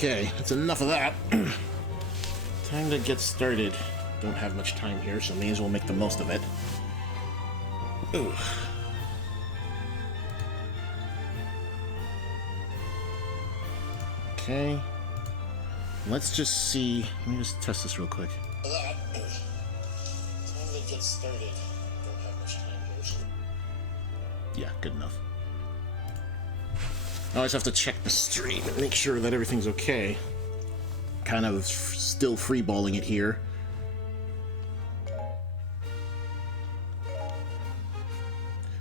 Okay, that's enough of that. Time to get started. Don't have much time here, so may as well make the most of it. Ooh. Okay. Let's just see. Let me just test this real quick. Time to get started. Don't have much time here, so... Yeah, good enough. I always have to check the stream and make sure that everything's okay. Kind of still freeballing it here.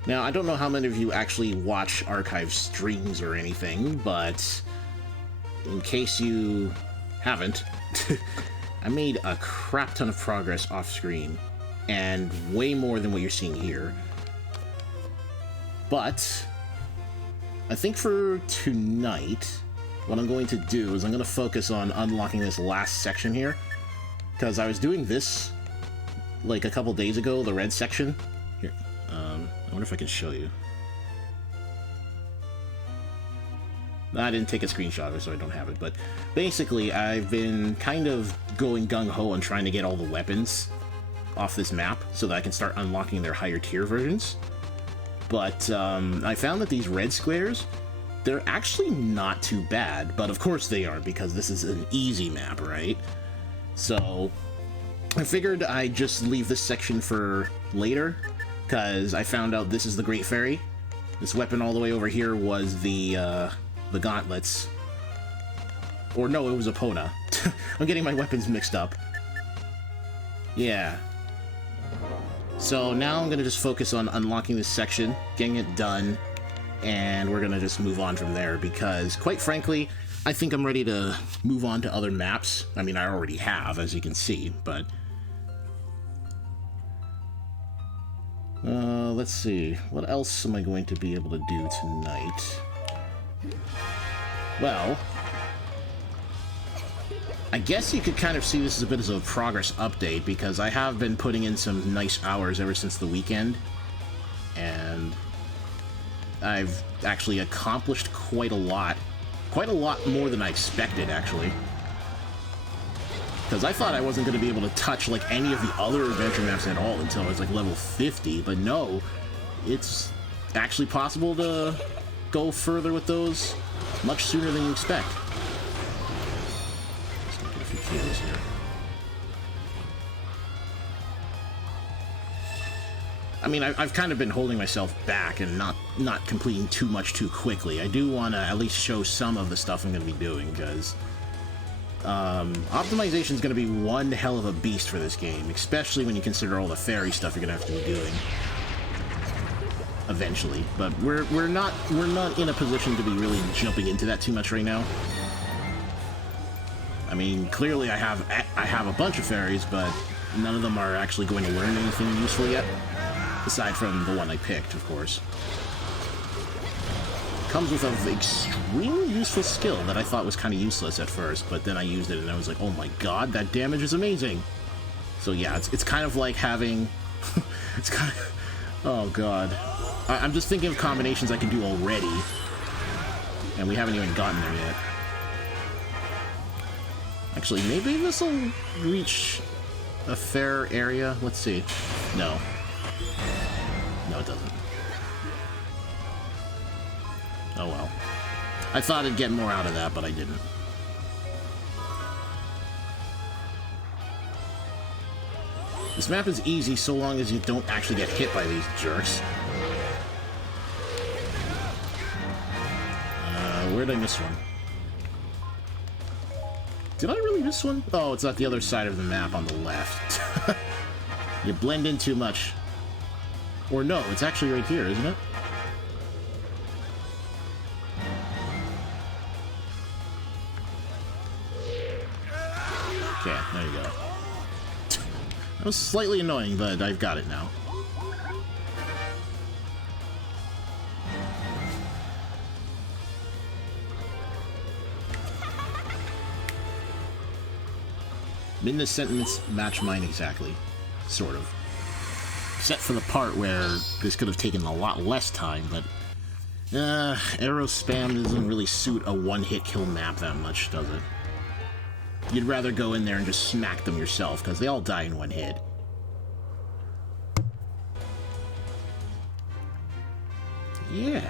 Now, I don't know how many of you actually watch archive streams or anything, but in case you haven't, I made a crap ton of progress off screen, and way more than what you're seeing here. But I think for tonight, what I'm going to do is I'm going to focus on unlocking this last section here, because I was doing this like a couple days ago, the red section. Here, I wonder if I can show you. I didn't take a screenshot of it, so I don't have it, but basically I've been kind of going gung-ho on trying to get all the weapons off this map so that I can start unlocking their higher tier versions. But I found that these red squares, they're actually not too bad, but of course they are, because this is an easy map, right? So I figured I'd just leave this section for later, because I found out this is the Great Fairy. This weapon all the way over here was the gauntlets. Or no, it was Epona. I'm getting my weapons mixed up. Yeah. So now I'm going to just focus on unlocking this section, getting it done, and we're going to just move on from there, because quite frankly, I think I'm ready to move on to other maps. I mean, I already have, as you can see, but... let's see. What else am I going to be able to do tonight? Well, I guess you could kind of see this as a bit of a progress update, because I have been putting in some nice hours ever since the weekend, and I've actually accomplished quite a lot more than I expected, actually. Because I thought I wasn't going to be able to touch like any of the other adventure maps at all until I was like level 50, but no, it's actually possible to go further with those much sooner than you expect. Let's get a few kills here. I mean, I've kind of been holding myself back and not completing too much too quickly. I do want to at least show some of the stuff I'm going to be doing, because optimization is going to be one hell of a beast for this game, especially when you consider all the fairy stuff you're going to have to be doing eventually. But we're not in a position to be really jumping into that too much right now. I mean, clearly I have a bunch of fairies, but none of them are actually going to learn anything useful yet, aside from the one I picked, of course. Comes with an extremely useful skill that I thought was kind of useless at first, but then I used it and I was like, oh my god, that damage is amazing. So yeah, it's kind of like having... it's kind of... oh god. I'm just thinking of combinations I can do already, and we haven't even gotten there yet. Actually, maybe this will reach a fair area. Let's see. No. No, it doesn't. Oh well. I thought I'd get more out of that, but I didn't. This map is easy so long as you don't actually get hit by these jerks. Where did I miss one? Did I really miss one? Oh, it's at the other side of the map on the left. You blend in too much. Or no, it's actually right here, isn't it? Okay, there you go. That was slightly annoying, but I've got it now. Midna's sentiments match mine exactly. Sort of. Except for the part where this could have taken a lot less time, but Arrow spam doesn't really suit a one-hit kill map that much, does it? You'd rather go in there and just smack them yourself, because they all die in one hit. Yeah.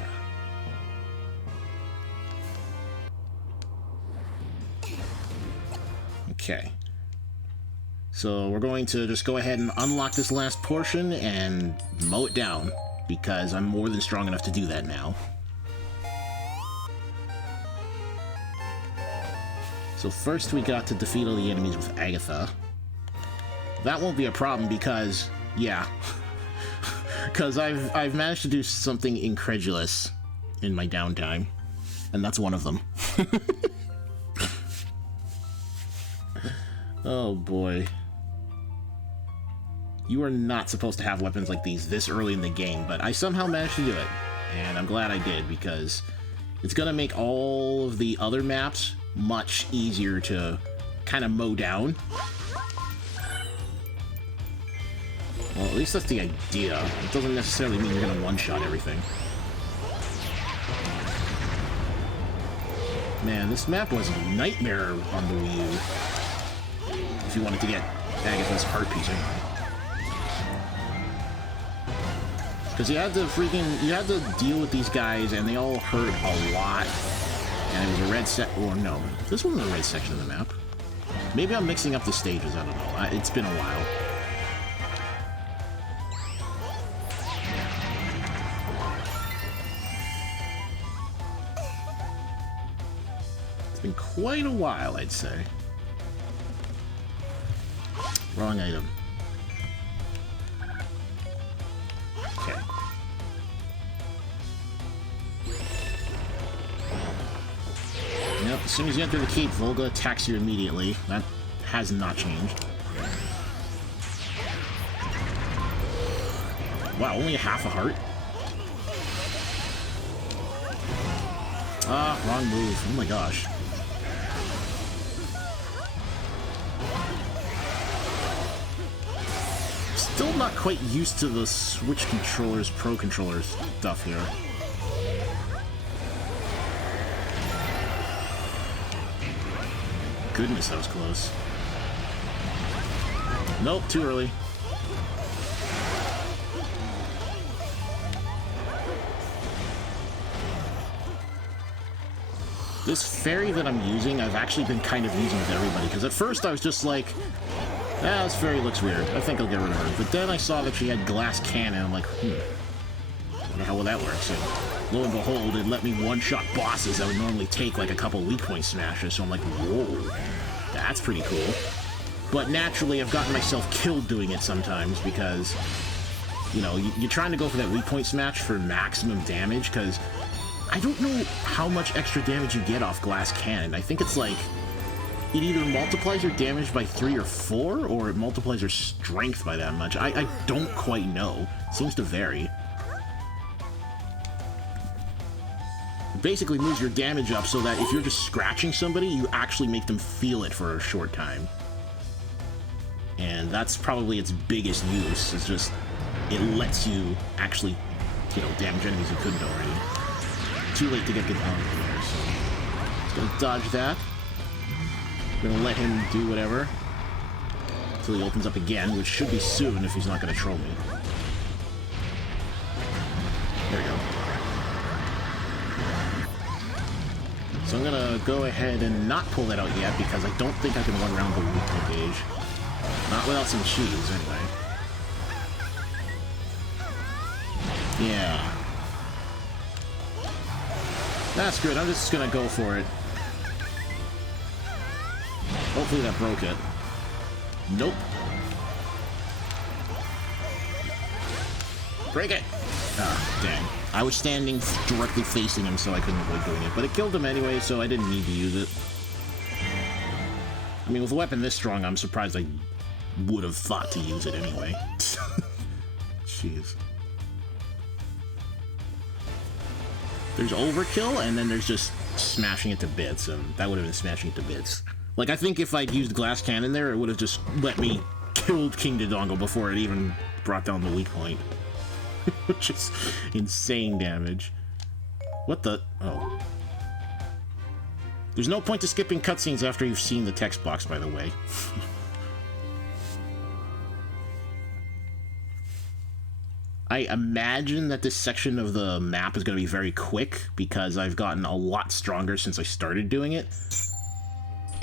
Okay. So we're going to just go ahead and unlock this last portion and mow it down, because I'm more than strong enough to do that now. So first we got to defeat all the enemies with Agatha. That won't be a problem because, yeah, because I've managed to do something incredulous in my downtime, and that's one of them. Oh boy. You are not supposed to have weapons like these this early in the game, but I somehow managed to do it, and I'm glad I did, because it's gonna make all of the other maps much easier to kind of mow down. Well, at least that's the idea. It doesn't necessarily mean you're gonna one-shot everything. Man, this map was a nightmare on the Wii U. If you wanted to get Agatha's heart piece anyway. Because you had to deal with these guys, and they all hurt a lot. And it was a red set, or no, this wasn't a red section of the map. Maybe I'm mixing up the stages, I don't know. It's been a while. It's been quite a while, I'd say. Wrong item. Okay. Yep, as soon as you enter the keep, Volga attacks you immediately. That has not changed. Wow, only half a heart? Ah, wrong move. Oh my gosh. Still not quite used to the Switch controllers, Pro controllers stuff here. Goodness, that was close. Nope, too early. This fairy that I'm using, I've actually been kind of using with everybody, because at first I was just like, ah, this fairy looks weird. I think I'll get rid of her. But then I saw that she had glass cannon. I'm like, I wonder how well that works. And lo and behold, it let me one-shot bosses that would normally take like a couple weak point smashes. So I'm like, whoa, that's pretty cool. But naturally, I've gotten myself killed doing it sometimes because, you know, you're trying to go for that weak point smash for maximum damage, because I don't know how much extra damage you get off glass cannon. I think it's like, it either multiplies your damage by 3 or 4, or it multiplies your strength by that much. I don't quite know. It seems to vary. It basically moves your damage up so that if you're just scratching somebody, you actually make them feel it for a short time. And that's probably its biggest use, is just, it lets you actually, you know, damage enemies you couldn't already. Too late to get the power there, so just gonna dodge that. Gonna let him do whatever until he opens up again, which should be soon if he's not gonna troll me. There we go. So I'm gonna go ahead and not pull that out yet, because I don't think I can run around the weak point gauge. Not without some cheese, anyway. Yeah. That's good. I'm just gonna go for it. Hopefully that broke it. Nope. Break it! Ah, dang. I was standing directly facing him, so I couldn't avoid doing it. But it killed him anyway, so I didn't need to use it. I mean, with a weapon this strong, I'm surprised I would have thought to use it anyway. Jeez. There's overkill, and then there's just smashing it to bits, and that would have been smashing it to bits. Like, I think if I'd used glass cannon there, it would have just let me kill King Dodongo before it even brought down the weak point. Which is insane damage. What the? Oh. There's no point to skipping cutscenes after you've seen the text box, by the way. I imagine that this section of the map is going to be very quick because I've gotten a lot stronger since I started doing it.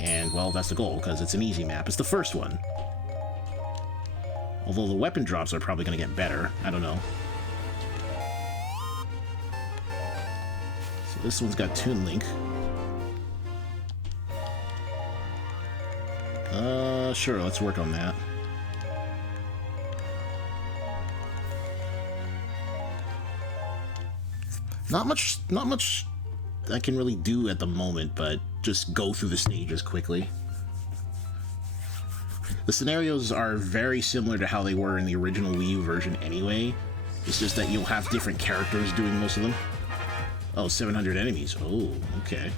And, well, that's the goal, because it's an easy map. It's the first one. Although the weapon drops are probably going to get better. I don't know. So this one's got Toon Link. Sure, let's work on that. Not much I can really do at the moment, but just go through the stages quickly. The scenarios are very similar to how they were in the original Wii U version anyway. It's just that you'll have different characters doing most of them. Oh, 700 enemies. Oh, okay.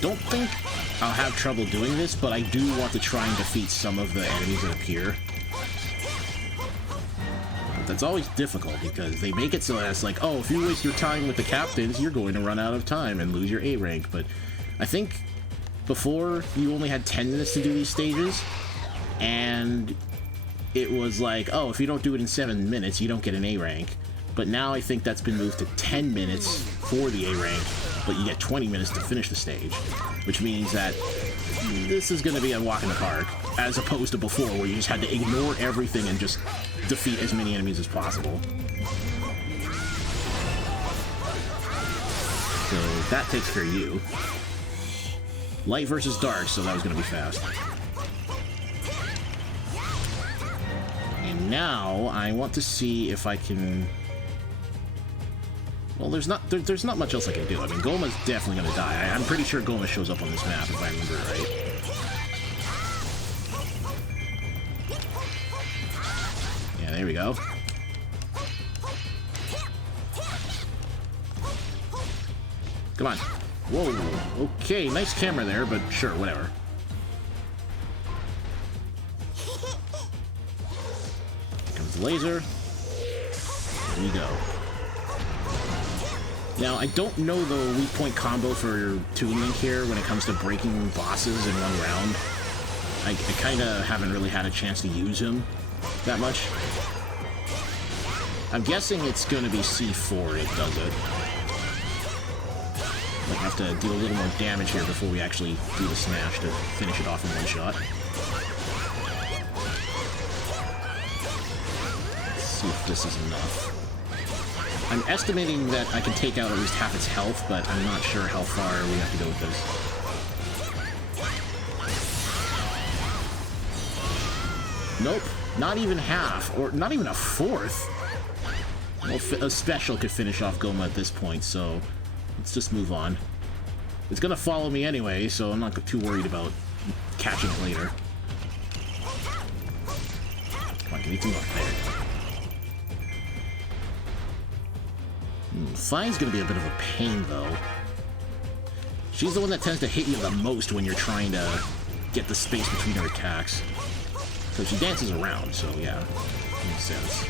Don't think I'll have trouble doing this, but I do want to try and defeat some of the enemies that appear. But that's always difficult because they make it so that it's like, oh, if you waste your time with the captains, you're going to run out of time and lose your A rank. But I think before you only had 10 minutes to do these stages, and it was like, oh, if you don't do it in 7 minutes, you don't get an A rank. But now I think that's been moved to 10 minutes for the A rank, but you get 20 minutes to finish the stage, which means that this is going to be a walk in the park, as opposed to before, where you just had to ignore everything and just defeat as many enemies as possible. So that takes care of you. Light versus dark, so that was going to be fast. And now I want to see if I can... Well, there's not much else I can do. I mean, Goma's definitely gonna die. I'm pretty sure Goma shows up on this map, if I remember right. Yeah, there we go. Come on. Whoa. Okay, nice camera there, but sure, whatever. Here comes the laser. There we go. Now, I don't know the weak point combo for Toon Link here when it comes to breaking bosses in one round. I kind of haven't really had a chance to use him that much. I'm guessing it's going to be C4 it does it. Might have to do a little more damage here before we actually do the smash to finish it off in one shot. Let's see if this is enough. I'm estimating that I can take out at least half its health, but I'm not sure how far we have to go with this. Nope, not even half, or not even a fourth. Well, a special could finish off Goma at this point, so let's just move on. It's gonna follow me anyway, so I'm not too worried about catching it later. Come on, give me 2 more. There. Fine's gonna be a bit of a pain, though. She's the one that tends to hit you the most when you're trying to get the space between her attacks. So she dances around, so yeah, makes sense.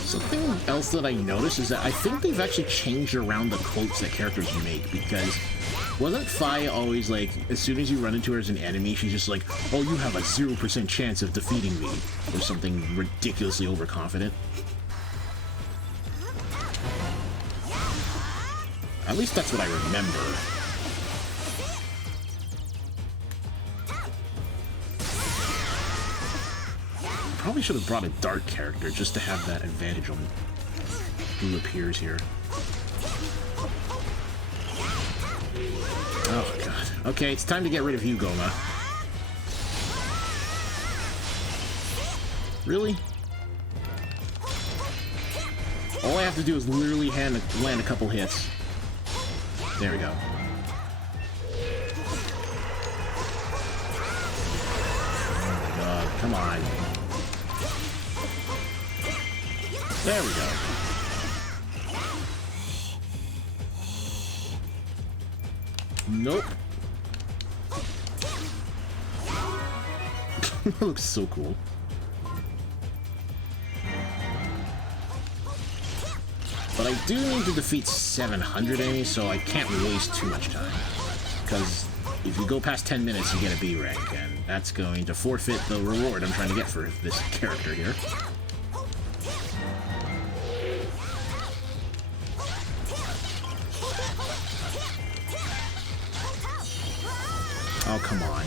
Something else that I noticed is that I think they've actually changed around the quotes that characters make, because wasn't Fi always like, as soon as you run into her as an enemy, she's just like, oh, you have a 0% chance of defeating me, or something ridiculously overconfident? At least that's what I remember. Probably should have brought a dark character just to have that advantage on who appears here. Oh, God. Okay, it's time to get rid of you, Goma. Really? All I have to do is literally land a couple hits. There we go. Oh my God, come on. There we go. Nope. That looks so cool. But I do need to defeat 700 enemies, so I can't waste too much time. Because if you go past 10 minutes, you get a B rank, and that's going to forfeit the reward I'm trying to get for this character here. Oh, come on.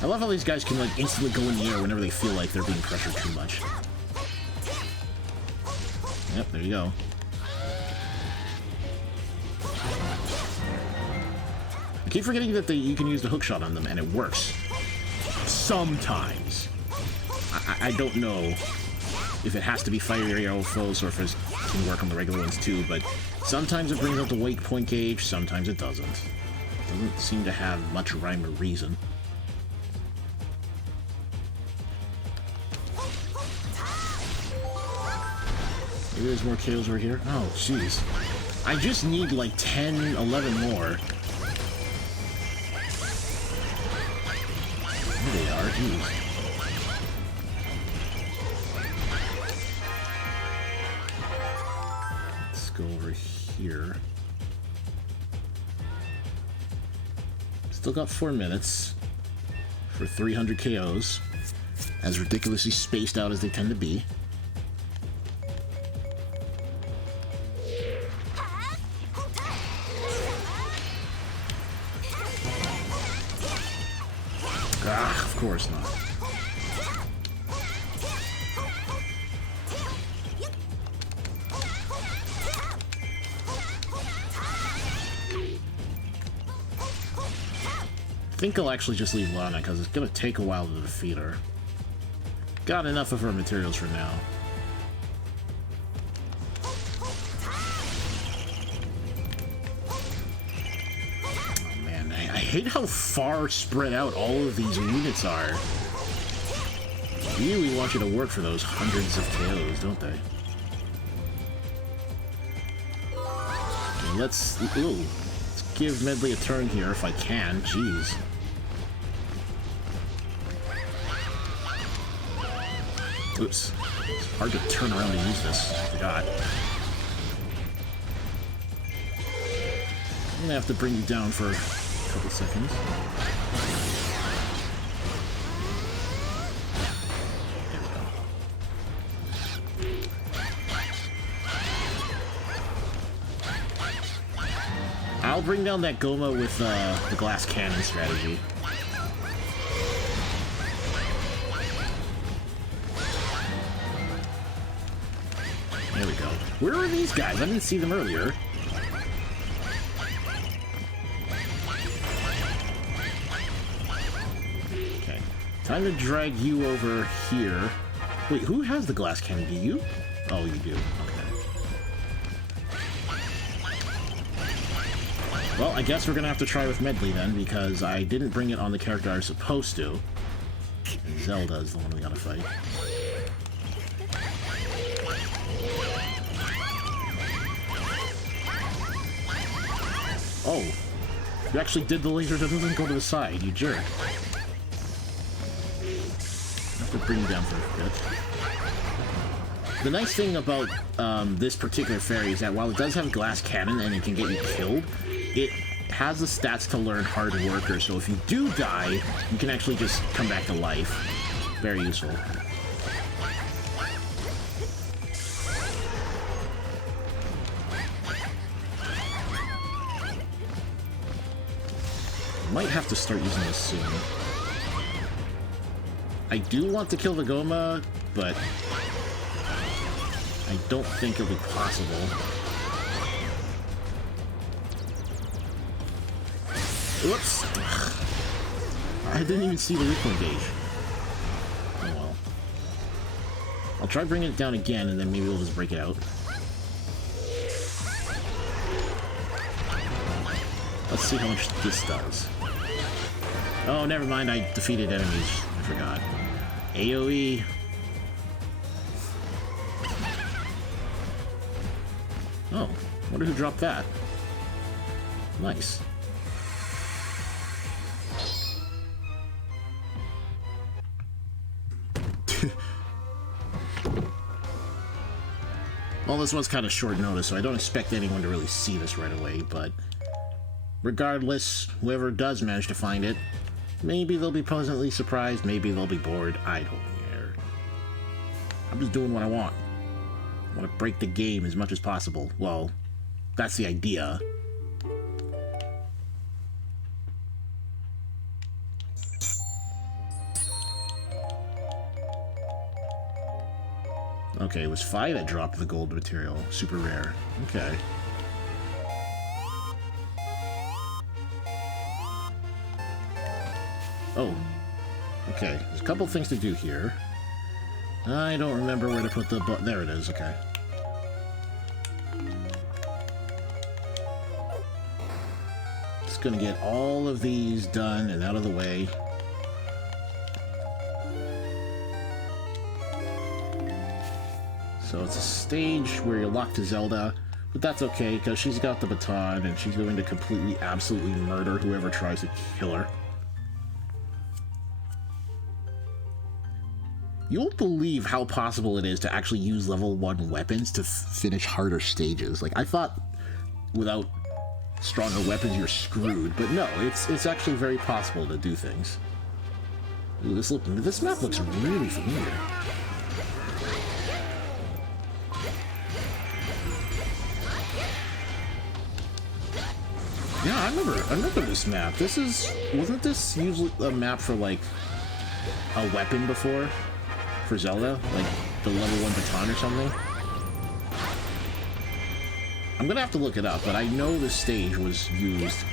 I love how these guys can, like, instantly go in the air whenever they feel like they're being pressured too much. Yep, there you go. I keep forgetting that you can use the hookshot on them, and it works. Sometimes. I don't know if it has to be fire arrow foes or if it can work on the regular ones too, but sometimes it brings up the wake point gauge, sometimes it doesn't. Doesn't seem to have much rhyme or reason. Maybe there's more KOs over here. Oh, jeez. I just need like 10, 11 more. There they are, jeez. Let's go over here. Still got 4 minutes for 300 KOs, as ridiculously spaced out as they tend to be. Ah, of course not. I think I'll actually just leave Lana, because it's gonna take a while to defeat her. Got enough of her materials for now. Oh man, I hate how far spread out all of these units are. They really want you to work for those hundreds of KOs, don't they? Okay, let's give Medli a turn here if I can. Jeez. Oops. It's hard to turn around and use this. I forgot. I'm gonna have to bring you down for a couple seconds. There we go. I'll bring down that Goma with the glass cannon strategy. There we go. Where are these guys? I didn't see them earlier. Okay. Time to drag you over here. Wait, who has the glass cannon? Do you? Oh, you do. Okay. Well, I guess we're gonna have to try with Medli then, because I didn't bring it on the character I was supposed to. And Zelda is the one we gotta fight. Oh, you actually did the laser that doesn't go to the side, you jerk. I have to bring you down for a bit. The nice thing about this particular fairy is that while it does have a glass cannon and it can get you killed, it has the stats to learn hard worker, so if you do die, you can actually just come back to life. Very useful. Might have to start using this soon. I do want to kill the Goma, but I don't think it'll be possible. Whoops! I didn't even see the weak gauge. Oh well. I'll try bringing it down again, and then maybe we'll just break it out. Let's see how much this does. Oh, never mind, I defeated enemies. I forgot. AoE. Oh, wonder who dropped that. Nice. Well, this was kind of short notice, so I don't expect anyone to really see this right away, but regardless, whoever does manage to find it, maybe they'll be pleasantly surprised, maybe they'll be bored, I don't care. I'm just doing what I want. I want to break the game as much as possible. Well, that's the idea. Okay, it was Fi that dropped the gold material. Super rare. Okay. Oh. Okay, there's a couple things to do here. I don't remember where to put the there it is, okay. Just gonna get all of these done and out of the way. So it's a stage where you're locked to Zelda, but that's okay, because she's got the baton, and she's going to completely, absolutely murder whoever tries to kill her. You won't believe how possible it is to actually use level 1 weapons to finish harder stages. Like, I thought without stronger weapons you're screwed, but no, it's actually very possible to do things. Ooh, this map looks really familiar. Yeah, I remember this map. Wasn't this usually a map for, like, a weapon before? For Zelda? Like, the level 1 baton or something? I'm gonna have to look it up, but I know this stage was used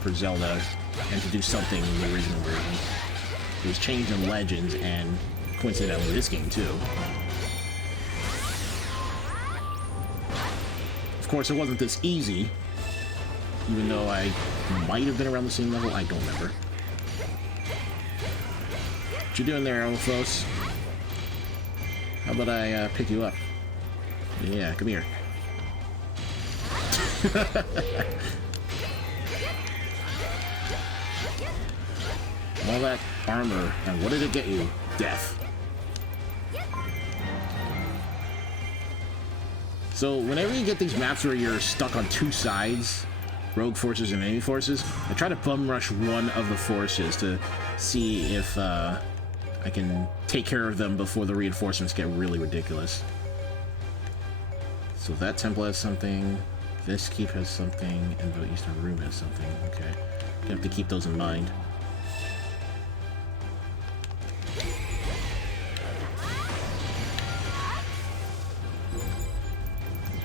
for Zelda and to do something in the original version. It was changed in Legends and, coincidentally, this game, too. Of course, it wasn't this easy. Even though I might have been around the same level, I don't remember. What you doing there, Elfos? How about I pick you up? Yeah, come here. All that armor, and what did it get you? Death. So, whenever you get these maps where you're stuck on two sides, rogue forces and enemy forces, I try to bum rush one of the forces to see if I can take care of them before the reinforcements get really ridiculous. So that temple has something, this keep has something, and the eastern room has something. Okay, you have to keep those in mind.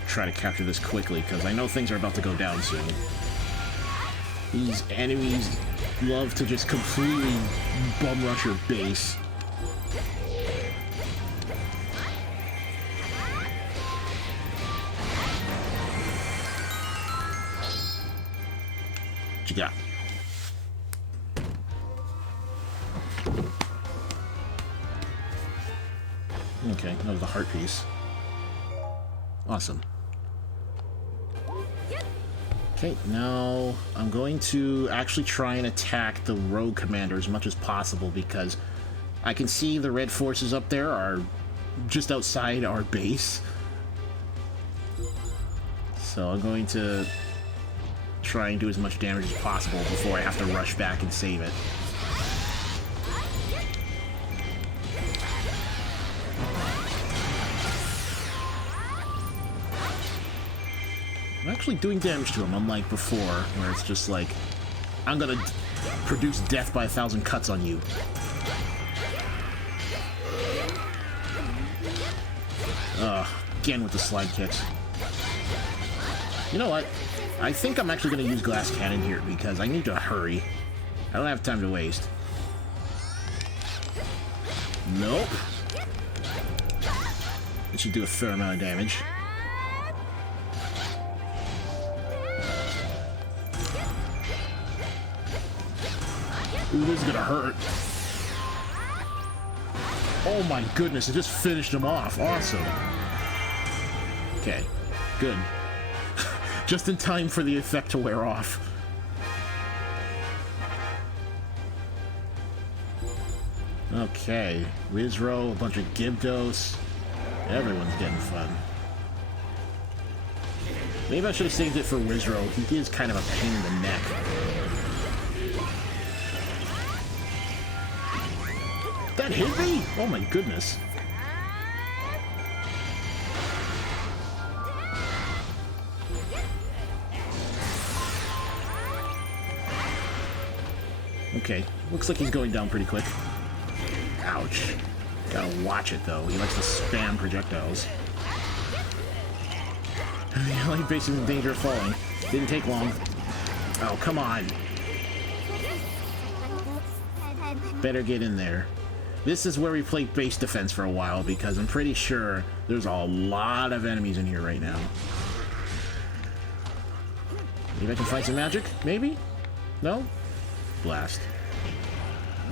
Try to capture this quickly, because I know things are about to go down soon. These enemies love to just completely bum rush your base. What you got? Okay, that was the heart piece. Awesome. Okay, now I'm going to actually try and attack the rogue commander as much as possible, because I can see the red forces up there are just outside our base. So I'm going to try and do as much damage as possible before I have to rush back and save it. I'm actually doing damage to him, unlike before, where it's just like, I'm gonna produce death by 1,000 cuts on you. Ugh, again with the slide kicks. You know what? I think I'm actually gonna use glass cannon here, because I need to hurry. I don't have time to waste. Nope. It should do a fair amount of damage. Ooh, this is gonna hurt. Oh my goodness, it just finished him off. Awesome. Okay, good. Just in time for the effect to wear off. Okay, Wizro, a bunch of Gyarados. Everyone's getting fun. Maybe I should have saved it for Wizro. He is kind of a pain in the neck. That hit me? Oh my goodness. Okay, looks like he's going down pretty quick. Ouch. Gotta watch it though. He likes to spam projectiles. Like basically in danger of falling. Didn't take long. Oh, come on. Better get in there. This is where we played base defense for a while because I'm pretty sure there's a lot of enemies in here right now. Maybe I can find some magic? Maybe? No? Blast.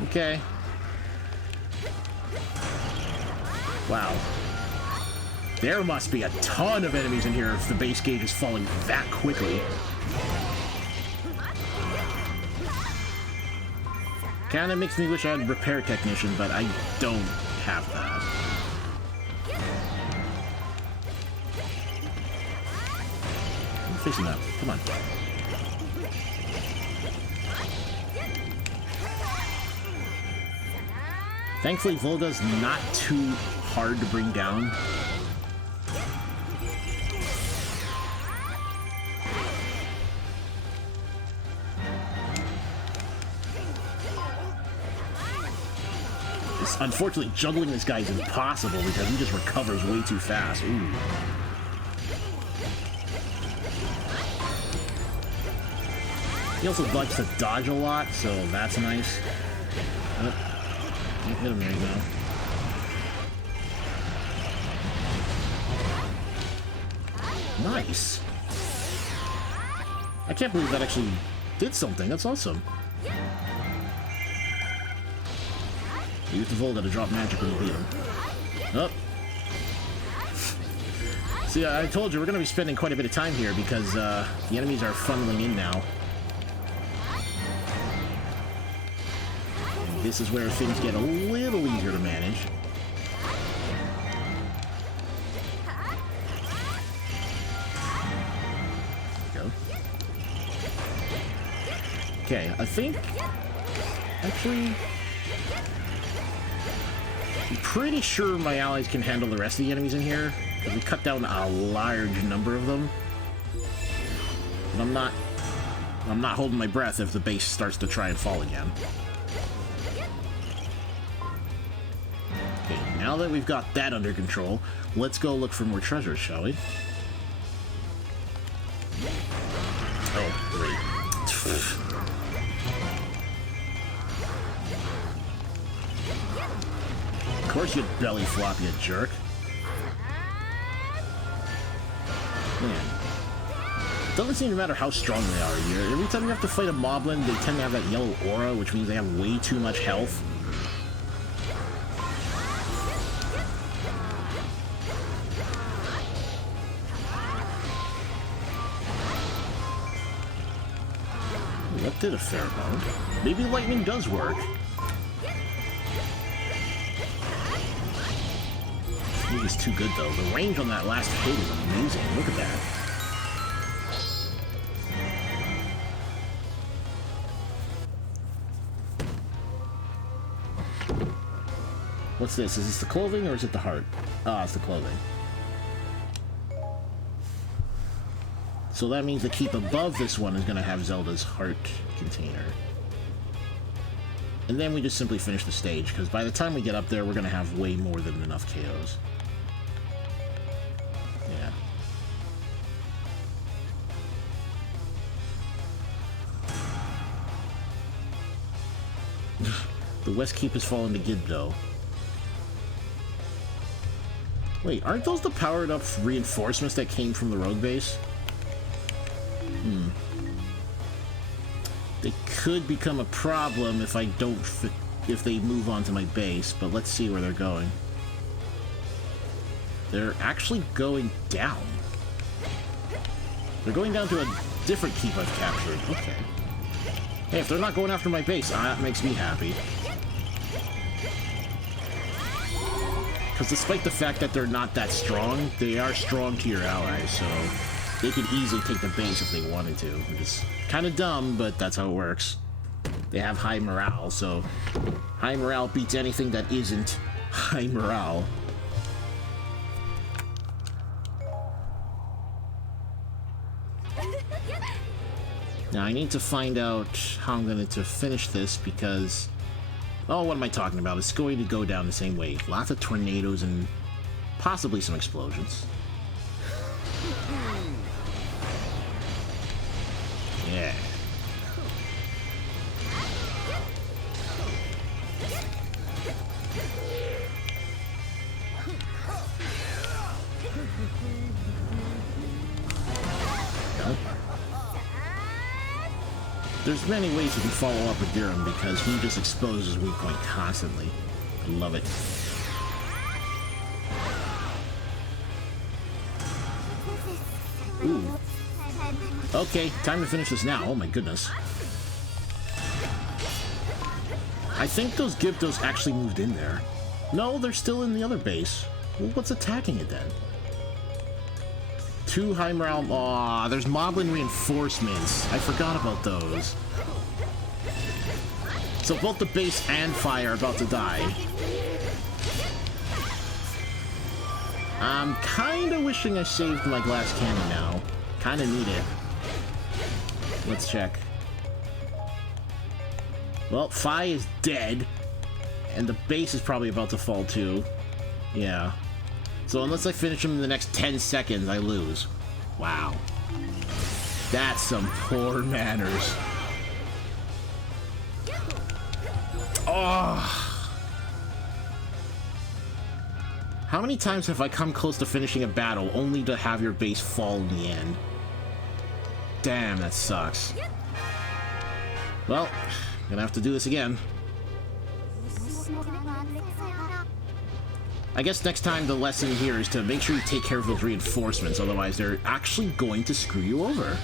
Okay. Wow. There must be a ton of enemies in here if the base gauge is falling that quickly. Kinda makes me wish I had repair technician, but I don't have that. I'm facing up. Come on. Thankfully, Volga's not too hard to bring down. Unfortunately, juggling this guy is impossible because he just recovers way too fast. Ooh. He also likes to dodge a lot, so that's nice. Oh, can't hit him right now. Nice. I can't believe that actually did something. That's awesome. Use the Volga to drop magic when you beat him. Oh. See, I told you, we're going to be spending quite a bit of time here because the enemies are funneling in now. And this is where things get a little easier to manage. There we go. Okay, I think... Actually... I'm pretty sure my allies can handle the rest of the enemies in here, because we cut down a large number of them. But I'm not holding my breath if the base starts to try and fall again. Okay, now that we've got that under control, let's go look for more treasures, shall we? Oh, great. Of course you'd belly flop, you jerk. Man. It doesn't seem to matter how strong they are here. Every time you have to fight a moblin, they tend to have that yellow aura, which means they have way too much health. That did a fair amount. Maybe lightning does work. He's too good though. The range on that last hit is amazing. Look at that. What's this? Is this the clothing or is it the heart? Ah, it's the clothing. So that means the keep above this one is going to have Zelda's heart container. And then we just simply finish the stage, because by the time we get up there, we're going to have way more than enough KOs. Yeah. The West Keep has fallen to Gibdo. Wait, aren't those the powered up reinforcements that came from the rogue base? They could become a problem if I don't if they move on to my base, but let's see where they're going. They're actually going down. They're going down to a different keep I've captured. Okay. Hey, if they're not going after my base, that makes me happy. Because despite the fact that they're not that strong, they are strong to your allies, so they could easily take the base if they wanted to. Which is kind of dumb, but that's how it works. They have high morale, so high morale beats anything that isn't high morale. Now I need to find out how I'm going to finish this because... Oh, what am I talking about? It's going to go down the same way. Lots of tornadoes and possibly some explosions. Yeah. There's many ways you can follow up with Durham because he just exposes weak point constantly. I love it. Ooh. Okay, time to finish this now. Oh my goodness. I think those Gyptos actually moved in there. No, they're still in the other base. Well, what's attacking it then? 2 high morale. Aw, there's Moblin reinforcements. I forgot about those. So both the base and fire are about to die. I'm kinda wishing I saved my glass cannon now. Kinda need it. Let's check. Well, Fi is dead. And the base is probably about to fall too. Yeah. So unless I finish him in the next 10 seconds, I lose. Wow. That's some poor manners. Oh. How many times have I come close to finishing a battle only to have your base fall in the end? Damn, that sucks. Well, gonna have to do this again. I guess next time the lesson here is to make sure you take care of those reinforcements, otherwise they're actually going to screw you over.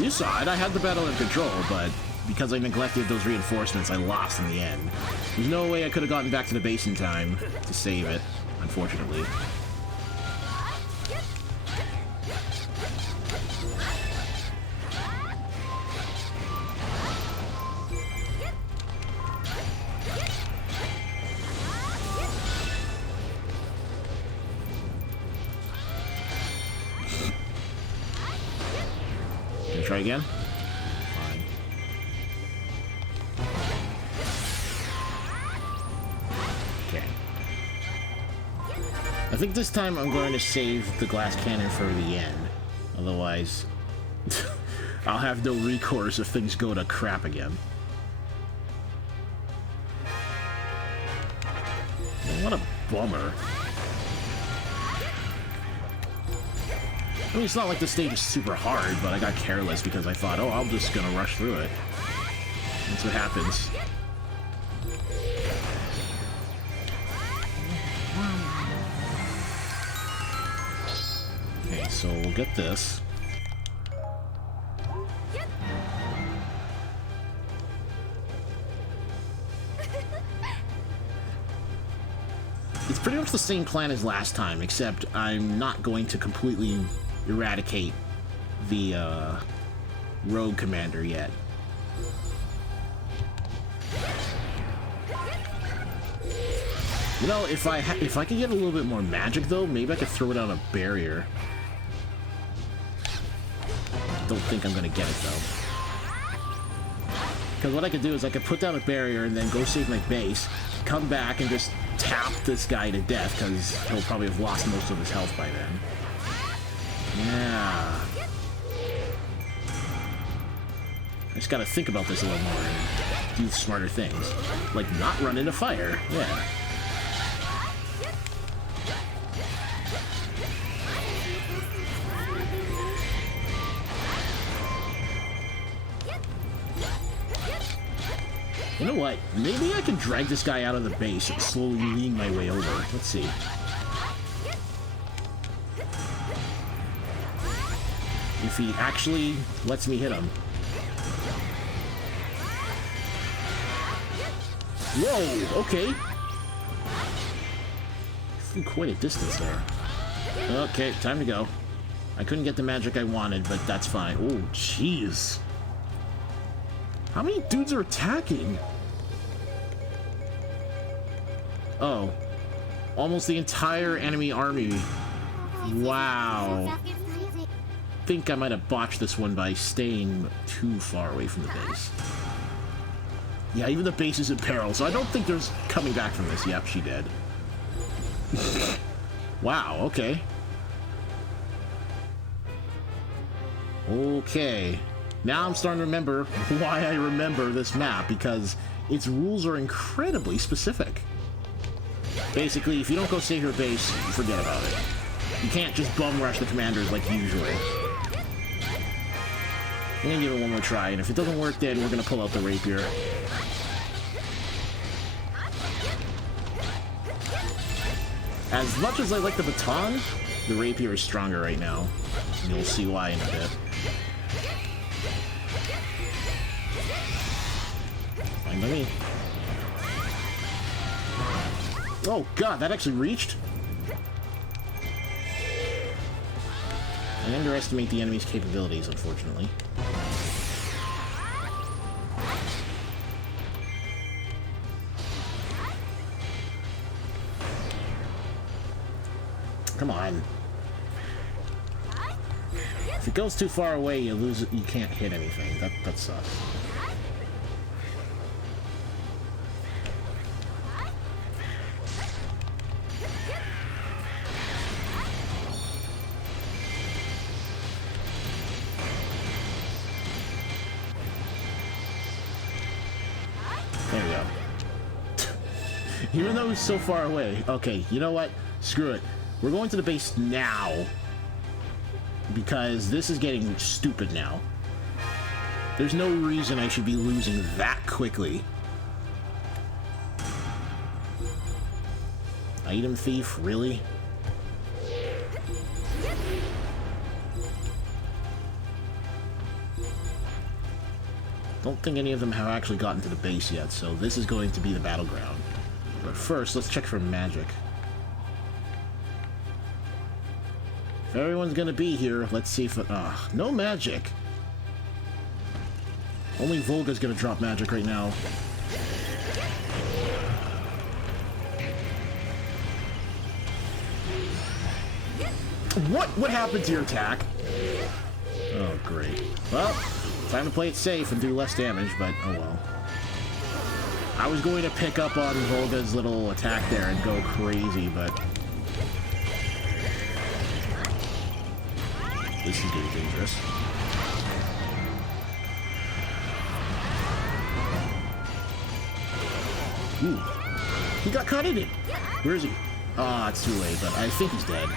You saw it, I had the battle in control, but because I neglected those reinforcements, I lost in the end. There's no way I could have gotten back to the base in time to save it, unfortunately. Try again? Fine. Okay. I think this time I'm going to save the glass cannon for the end. Otherwise, I'll have no recourse if things go to crap again. What a bummer. I mean, it's not like the stage is super hard, but I got careless because I thought, oh, I'm just gonna rush through it. That's what happens. Okay, so we'll get this. It's pretty much the same plan as last time, except I'm not going to completely eradicate the rogue commander yet. You know, if I could get a little bit more magic though, maybe I could throw it on a barrier. Don't think I'm gonna get it though. Because what I could do is I could put down a barrier and then go save my base, come back and just tap this guy to death because he'll probably have lost most of his health by then. Yeah. I just gotta think about this a little more and do smarter things. Like not run into fire. Yeah. You know what? Maybe I can drag this guy out of the base and slowly lean my way over. Let's see. if he actually lets me hit him. Whoa, okay. Flew quite a distance there. Okay, time to go. I couldn't get the magic I wanted, but that's fine. Oh, jeez. How many dudes are attacking? Oh. Almost the entire enemy army. Wow. I think I might have botched this one by staying too far away from the base. Yeah, even the base is in peril, so I don't think there's coming back from this. Yep, she did. Wow, okay. Okay. Now I'm starting to remember why I remember this map, because its rules are incredibly specific. Basically, if you don't go save your base, forget about it. You can't just bum rush the commanders like usual. I'm gonna give it one more try, and if it doesn't work, then we're gonna pull out the rapier. As much as I like the baton, the rapier is stronger right now. And you'll see why in a bit. Fine by me. Oh god, that actually reached? I underestimate the enemy's capabilities, unfortunately. Come on. If it goes too far away, you lose it. You can't hit anything. That sucks. There we go. Even though he's so far away. Okay, you know what? Screw it. We're going to the base now, because this is getting stupid now. There's no reason I should be losing that quickly. Item thief, really? Don't think any of them have actually gotten to the base yet, so this is going to be the battleground. But first, let's check for magic. If everyone's gonna be here, let's see if... no magic! Only Volga's gonna drop magic right now. What happened to your attack? Oh, great. Well, time to play it safe and do less damage, but oh well. I was going to pick up on Volga's little attack there and go crazy, but... this is getting dangerous. Ooh. He got caught in it! Where is he? Ah, it's too late, but I think he's dead.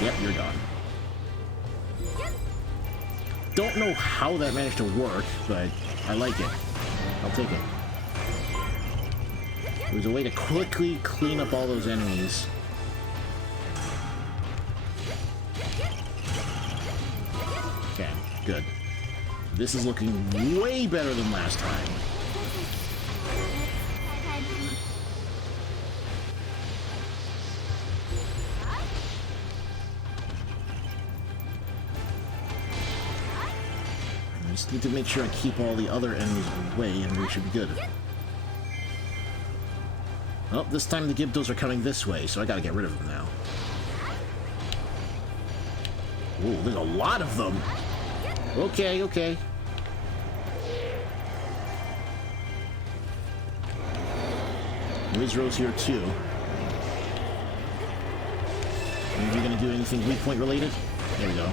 Yep, you're done. Don't know how that managed to work, but I like it. I'll take it. It was a way to quickly clean up all those enemies. Okay, good. This is looking way better than last time. I just need to make sure I keep all the other enemies away and we should be good. Well, this time the Gibdos are coming this way, so I gotta get rid of them now. Ooh, there's a lot of them! Okay, okay. Wizro's here too. Are you gonna do anything weak point related? There we go.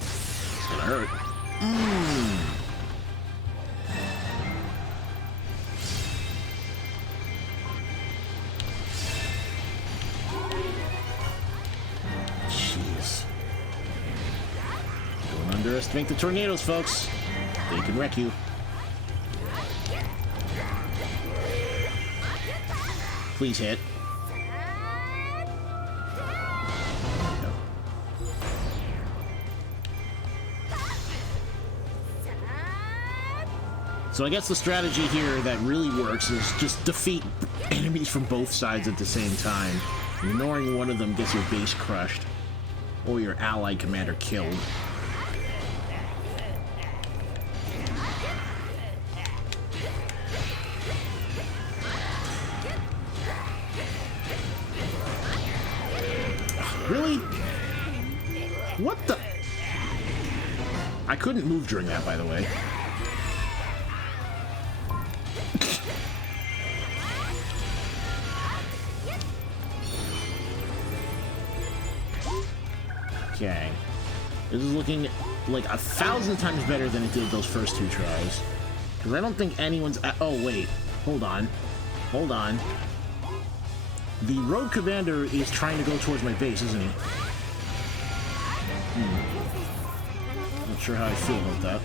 It's gonna hurt. Jeez. Don't underestimate the tornadoes, folks. They can wreck you. Please hit. So I guess the strategy here that really works is just defeat enemies from both sides at the same time. Ignoring one of them gets your base crushed, or your allied commander killed. Really? What the? I couldn't move during that, by the way. Okay. This is looking like 1,000 times better than it did those first 2 tries. Because I don't think anyone's... Oh, wait. Hold on. Hold on. The rogue commander is trying to go towards my base, isn't he? Not sure how I feel about that.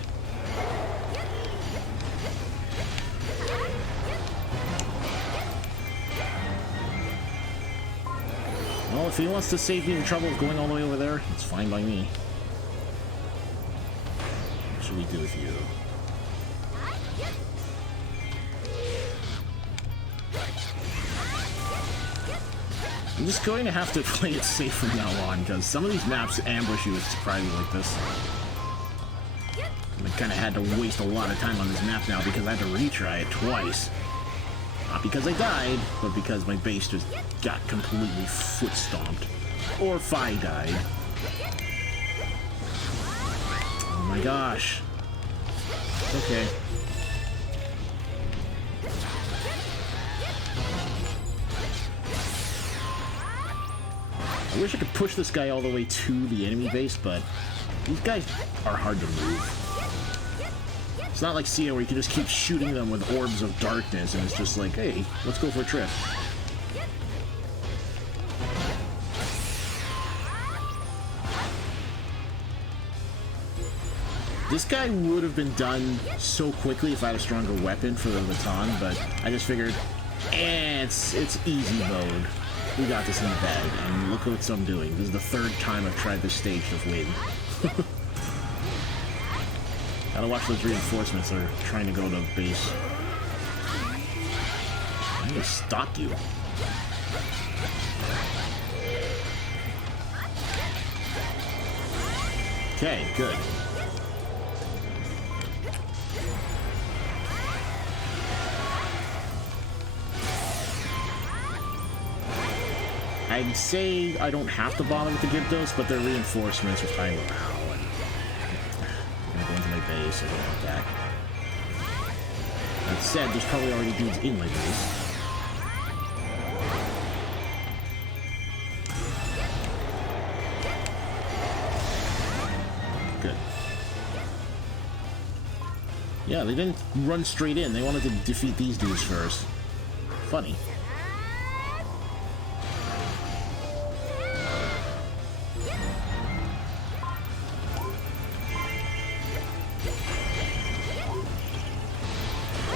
Well, if he wants to save me the trouble of going all the way over there, it's fine by me. What should we do with you? I'm just going to have to play it safe from now on, because some of these maps ambush you with surprises like this. I kind of had to waste a lot of time on this map now because I had to retry it twice. Not because I died, but because my base just got completely foot stomped. Or if I died. Oh my gosh. Okay. I wish I could push this guy all the way to the enemy base, but these guys are hard to move. It's not like Sia where you can just keep shooting them with orbs of darkness and it's just like, hey, let's go for a trip. This guy would have been done so quickly if I had a stronger weapon for the baton, but I just figured, it's easy mode. We got this in the bag, and look what I'm doing. This is the 3rd time I've tried this stage to win. Gotta watch those reinforcements. They're trying to go to base. I'm gonna stop you. Okay, good. I'd say I don't have to bother with the Gyptos, but they're reinforcements with high morale, and I'm gonna go into my base. I don't want that. That said, there's probably already dudes in my base. Good. Yeah, they didn't run straight in. They wanted to defeat these dudes first. Funny.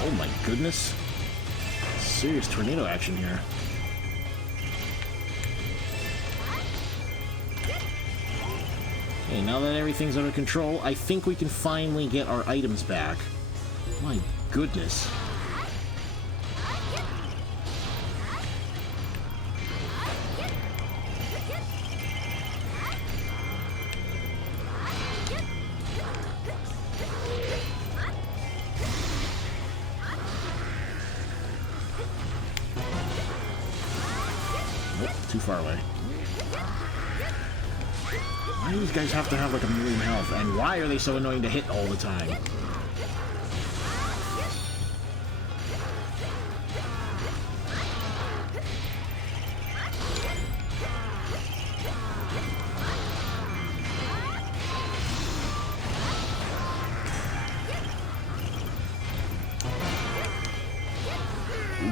Oh my goodness. Serious tornado action here. Okay, now that everything's under control, I think we can finally get our items back. My goodness. Too far away. Why do these guys have to have like 1,000,000 health? And why are they so annoying to hit all the time?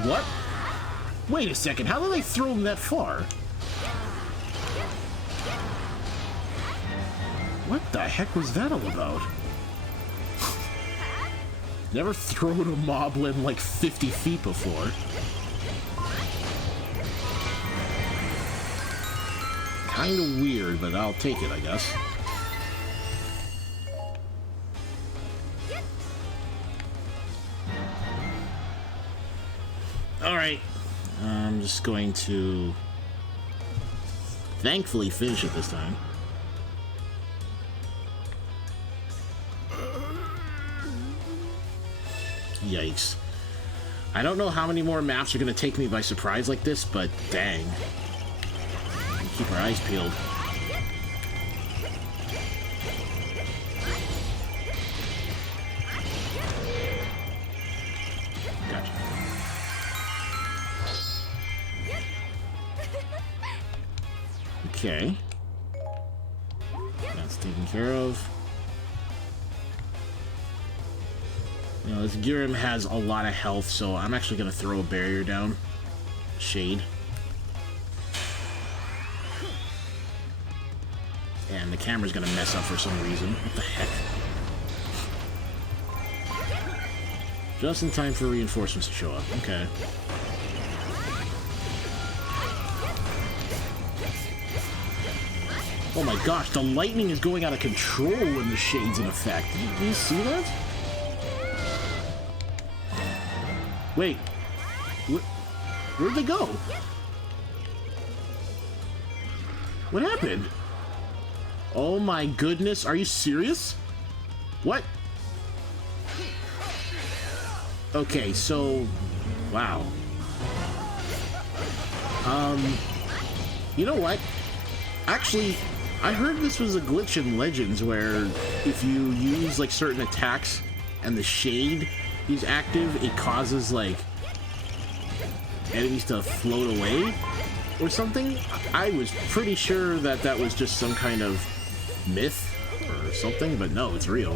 What? Wait a second, how did they throw him that far? What the heck was that all about? Never thrown a moblin like 50 feet before. Kinda weird, but I'll take it, I guess. I'm just going to thankfully finish it this time. Yikes. I don't know how many more maps are going to take me by surprise like this, but dang. Keep our eyes peeled. Gotcha. Okay. That's taken care of. You know, this Gyrim has a lot of health, so I'm actually going to throw a barrier down. Shade. And the camera's going to mess up for some reason. What the heck? Just in time for reinforcements to show up. Okay. Oh my gosh, the lightning is going out of control when the shade's in effect. Do you see that? Wait. Where'd they go? What happened? Oh my goodness, are you serious? What? Okay, so... Wow. You know what? Actually, I heard this was a glitch in Legends where if you use, like, certain attacks and the shade is active, it causes, like, enemies to float away or something. I was pretty sure that that was just some kind of myth or something, but no, it's real.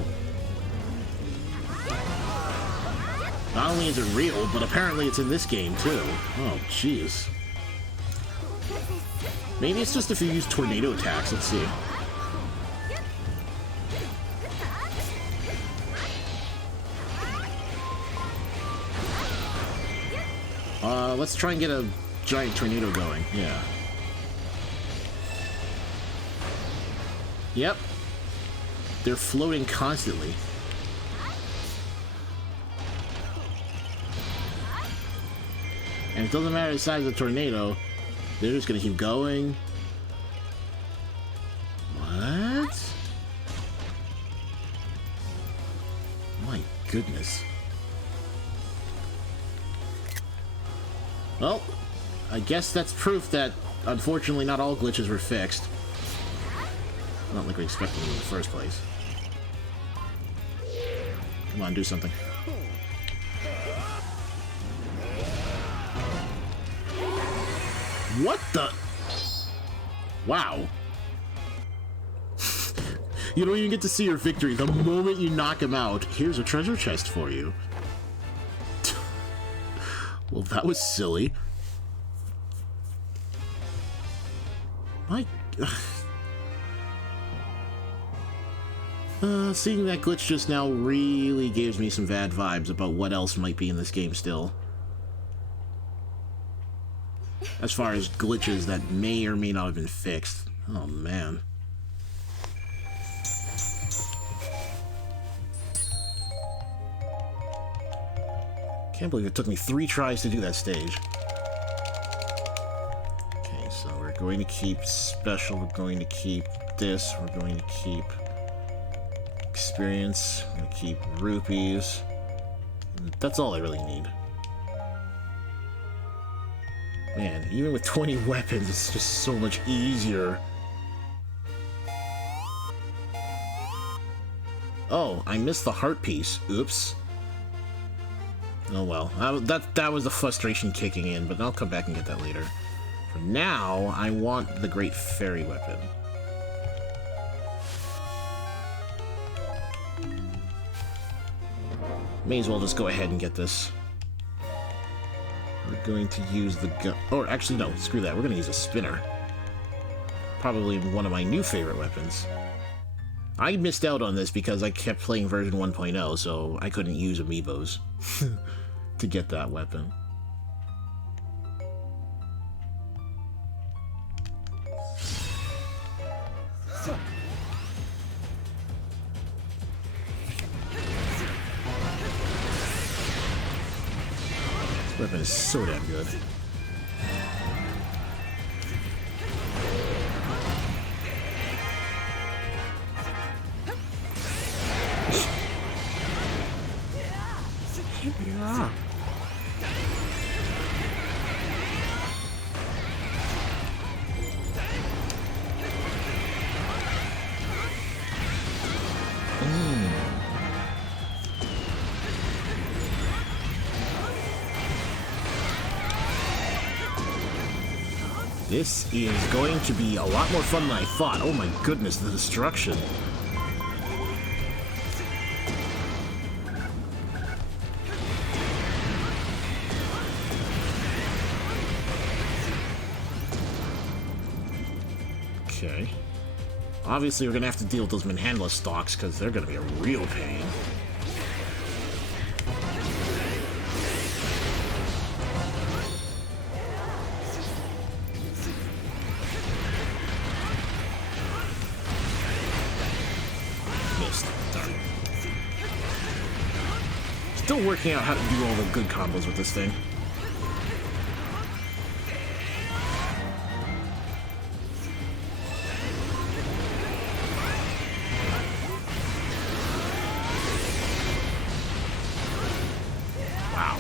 Not only is it real, but apparently it's in this game too. Oh, jeez. Maybe it's just if you use tornado attacks. Let's see. Let's try and get a giant tornado going. Yeah. Yep. They're floating constantly. And it doesn't matter the size of the tornado, they're just gonna keep going. What? My goodness. Well, I guess that's proof that, unfortunately, not all glitches were fixed. Not like we expected them in the first place. Come on, do something. What the? Wow. You don't even get to see your victory. The moment you knock him out, here's a treasure chest for you. Well, that was silly. My... seeing that glitch just now really gives me some bad vibes about what else might be in this game still. As far as glitches that may or may not have been fixed. Oh, man. Can't believe it took me 3 tries to do that stage. Okay, so we're going to keep special, we're going to keep this, we're going to keep experience, we're going to keep rupees. That's all I really need. Man, even with 20 weapons, it's just so much easier. Oh, I missed the heart piece. Oops. Oh well, that was the frustration kicking in, but I'll come back and get that later. For now, I want the Great Fairy Weapon. May as well just go ahead and get this. We're going to use the gun. Or actually, no, screw that. We're going to use a spinner. Probably one of my new favorite weapons. I missed out on this because I kept playing version 1.0, so I couldn't use amiibos to get that weapon. This weapon is so damn good. Ah. This is going to be a lot more fun than I thought. Oh my goodness, the destruction. Okay. Obviously, we're gonna have to deal with those Manhandla stalks, because they're gonna be a real pain. Missed. Darn. Still working out how to do all the good combos with this thing. Wow.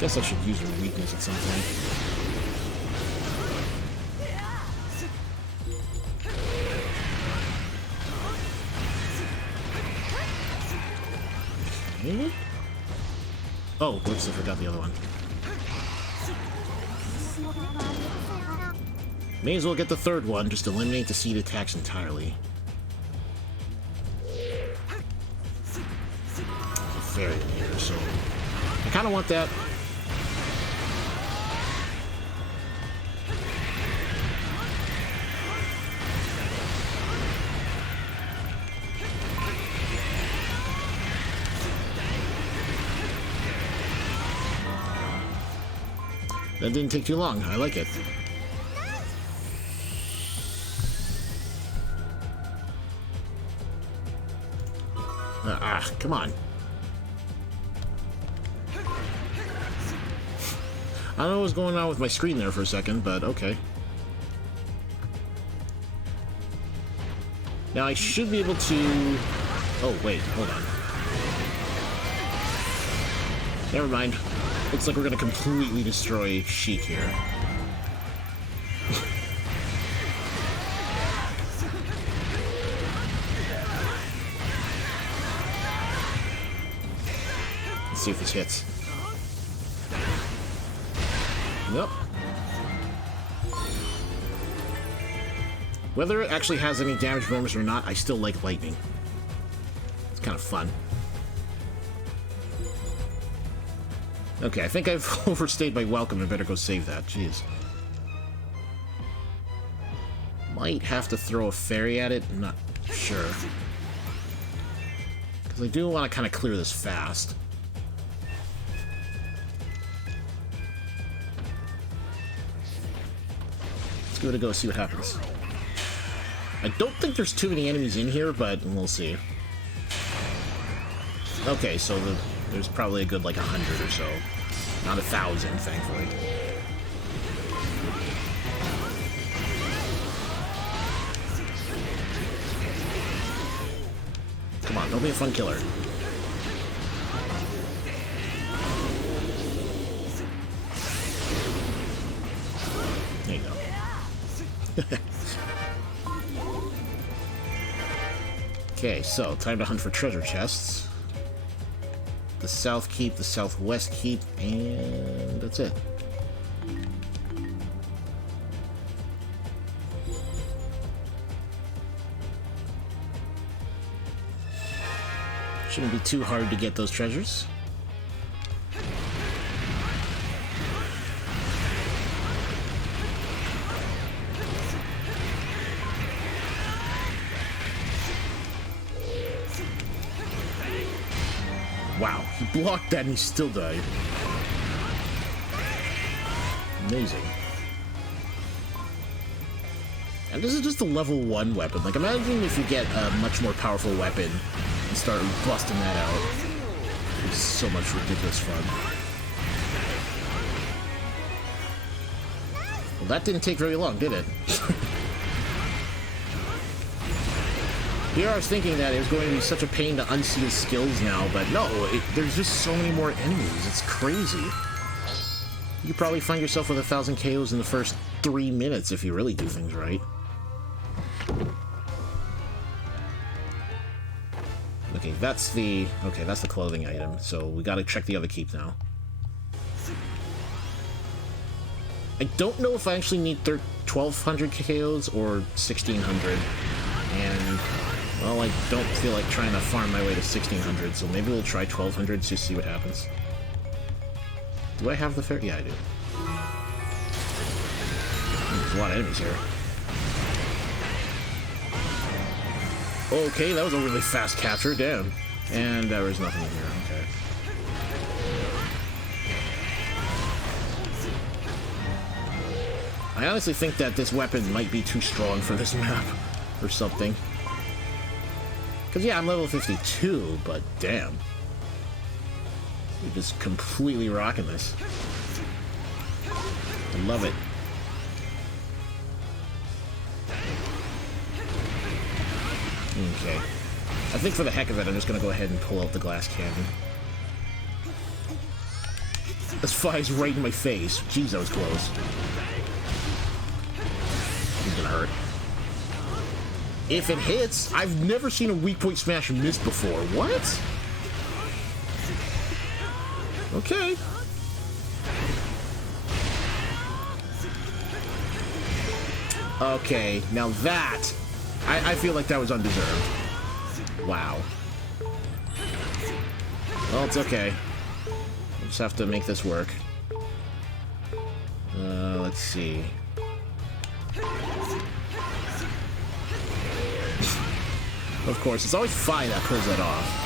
Guess I should use her weakness at some point. Okay. Oh, whoops, I forgot the other one. May as well get the third one, just eliminate the seed attacks entirely. Fairy in here, so I kind of want that. That didn't take too long. I like it. Come on. I don't know what's going on with my screen there for a second, but okay. Now I should be able to... Oh, wait, hold on. Never mind. Looks like we're gonna completely destroy Sheik here. Let's see if this hits. Nope. Whether it actually has any damage bonus or not, I still like lightning. It's kind of fun. Okay, I think I've overstayed my welcome. I better go save that. Jeez. Might have to throw a fairy at it. I'm not sure. Because I do want to kind of clear this fast. Let's give it a go, see what happens. I don't think there's too many enemies in here, but we'll see. Okay, so there's probably a good, like, 100 or so. Not 1,000, thankfully. Come on, don't be a fun killer. There you go. Okay, so time to hunt for treasure chests. The South Keep, the Southwest Keep, and that's it. Shouldn't be too hard to get those treasures. Wow, he blocked that and he still died. Amazing. And this is just a level 1 weapon. Like, imagine if you get a much more powerful weapon and start busting that out. It's so much ridiculous fun. Well, that didn't take very long, did it? Here I was thinking that it was going to be such a pain to unsee his skills now, but no, there's just so many more enemies. It's crazy. You could probably find yourself with 1,000 KOs in the first 3 minutes if you really do things right. Okay, that's the clothing item, so we gotta check the other keep now. I don't know if I actually need 1,200 KOs or 1,600, and, well, I don't feel like trying to farm my way to 1,600, so maybe we'll try 1,200 to see what happens. Do I have the fair? Yeah, I do. There's a lot of enemies here. Okay, that was a really fast capture, damn. And there was nothing in here, okay. I honestly think that this weapon might be too strong for this map, or something. Because, yeah, I'm level 52, but damn. You're just completely rocking this. I love it. Okay. I think for the heck of it, I'm just gonna go ahead and pull out the glass cannon. This flies right in my face. Jeez, that was close. It's gonna hurt. If it hits, I've never seen a weak point smash miss before. What? Okay. Okay, now that... I feel like that was undeserved. Wow. Well, it's okay. We'll just have to make this work. Let's see. Of course, it's always Fi that pulls that off.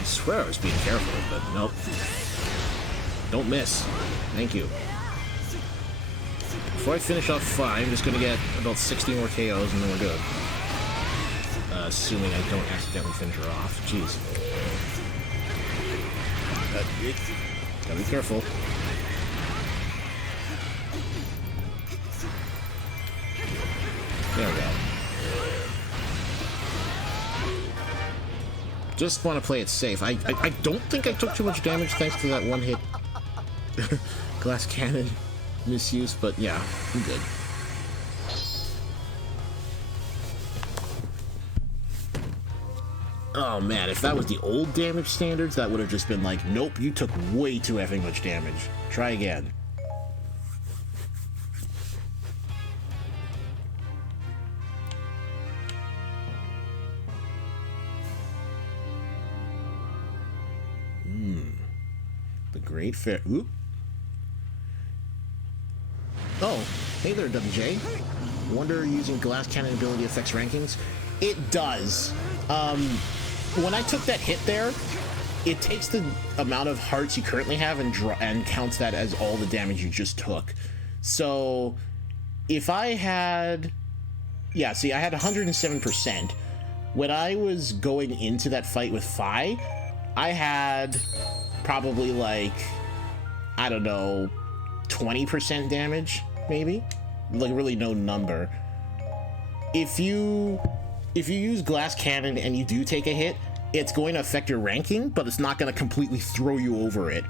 I swear I was being careful, but nope. Don't miss. Thank you. Before I finish off Fi, I'm just gonna get about 60 more KOs and then we're good. Assuming I don't accidentally finish her off. Jeez. Gotta be careful. There we go. Just want to play it safe. I don't think I took too much damage thanks to that one hit glass cannon misuse, but yeah, I'm good. Oh man, if that was the old damage standards, that would have just been like, nope, you took way too effing much damage. Try again. The Great Fair. Oop. Oh, hey there, WJ. Wonder using glass cannon ability affects rankings? It does. When I took that hit there, it takes the amount of hearts you currently have and counts that as all the damage you just took. So, if I had... Yeah, see, I had 107%. When I was going into that fight with Fi, I had probably like, I don't know, 20% damage, maybe? Like, really no number. If you use glass cannon and you do take a hit, it's going to affect your ranking, but it's not going to completely throw you over it.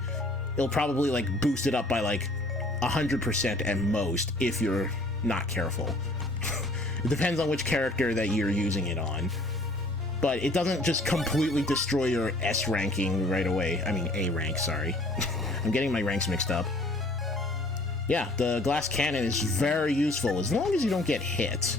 It'll probably like boost it up by like 100% at most if you're not careful. It depends on which character that you're using it on. But it doesn't just completely destroy your S ranking right away. I mean, A rank, sorry. I'm getting my ranks mixed up. Yeah, the glass cannon is very useful as long as you don't get hit.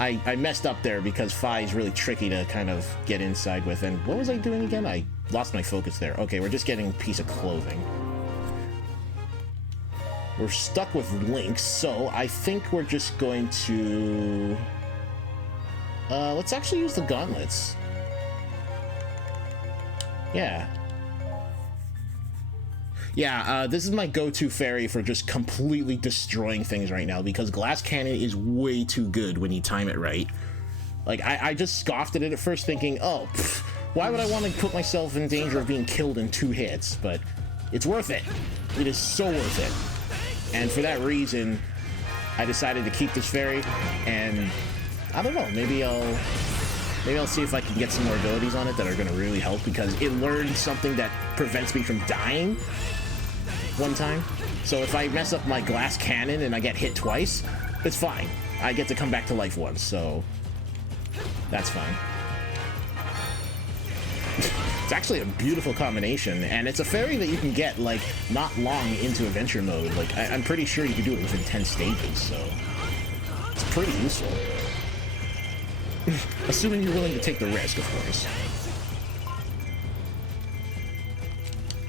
I messed up there because Fi is really tricky to kind of get inside with. And what was I doing again? I lost my focus there. Okay, we're just getting a piece of clothing. We're stuck with links, so I think we're just going to... let's actually use the gauntlets. Yeah. Yeah, this is my go-to fairy for just completely destroying things right now, because glass cannon is way too good when you time it right. Like, I just scoffed at it at first thinking, oh, pff, why would I want to put myself in danger of being killed in 2 hits? But it's worth it. It is so worth it. And for that reason, I decided to keep this fairy, and I don't know, maybe I'll see if I can get some more abilities on it that are going to really help, because it learned something that prevents me from dying one time. So if I mess up my glass cannon and I get hit twice, it's fine. I get to come back to life once, so that's fine. It's actually a beautiful combination, and it's a fairy that you can get, like, not long into adventure mode. Like, I'm pretty sure you can do it within 10 stages, so it's pretty useful. Assuming you're willing to take the risk, of course.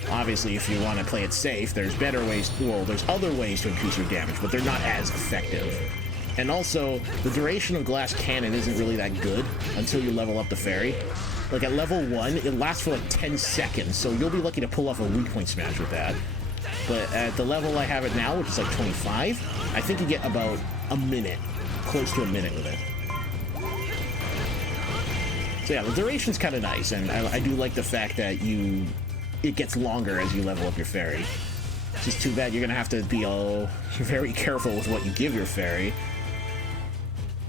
Obviously, if you want to play it safe, there's better ways, well, there's other ways to increase your damage, but they're not as effective. And also, the duration of glass cannon isn't really that good until you level up the fairy. Like, at level 1, it lasts for like 10 seconds, so you'll be lucky to pull off a weak point smash with that. But at the level I have it now, which is like 25, I think you get about a minute, close to a minute with it. So yeah, the duration's kind of nice, and I do like the fact that it gets longer as you level up your fairy. It's just too bad you're gonna have to be very careful with what you give your fairy.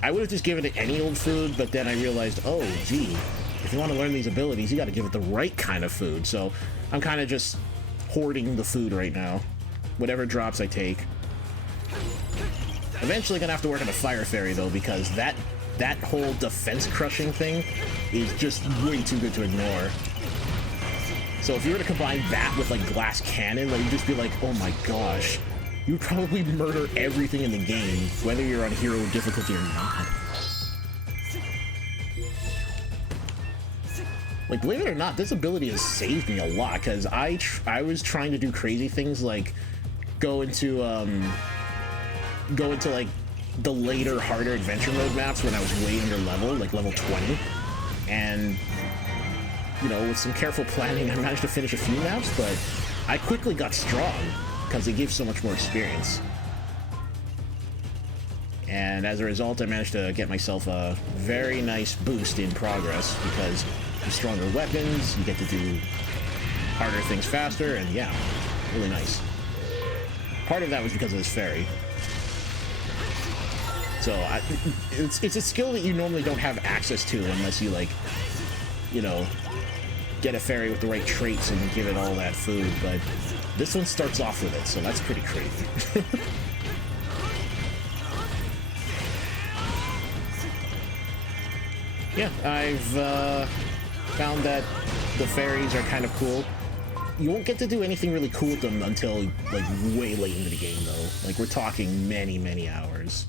I would have just given it any old food, but then I realized, oh, gee, if you want to learn these abilities, you got to give it the right kind of food. So I'm kind of just hoarding the food right now. Whatever drops I take. Eventually gonna have to work on a fire fairy though, because that whole defense crushing thing is just way too good to ignore. So if you were to combine that with like glass cannon, then you'd just be like, oh my gosh, you'd probably murder everything in the game, whether you're on hero difficulty or not. Like, believe it or not, this ability has saved me a lot, because I was trying to do crazy things like go into like the later, harder adventure mode maps when I was way under level, like level 20, and you know, with some careful planning, I managed to finish a few maps, but I quickly got strong because it gives so much more experience. And as a result, I managed to get myself a very nice boost in progress, because with stronger weapons, you get to do harder things faster, and yeah, really nice. Part of that was because of this fairy. So it's a skill that you normally don't have access to unless you, like, you know, get a fairy with the right traits and give it all that food, but this one starts off with it, so that's pretty crazy. Yeah, I've found that the fairies are kind of cool. You won't get to do anything really cool with them until, like, way late into the game, though. Like, we're talking many, many hours.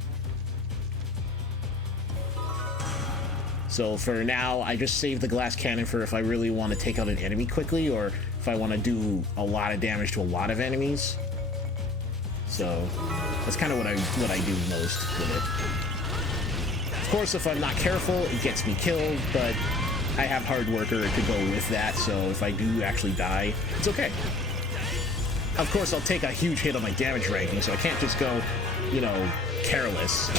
So for now, I just save the glass cannon for if I really want to take out an enemy quickly, or if I want to do a lot of damage to a lot of enemies. So that's kind of what I do most with it. Of course, if I'm not careful, it gets me killed, but I have Hard Worker to go with that, so if I do actually die, it's okay. Of course, I'll take a huge hit on my damage ranking, so I can't just go, you know, careless.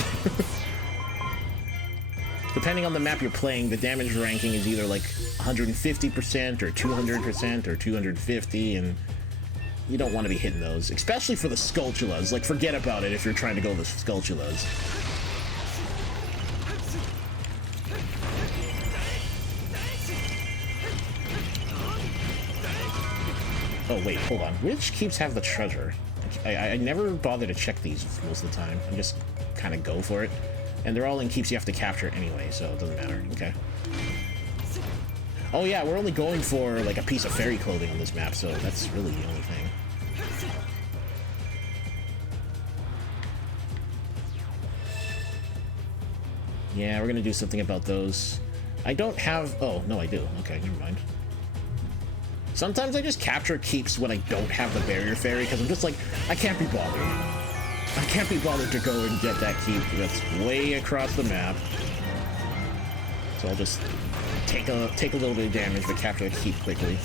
Depending on the map you're playing, the damage ranking is either like 150% or 200% or 250, and you don't want to be hitting those, especially for the Skulltulas. Like, forget about it if you're trying to go with Skulltulas. Oh, wait, hold on. Which keeps have the treasure? I never bother to check these most of the time. I just kind of go for it. And they're all in keeps you have to capture anyway, so it doesn't matter. Okay. Oh yeah, we're only going for like a piece of fairy clothing on this map, so that's really the only thing. Yeah, we're gonna do something about those. I don't have... Oh, no, I do. Okay, never mind. Sometimes I just capture keeps when I don't have the barrier fairy, because I'm just like, I can't be bothered. I can't be bothered to go and get that keep that's way across the map. So I'll just take a little bit of damage, but capture the keep quickly.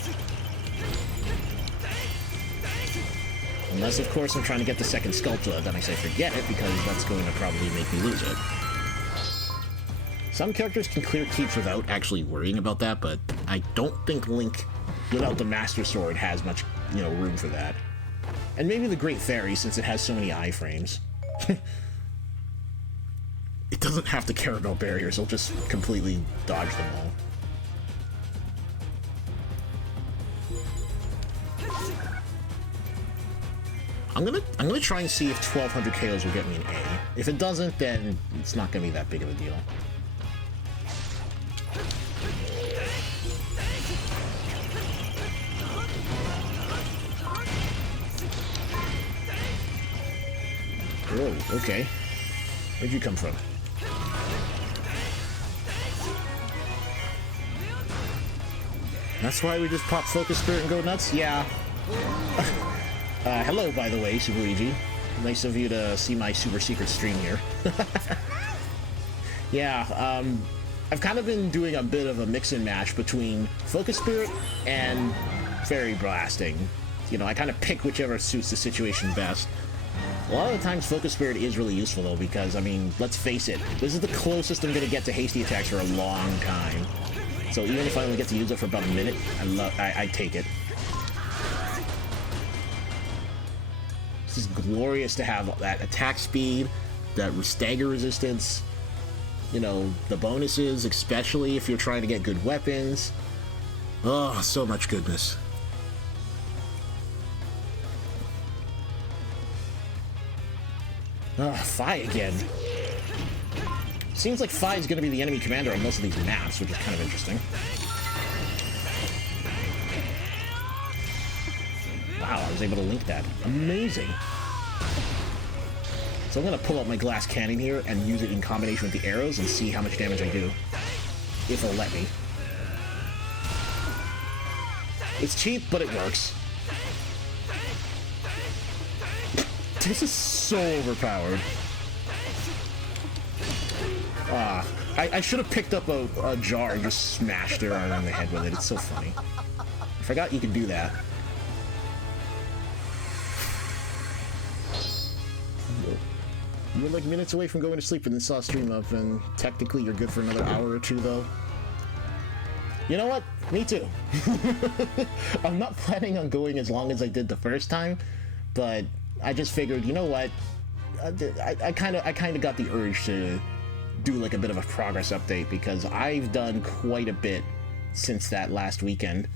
Unless, of course, I'm trying to get the second Skulltula, then I say forget it, because that's going to probably make me lose it. Some characters can clear keeps without actually worrying about that, but I don't think Link, without the Master Sword, has much, room for that. And maybe the Great Fairy, since it has so many iframes. It doesn't have to care about barriers, it'll just completely dodge them all. I'm gonna try and see if 1200 KOs will get me an A. If it doesn't, then it's not gonna be that big of a deal. Whoa, okay. Where'd you come from? That's why we just pop Focus Spirit and go nuts? Yeah. Hello, by the way, Super Luigi. Nice of you to see my super secret stream here. Yeah, I've kind of been doing a bit of a mix and match between Focus Spirit and Fairy Blasting. I kind of pick whichever suits the situation best. A lot of the times Focus Spirit is really useful though, because, I mean, let's face it, this is the closest I'm going to get to hasty attacks for a long time. So even if I only get to use it for about a minute, I take it. This is glorious to have that attack speed, that stagger resistance, the bonuses, especially if you're trying to get good weapons. Oh, so much goodness. Fi again. Seems like Fi is going to be the enemy commander on most of these maps, which is kind of interesting. Wow, I was able to link that. Amazing. So I'm going to pull out my glass cannon here and use it in combination with the arrows and see how much damage I do. If it'll let me. It's cheap, but it works. This is so overpowered. I should have picked up a jar and just smashed her around the head with it. It's so funny. I forgot you could do that. You're like minutes away from going to sleep and then saw a stream up, and technically you're good for another hour or two, though. You know what? Me too. I'm not planning on going as long as I did the first time, but I just figured, you know what? I kind of got the urge to do like a bit of a progress update, because I've done quite a bit since that last weekend.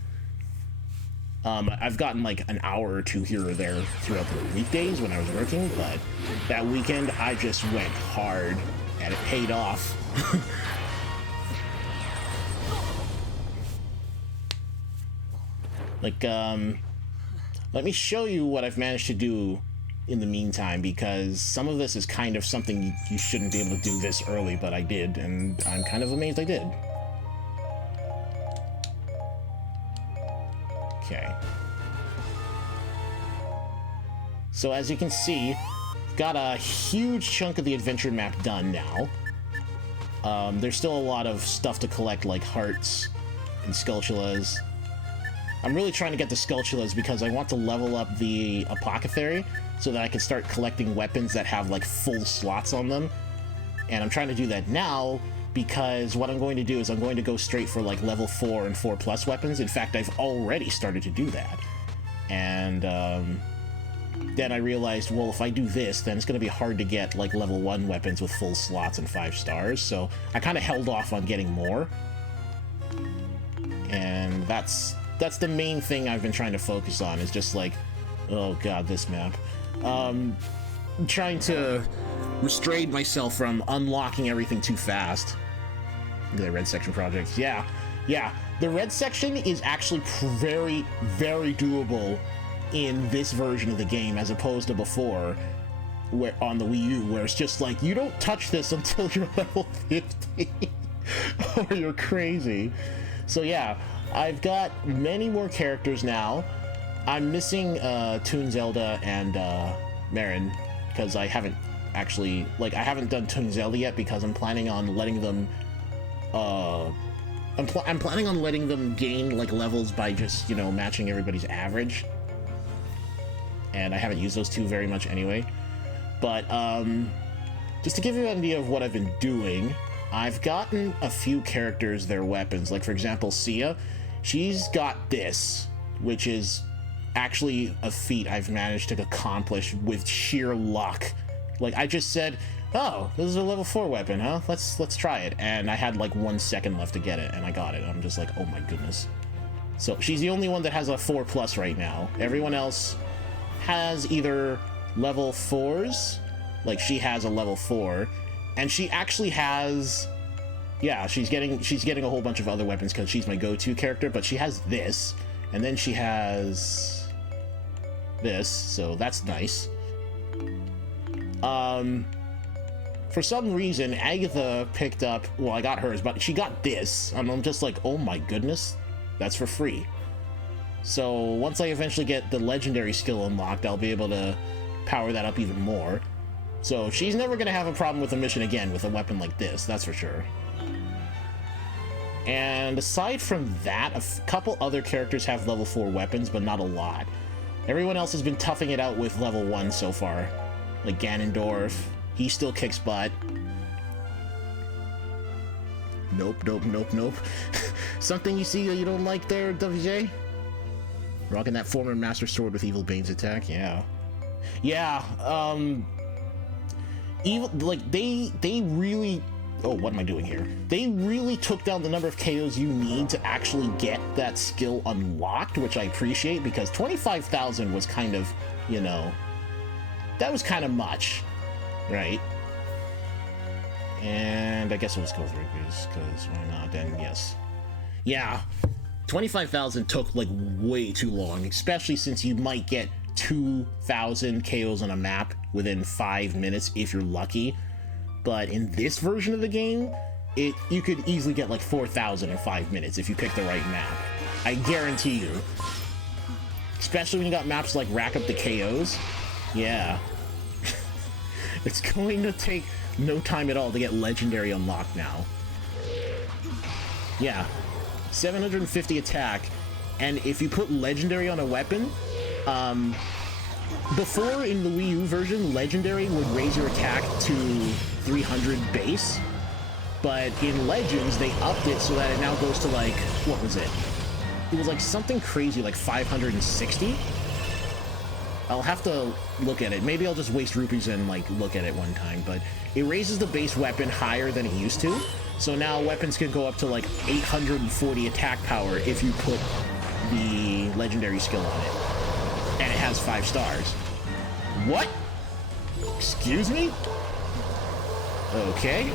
I've gotten like an hour or two here or there throughout the weekdays when I was working, but that weekend I just went hard and it paid off. Like, let me show you what I've managed to do in the meantime, because some of this is kind of something you shouldn't be able to do this early, but I did, and I'm kind of amazed I did. Okay. So as you can see, got a huge chunk of the adventure map done now. There's still a lot of stuff to collect, like hearts and Skulltulas. I'm really trying to get the Skulltulas because I want to level up the Apothecary so that I can start collecting weapons that have like full slots on them. And I'm trying to do that now because what I'm going to do is I'm going to go straight for like level 4 and 4+ weapons. In fact, I've already started to do that. And then I realized, well, if I do this, then it's going to be hard to get like level 1 weapons with full slots and 5 stars. So I kind of held off on getting more. And that's the main thing I've been trying to focus on, is just like, oh god, this map. Trying to restrain myself from unlocking everything too fast. The red section projects. Yeah. The red section is actually very, very doable in this version of the game as opposed to before, where on the Wii U, where it's just like, you don't touch this until you're level 50 or you're crazy. So yeah, I've got many more characters now. I'm missing Toon Zelda and Marin, because I haven't actually, like, I haven't done Toon Zelda yet because I'm planning on letting them I'm planning on letting them gain like levels by just, you know, matching everybody's average. And I haven't used those two very much anyway. But just to give you an idea of what I've been doing, I've gotten a few characters their weapons. Like, for example, Sia. She's got this, which is actually a feat I've managed to accomplish with sheer luck. Like, I just said, oh, this is a level 4 weapon, huh? Let's try it. And I had like 1 second left to get it, and I got it. I'm just like, oh my goodness. So she's the only one that has a 4+ right now. Everyone else has either level 4s, like she has a level 4, and she actually has, yeah, she's getting a whole bunch of other weapons because she's my go-to character, but she has this, and then she has this, so that's nice. For some reason, Agatha picked up, well, I got hers, but she got this, and I'm just like, oh my goodness, that's for free. So once I eventually get the legendary skill unlocked, I'll be able to power that up even more. So she's never going to have a problem with a mission again with a weapon like this, that's for sure. And aside from that, a couple other characters have level 4 weapons, but not a lot. Everyone else has been toughing it out with level 1 so far. Like Ganondorf, he still kicks butt. Nope, nope, nope, nope. Something you see that you don't like there, WJ? Rocking that former Master Sword with Evil Bane's attack? Yeah. Yeah, Evil, like, they really... Oh, what am I doing here? They really took down the number of KOs you need to actually get that skill unlocked, which I appreciate, because 25,000 was kind of, you know... That was kind of much, right? And I guess we'll just go through these, because why not? And yes. Yeah, 25,000 took, like, way too long, especially since you might get 2,000 KOs on a map within 5 minutes if you're lucky. But in this version of the game, you could easily get like 4,000 in 5 minutes if you pick the right map. I guarantee you. Especially when you got maps like Rack Up the KOs. Yeah. It's going to take no time at all to get Legendary unlocked now. Yeah. 750 attack. And if you put Legendary on a weapon, before in the Wii U version, Legendary would raise your attack to 300 base. But in Legends, they upped it so that it now goes to like, what was it? It was like something crazy, like 560? I'll have to look at it. Maybe I'll just waste rupees and like look at it one time, but it raises the base weapon higher than it used to. So now weapons can go up to like 840 attack power if you put the legendary skill on it. And it has 5 stars. What? Excuse me? Okay.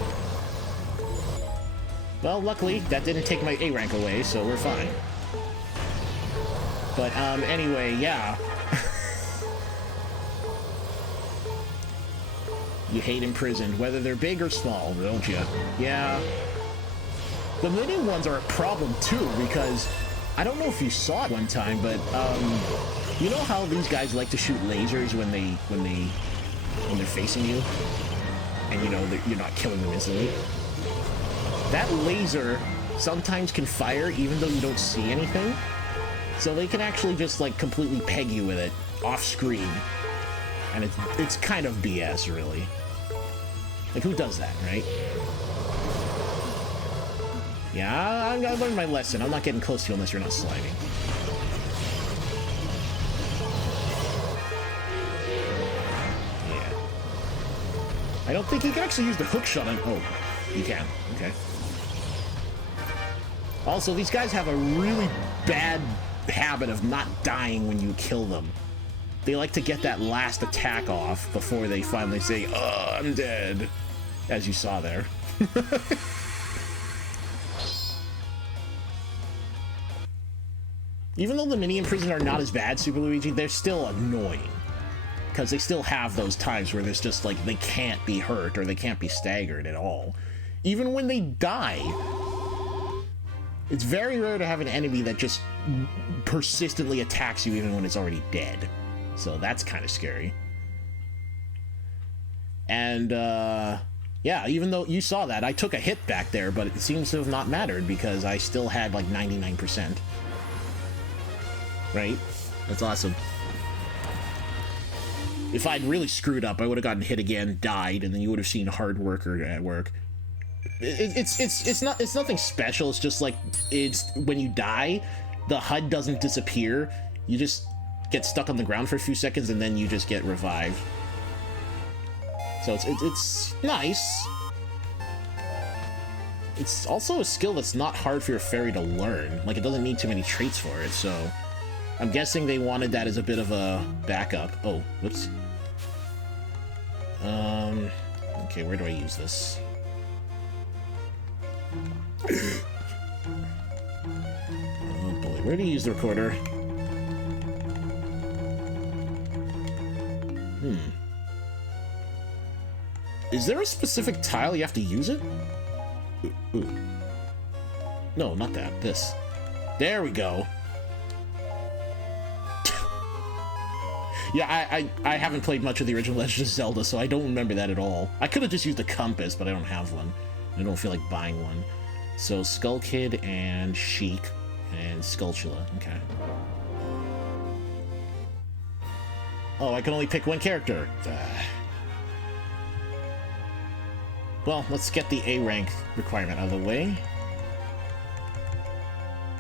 Well, luckily, that didn't take my A rank away, so we're fine. But, anyway, yeah. You hate imprisoned, whether they're big or small, don't you? Yeah. The mini ones are a problem, too, because... I don't know if you saw it one time, but, you know how these guys like to shoot lasers when they're facing you? And you know that you're not killing them instantly? That laser sometimes can fire even though you don't see anything. So they can actually just, like, completely peg you with it off screen. And it's kind of BS, really. Like, who does that, right? Yeah, I learned my lesson. I'm not getting close to you unless you're not sliding. Yeah. I don't think you can actually use the hook shot on... Oh, you can. Okay. Also, these guys have a really bad habit of not dying when you kill them. They like to get that last attack off before they finally say, "Oh, I'm dead," as you saw there. Even though the mini imprisoned are not as bad, Super Luigi, they're still annoying. Because they still have those times where there's just, like, they can't be hurt or they can't be staggered at all. Even when they die, it's very rare to have an enemy that just persistently attacks you even when it's already dead. So that's kind of scary. And, yeah, even though you saw that, I took a hit back there, but it seems to have not mattered because I still had, like, 99%. Right? That's awesome. If I'd really screwed up, I would have gotten hit again, died, and then you would have seen Hard Worker at work. It's nothing special. It's just like, it's when you die, the HUD doesn't disappear. You just get stuck on the ground for a few seconds and then you just get revived. So it's nice. It's also a skill that's not hard for your fairy to learn. Like, it doesn't need too many traits for it, so I'm guessing they wanted that as a bit of a backup. Oh, whoops. Okay, where do I use this? Oh boy, where do you use the recorder? Is there a specific tile you have to use it? Ooh. No, not that. This. There we go. Yeah, I haven't played much of the original Legend of Zelda, so I don't remember that at all. I could have just used a compass, but I don't have one. I don't feel like buying one. So, Skull Kid and Sheik and Skulltula. Okay. Oh, I can only pick one character. Well, let's get the A rank requirement out of the way.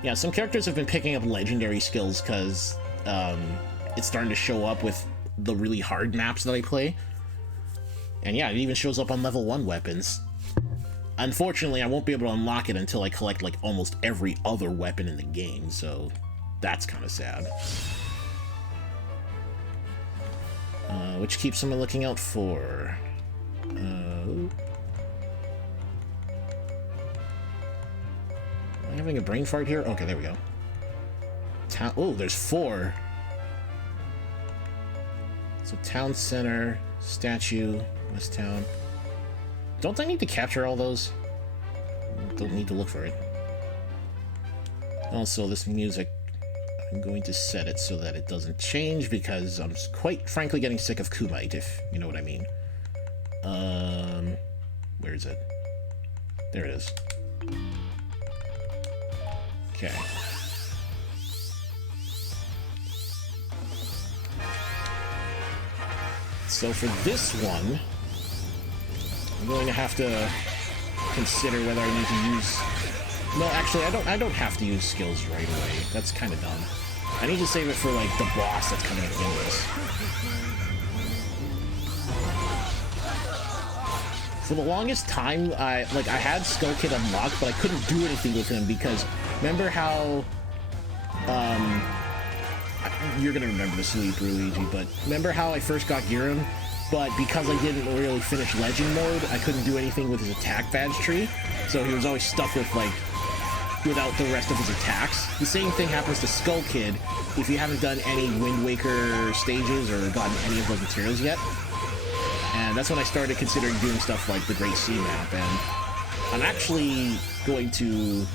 Yeah, some characters have been picking up legendary skills because it's starting to show up with the really hard maps that I play. And yeah, it even shows up on level 1 weapons. Unfortunately, I won't be able to unlock it until I collect like almost every other weapon in the game, so that's kind of sad. Which keeps someone looking out for? Am I having a brain fart here? Okay, there we go. Oh, there's 4. So town center, statue, West Town. Don't I need to capture all those? Don't need to look for it. Also, this music, I'm going to set it so that it doesn't change because I'm quite frankly getting sick of Kumite, if you know what I mean. Where is it? There it is. Okay. So for this one, I'm going to have to consider whether I need to use... No, actually, I don't have to use skills right away. That's kind of dumb. I need to save it for, like, the boss that's coming at the end of this. For the longest time, I had Skull Kid unlocked, but I couldn't do anything with him because remember how... You're gonna remember this, Luigi, but remember how I first got Giram? But because I didn't really finish Legend mode, I couldn't do anything with his attack badge tree, so he was always stuck with, like, without the rest of his attacks. The same thing happens to Skull Kid if you haven't done any Wind Waker stages or gotten any of those materials yet. And that's when I started considering doing stuff like the Great Sea Map, and I'm actually going to,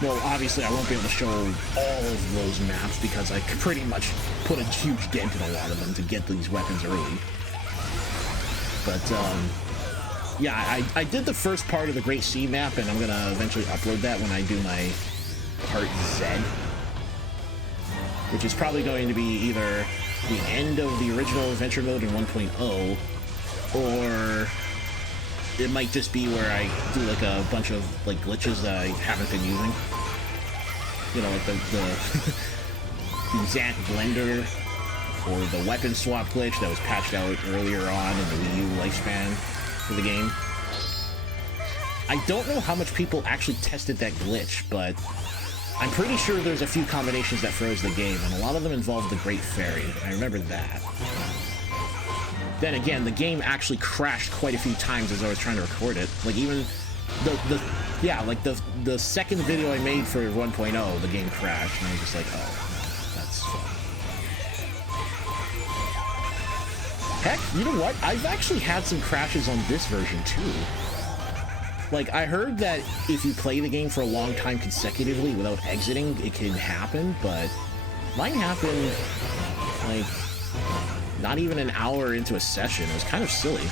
well, obviously I won't be able to show all of those maps because I pretty much put a huge dent in a lot of them to get these weapons early. But, yeah, I did the first part of the Great Sea Map, and I'm going to eventually upload that when I do my Part Z. Which is probably going to be either the end of the original Adventure Mode in 1.0, or it might just be where I do like a bunch of like glitches that I haven't been using. You know, like the the Zant Blender, or the weapon swap glitch that was patched out earlier on in the Wii U lifespan for the game. I don't know how much people actually tested that glitch, but I'm pretty sure there's a few combinations that froze the game, and a lot of them involved the Great Fairy. I remember that. Then again, the game actually crashed quite a few times as I was trying to record it. Like, even the second video I made for 1.0, the game crashed, and I was just like, oh, that's fun. Heck, you know what? I've actually had some crashes on this version, too. Like, I heard that if you play the game for a long time consecutively without exiting, it can happen, but mine happened, like, not even an hour into a session. It was kind of silly.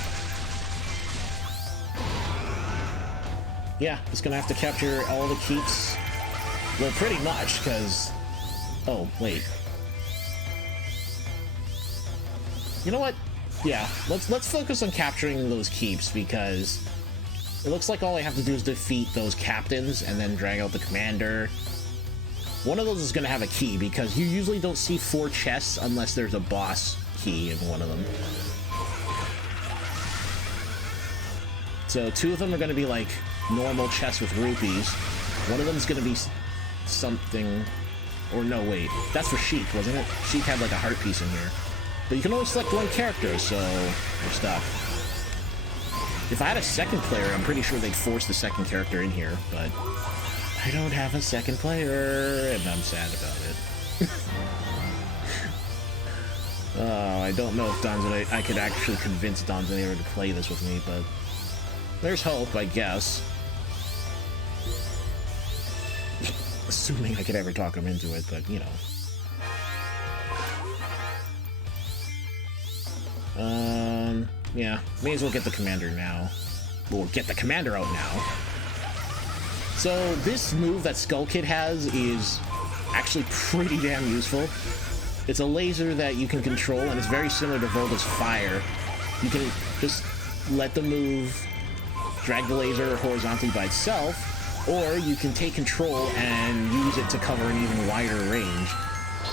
Yeah, just gonna have to capture all the keeps. Well, pretty much, because... Oh, wait. You know what? Yeah, let's focus on capturing those keeps, because it looks like all I have to do is defeat those captains and then drag out the commander. One of those is going to have a key, because you usually don't see 4 chests unless there's a boss key in one of them. So 2 of them are going to be like normal chests with rupees. One of them is going to be something... Or no, wait. That's for Sheik, wasn't it? Sheik had like a heart piece in here. But you can only select 1 character, so we're stuck. If I had a second player, I'm pretty sure they'd force the second character in here, but I don't have a second player, and I'm sad about it. Oh, I don't know if I could actually convince Donzanator to play this with me, but there's hope, I guess. Assuming I could ever talk him into it, but, you know. Yeah, may as well get the commander now. Or get the commander out now. So, this move that Skull Kid has is actually pretty damn useful. It's a laser that you can control, and it's very similar to Volga's fire. You can just let the move drag the laser horizontally by itself, or you can take control and use it to cover an even wider range.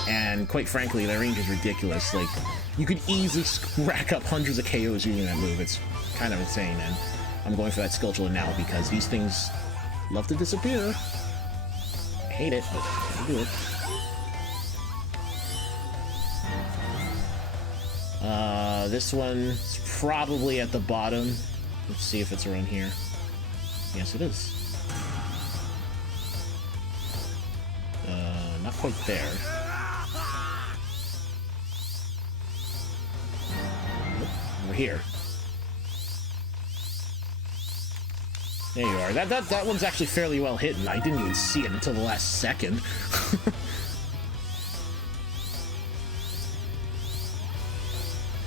And quite frankly, that range is ridiculous. Like, you could easily rack up hundreds of KOs using that move. It's kind of insane, and I'm going for that Skulltula now because these things love to disappear. I hate it, but I do it. This one's probably at the bottom. Let's see if it's around here. Yes, it is. Not quite there. Over here. There you are. That one's actually fairly well hidden. I didn't even see it until the last second.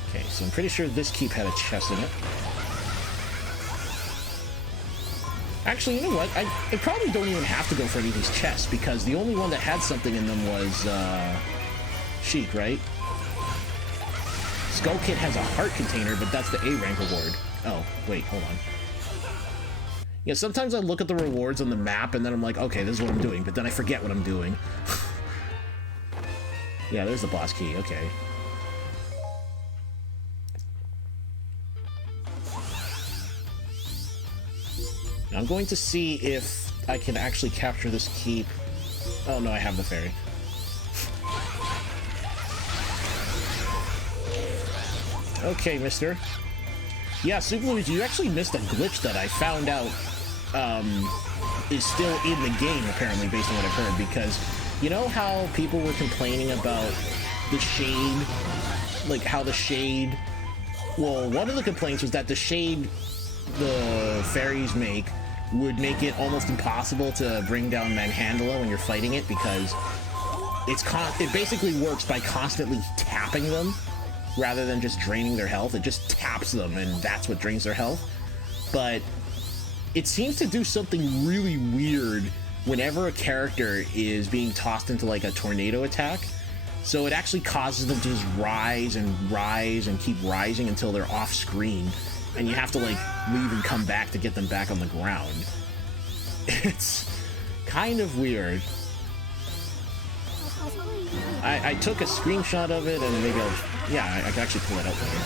Okay, so I'm pretty sure this keep had a chest in it. Actually, you know what? I probably don't even have to go for any of these chests, because the only one that had something in them was, Sheik, right? Skull Kid has a heart container, but that's the A rank reward. Oh, wait, hold on. Yeah, sometimes I look at the rewards on the map, and then I'm like, okay, this is what I'm doing, but then I forget what I'm doing. Yeah, there's the boss key, okay. Now I'm going to see if I can actually capture this keep. Oh no, I have the fairy. Okay, mister. Yeah, Super Luigi, you actually missed a glitch that I found out is still in the game, apparently, based on what I've heard, because you know how people were complaining about the shade? Like, how the shade... Well, one of the complaints was that the shade the fairies make would make it almost impossible to bring down Manhandla when you're fighting it, because it basically works by constantly tapping them rather than just draining their health. It just taps them, and that's what drains their health. But it seems to do something really weird whenever a character is being tossed into like a tornado attack. So it actually causes them to just rise and keep rising until they're off screen, and you have to like leave and come back to get them back on the ground. It's kind of weird. I took a screenshot of it, and maybe I can actually pull it out later.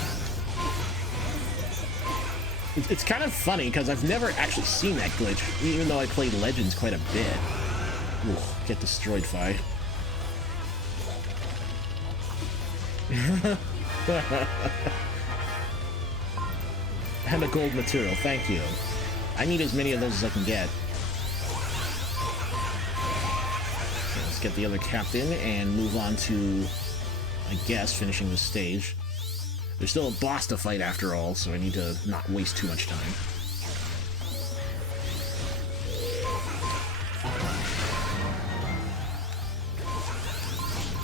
It's kind of funny because I've never actually seen that glitch, even though I played Legends quite a bit. Ooh, get destroyed, Fi. And a gold material, thank you. I need as many of those as I can get. Okay, let's get the other captain and move on to, I guess, finishing this stage. There's still a boss to fight after all, so I need to not waste too much time.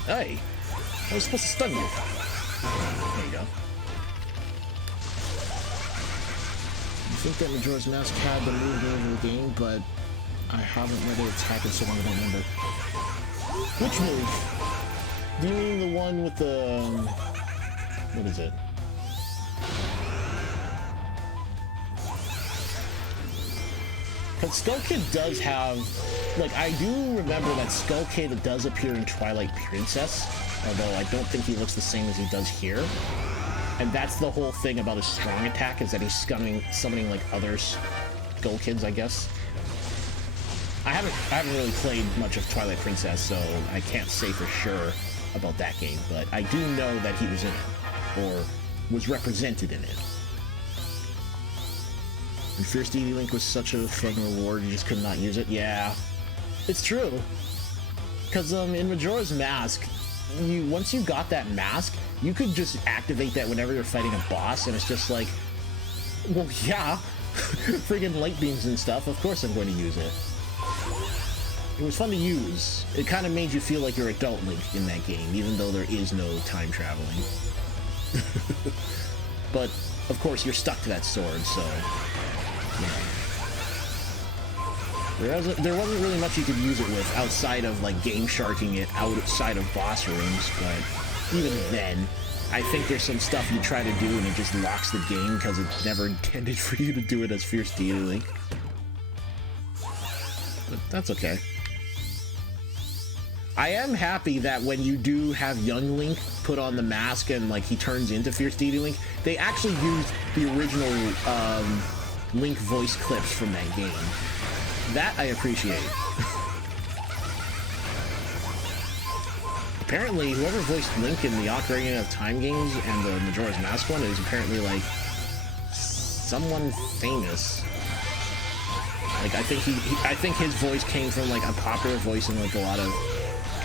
Hey! I was supposed to stun you. There you go. I think that Majora's Mask had the move in the game, but I haven't read it attack it, so I don't remember. Which move? Do you mean the one with the... what is it? But Skull Kid does have, like, I do remember that Skull Kid does appear in Twilight Princess, although I don't think he looks the same as he does here. And that's the whole thing about his strong attack, is that he's summoning like other Skull Kids, I guess. I haven't really played much of Twilight Princess, so I can't say for sure about that game, but I do know that he was in it, or was represented in it. And Fierce Deity Link was such a fun reward, you just could not use it. Yeah, it's true. Because in Majora's Mask, once you got that mask, you could just activate that whenever you're fighting a boss, and it's just like, well, yeah, friggin' light beams and stuff, of course I'm going to use it. It was fun to use. It kind of made you feel like you're adult Link in that game, even though there is no time traveling. But, of course, you're stuck to that sword, so... yeah. There wasn't really much you could use it with outside of, like, game sharking it outside of boss rooms, but even then, I think there's some stuff you try to do and it just locks the game because it's never intended for you to do it as Fierce Deity Link. But that's okay. I am happy that when you do have young Link put on the mask and like he turns into Fierce Deity Link, they actually used the original Link voice clips from that game. That I appreciate. Apparently, whoever voiced Link in the Ocarina of Time games and the Majora's Mask one is apparently like someone famous. Like I think his voice came from like a popular voice in like a lot of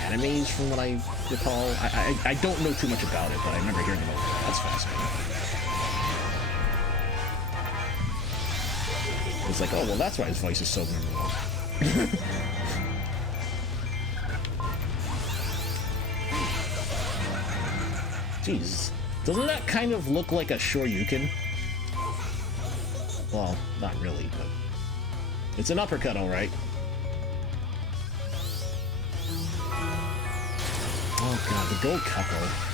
animes, from what I recall. I don't know too much about it, but I remember hearing about it. That's fascinating. It's like, oh well, that's why his voice is so memorable. Jeez, doesn't that kind of look like a Shoryuken? Well, not really, but it's an uppercut, all right. Oh god, the gold Cucko.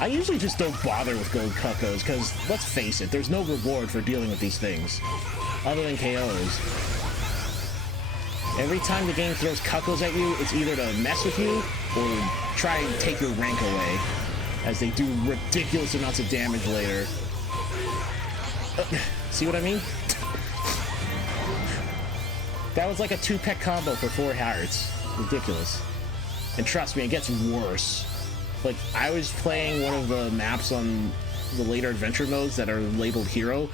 I usually just don't bother with gold Cuccos, because, let's face it, there's no reward for dealing with these things, other than KOs. Every time the game throws Cuccos at you, it's either to mess with you, or try and take your rank away, as they do ridiculous amounts of damage later. See what I mean? That was like a 2-peck combo for 4 hearts. Ridiculous. And trust me, it gets worse. Like, I was playing one of the maps on the later adventure modes that are labeled Hero.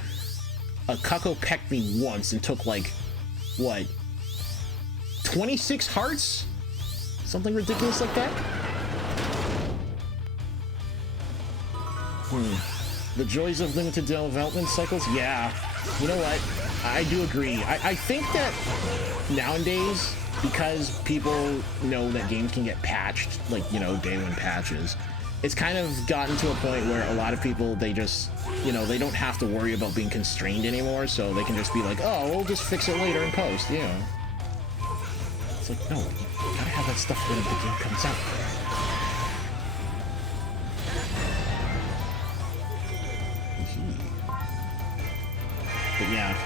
A Cucko pecked me once and took, like, what? 26 hearts? Something ridiculous like that? The joys of limited development cycles? Yeah. You know what? I do agree. I think that nowadays, because people know that games can get patched, like, you know, day one patches, it's kind of gotten to a point where a lot of people, they just, you know, they don't have to worry about being constrained anymore, so they can just be like, oh, we'll just fix it later in post, you know. It's like, no, you gotta have that stuff when the game comes out. But yeah.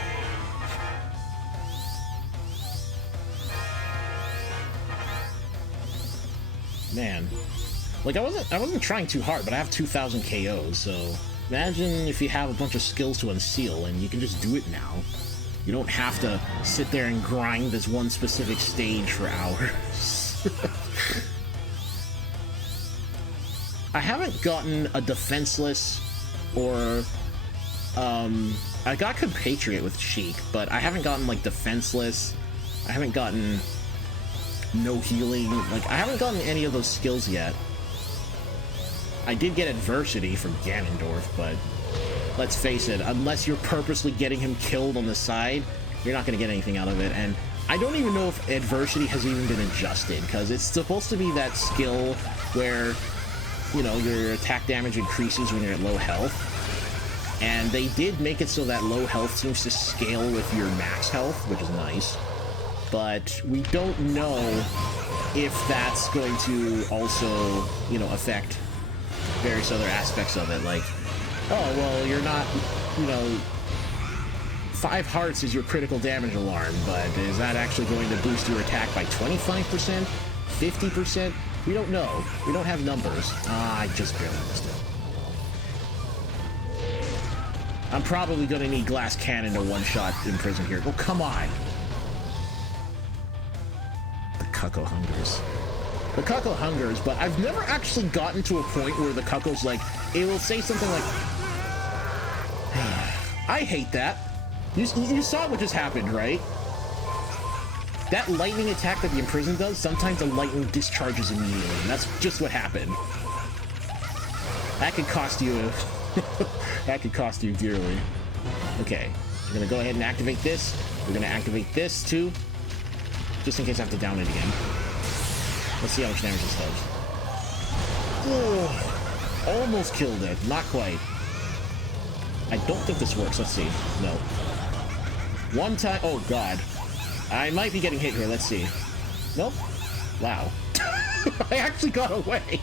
Man, like I wasn't trying too hard, but I have 2,000 KOs, so imagine if you have a bunch of skills to unseal and you can just do it now. You don't have to sit there and grind this one specific stage for hours. I haven't gotten a defenseless or I got Compatriot with Sheik, but I haven't gotten like defenseless. I haven't gotten no healing. Like, I haven't gotten any of those skills yet. I did get Adversity from Ganondorf, but let's face it, unless you're purposely getting him killed on the side, you're not going to get anything out of it. And I don't even know if Adversity has even been adjusted, because it's supposed to be that skill where, you know, your attack damage increases when you're at low health. And they did make it so that low health seems to scale with your max health, which is nice. But we don't know if that's going to also, you know, affect various other aspects of it. Like, oh, well, you're not, you know, 5 hearts is your critical damage alarm, but is that actually going to boost your attack by 25%? 50%? We don't know. We don't have numbers. I just barely missed it. I'm probably going to need Glass Cannon to one-shot Imprison here. Oh, come on! The Cucko Hungers. The Cucko Hungers, but I've never actually gotten to a point where the Cucko's like, it will say something like, I hate that. You saw what just happened, right? That lightning attack that the Imprison does, sometimes the lightning discharges immediately, and that's just what happened. That could cost you that could cost you dearly. Okay, we're gonna go ahead and activate this. We're gonna activate this too, just in case I have to down it again. Let's see how much damage this does. Oh, almost killed it. Not quite. I don't think this works. Let's see. No. One time. Oh, God. I might be getting hit here. Let's see. Nope. Wow. I actually got away.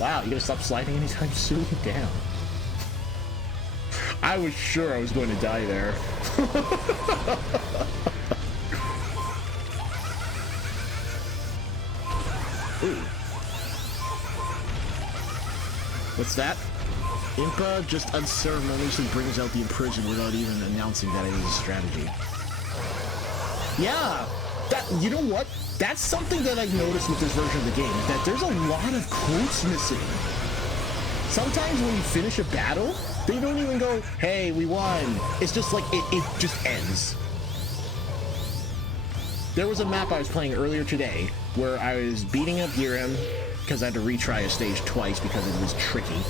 Wow, you gonna stop sliding anytime soon? Damn. I was sure I was going to die there. Ooh. What's that? Impa just unceremoniously brings out the Imprison without even announcing that it is a strategy. Yeah, that, you know what? That's something that I've noticed with this version of the game, that there's a lot of quotes missing. Sometimes when you finish a battle, they don't even go, hey, we won. It's just like, it just ends. There was a map I was playing earlier today where I was beating up Giram because I had to retry a stage twice because it was tricky.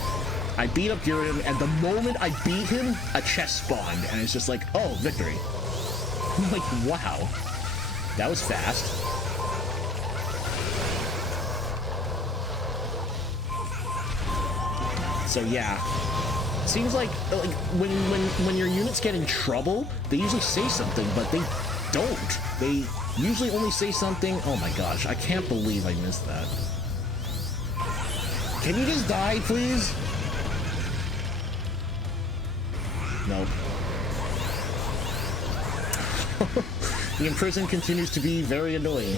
I beat up Giram, and the moment I beat him, a chest spawned, and it's just like, oh, victory. I'm like, wow. That was fast. So yeah, seems like when your units get in trouble, they usually say something, but they don't. They usually only say something. Oh my gosh, I can't believe I missed that. Can you just die, please? Nope. The Imprison continues to be very annoying.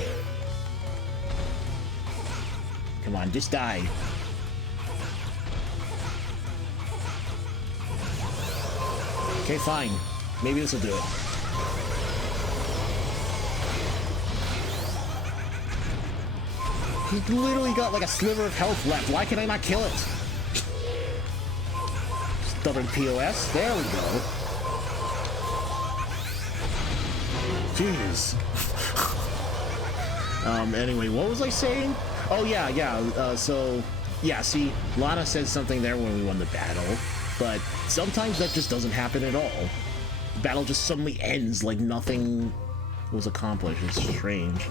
Come on, just die. Okay, fine. Maybe this will do it. He's literally got like a sliver of health left. Why can I not kill it? Stubborn POS. There we go. Jeez. Anyway, what was I saying? Oh, yeah. So, yeah, see, Lana said something there when we won the battle, but sometimes that just doesn't happen at all. The battle just suddenly ends like nothing was accomplished. It's strange.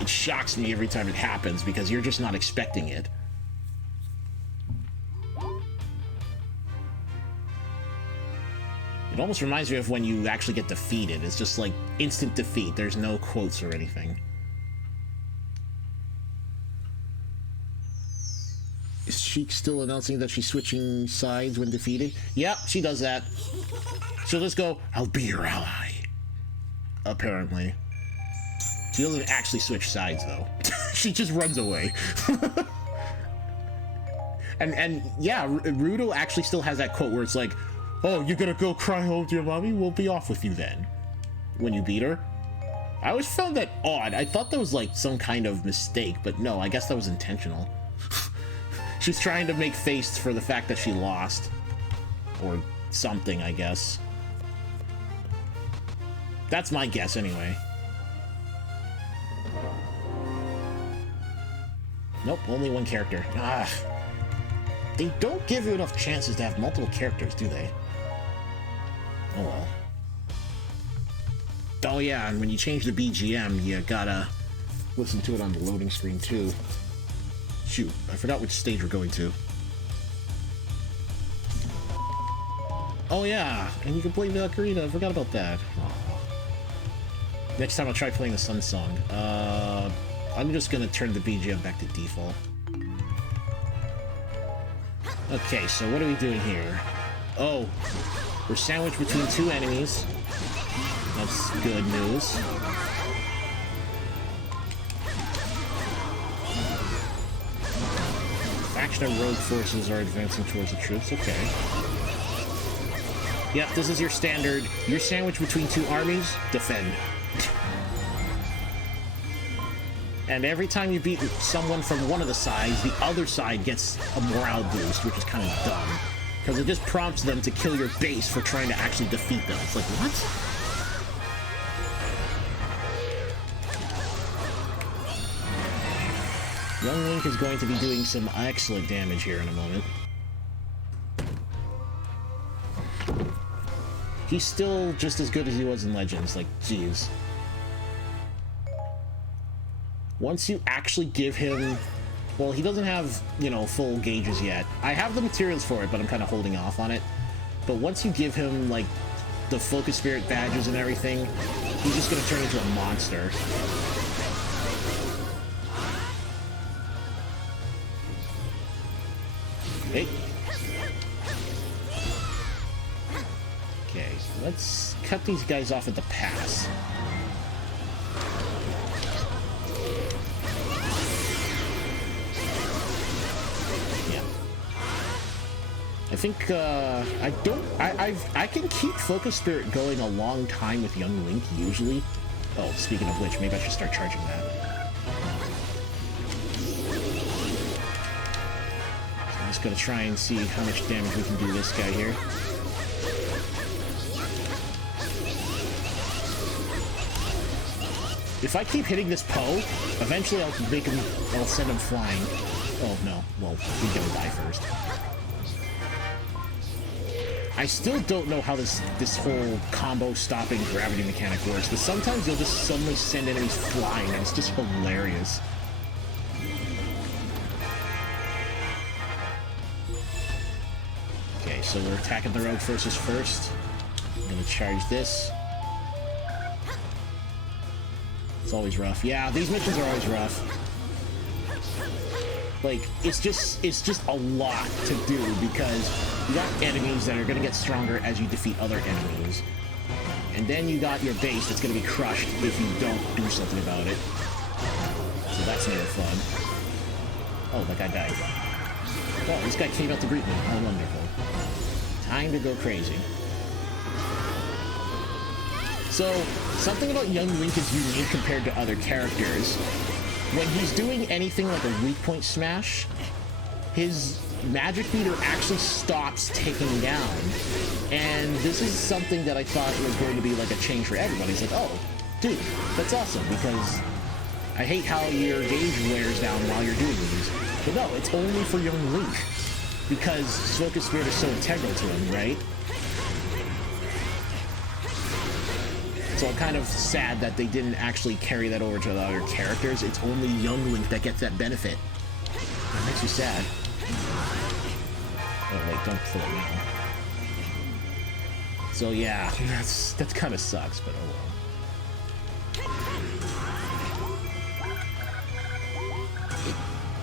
It shocks me every time it happens because you're just not expecting it. It almost reminds me of when you actually get defeated. It's just like instant defeat. There's no quotes or anything. Is Sheik still announcing that she's switching sides when defeated? Yep, she does that. She'll just go, I'll be your ally. Apparently. She doesn't actually switch sides, though. She just runs away. and yeah, Rudo actually still has that quote where it's like, oh, you're gonna go cry home to your mommy? We'll be off with you then. When you beat her. I always found that odd. I thought that was like some kind of mistake, but no, I guess that was intentional. She's trying to make face for the fact that she lost. Or something, I guess. That's my guess, anyway. Nope, only one character. Ah. They don't give you enough chances to have multiple characters, do they? Oh well. Oh yeah, and when you change the BGM, you gotta listen to it on the loading screen too. Shoot, I forgot which stage we're going to. Oh yeah, and you can play the ocarina. I forgot about that. Oh. Next time I'll try playing the Sun Song. I'm just gonna turn the BGM back to default. Okay, so what are we doing here? Oh, we're sandwiched between two enemies. That's good news. Faction of rogue forces are advancing towards the troops. Okay. Yep, this is your standard. You're sandwiched between two armies. Defend. And every time you beat someone from one of the sides, the other side gets a morale boost, which is kind of dumb. Because it just prompts them to kill your base for trying to actually defeat them. It's like, what? Young Link is going to be doing some excellent damage here in a moment. He's still just as good as he was in Legends, like, jeez. Once you actually give him... Well, he doesn't have, you know, full gauges yet. I have the materials for it, but I'm kind of holding off on it. But once you give him, like, the Focus Spirit badges and everything, he's just going to turn into a monster. Hey. Okay, so let's cut these guys off at the pass. Yeah. I think, I can keep Focus Spirit going a long time with Young Link, usually. Oh, speaking of which, maybe I should start charging that. I'm just gonna try and see how much damage we can do this guy here. If I keep hitting this Poe, eventually I'll send him flying. Oh no, well, he's gonna die first. I still don't know how this whole combo stopping gravity mechanic works, but sometimes you'll just suddenly send enemies flying, and it's just hilarious. Okay, so we're attacking the rogue forces first. I'm gonna charge this. It's always rough. Yeah, these missions are always rough. Like, it's just a lot to do because you got enemies that are gonna get stronger as you defeat other enemies. And then you got your base that's gonna be crushed if you don't do something about it. So that's never fun. Oh, that guy died. Oh, this guy came out to greet me. How wonderful. Time to go crazy. So, something about Young Link is unique compared to other characters. When he's doing anything like a weak point smash, his magic meter actually stops ticking down. And this is something that I thought was going to be like a change for everybody. It's like, oh, dude, that's awesome, because I hate how your gauge wears down while you're doing these. But no, it's only for Young Link, because Focus Spirit is so integral to him, right? So I'm kind of sad that they didn't actually carry that over to the other characters. It's only Young Link that gets that benefit. That makes you sad. Oh wait, don't kill it now. So yeah, that kind of sucks, but oh well.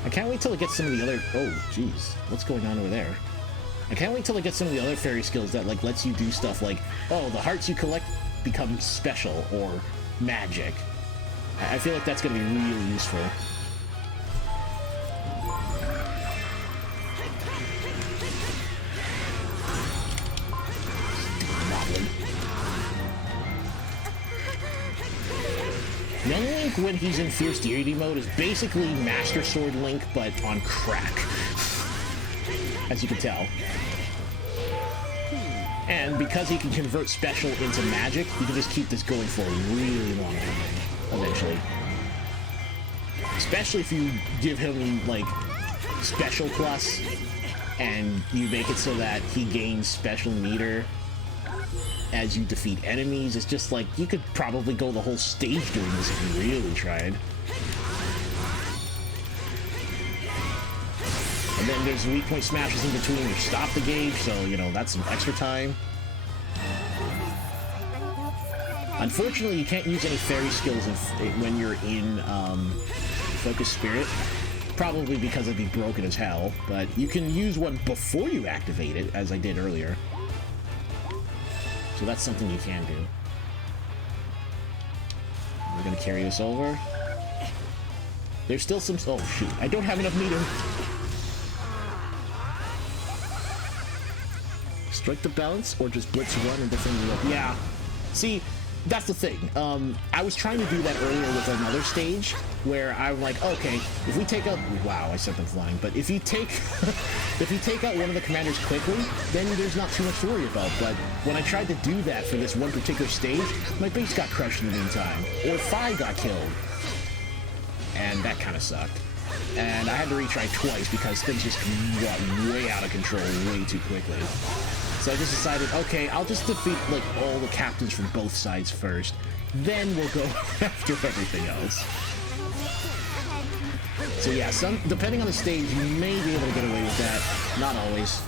I can't wait till I get some of the other... Oh, jeez. What's going on over there? I can't wait till I get some of the other fairy skills that, like, lets you do stuff like, oh, the hearts you collect become special or magic. I feel like that's going to be really useful. Young Link, when he's in Fierce Deity mode, is basically Master Sword Link, but on crack. As you can tell. And because he can convert special into magic, you can just keep this going for a really long time, eventually. Especially if you give him, like, special plus, and you make it so that he gains special meter as you defeat enemies. It's just like, you could probably go the whole stage doing this if you really tried. And then there's weak point smashes in between which stop the gauge, so, you know, that's some extra time. Unfortunately, you can't use any fairy skills when you're in Focus Spirit. probably because it'd be broken as hell, but you can use one before you activate it, as I did earlier. So that's something you can do. We're gonna carry this over. There's still some... Oh, shoot. I don't have enough meter. Strike the balance, or just blitz run and defend the weapon. Yeah. See, that's the thing. I was trying to do that earlier with another stage, where I'm like, okay, if we take out... Wow, I sent them flying. But if you take... if you take out one of the commanders quickly, then there's not too much to worry about. But when I tried to do that for this one particular stage, my base got crushed in the meantime. Or Phi got killed. And that kind of sucked. And I had to retry twice because things just got way out of control way too quickly. So I just decided, okay, I'll just defeat, like, all the captains from both sides first. Then we'll go after everything else. So yeah, depending on the stage, you may be able to get away with that. Not always.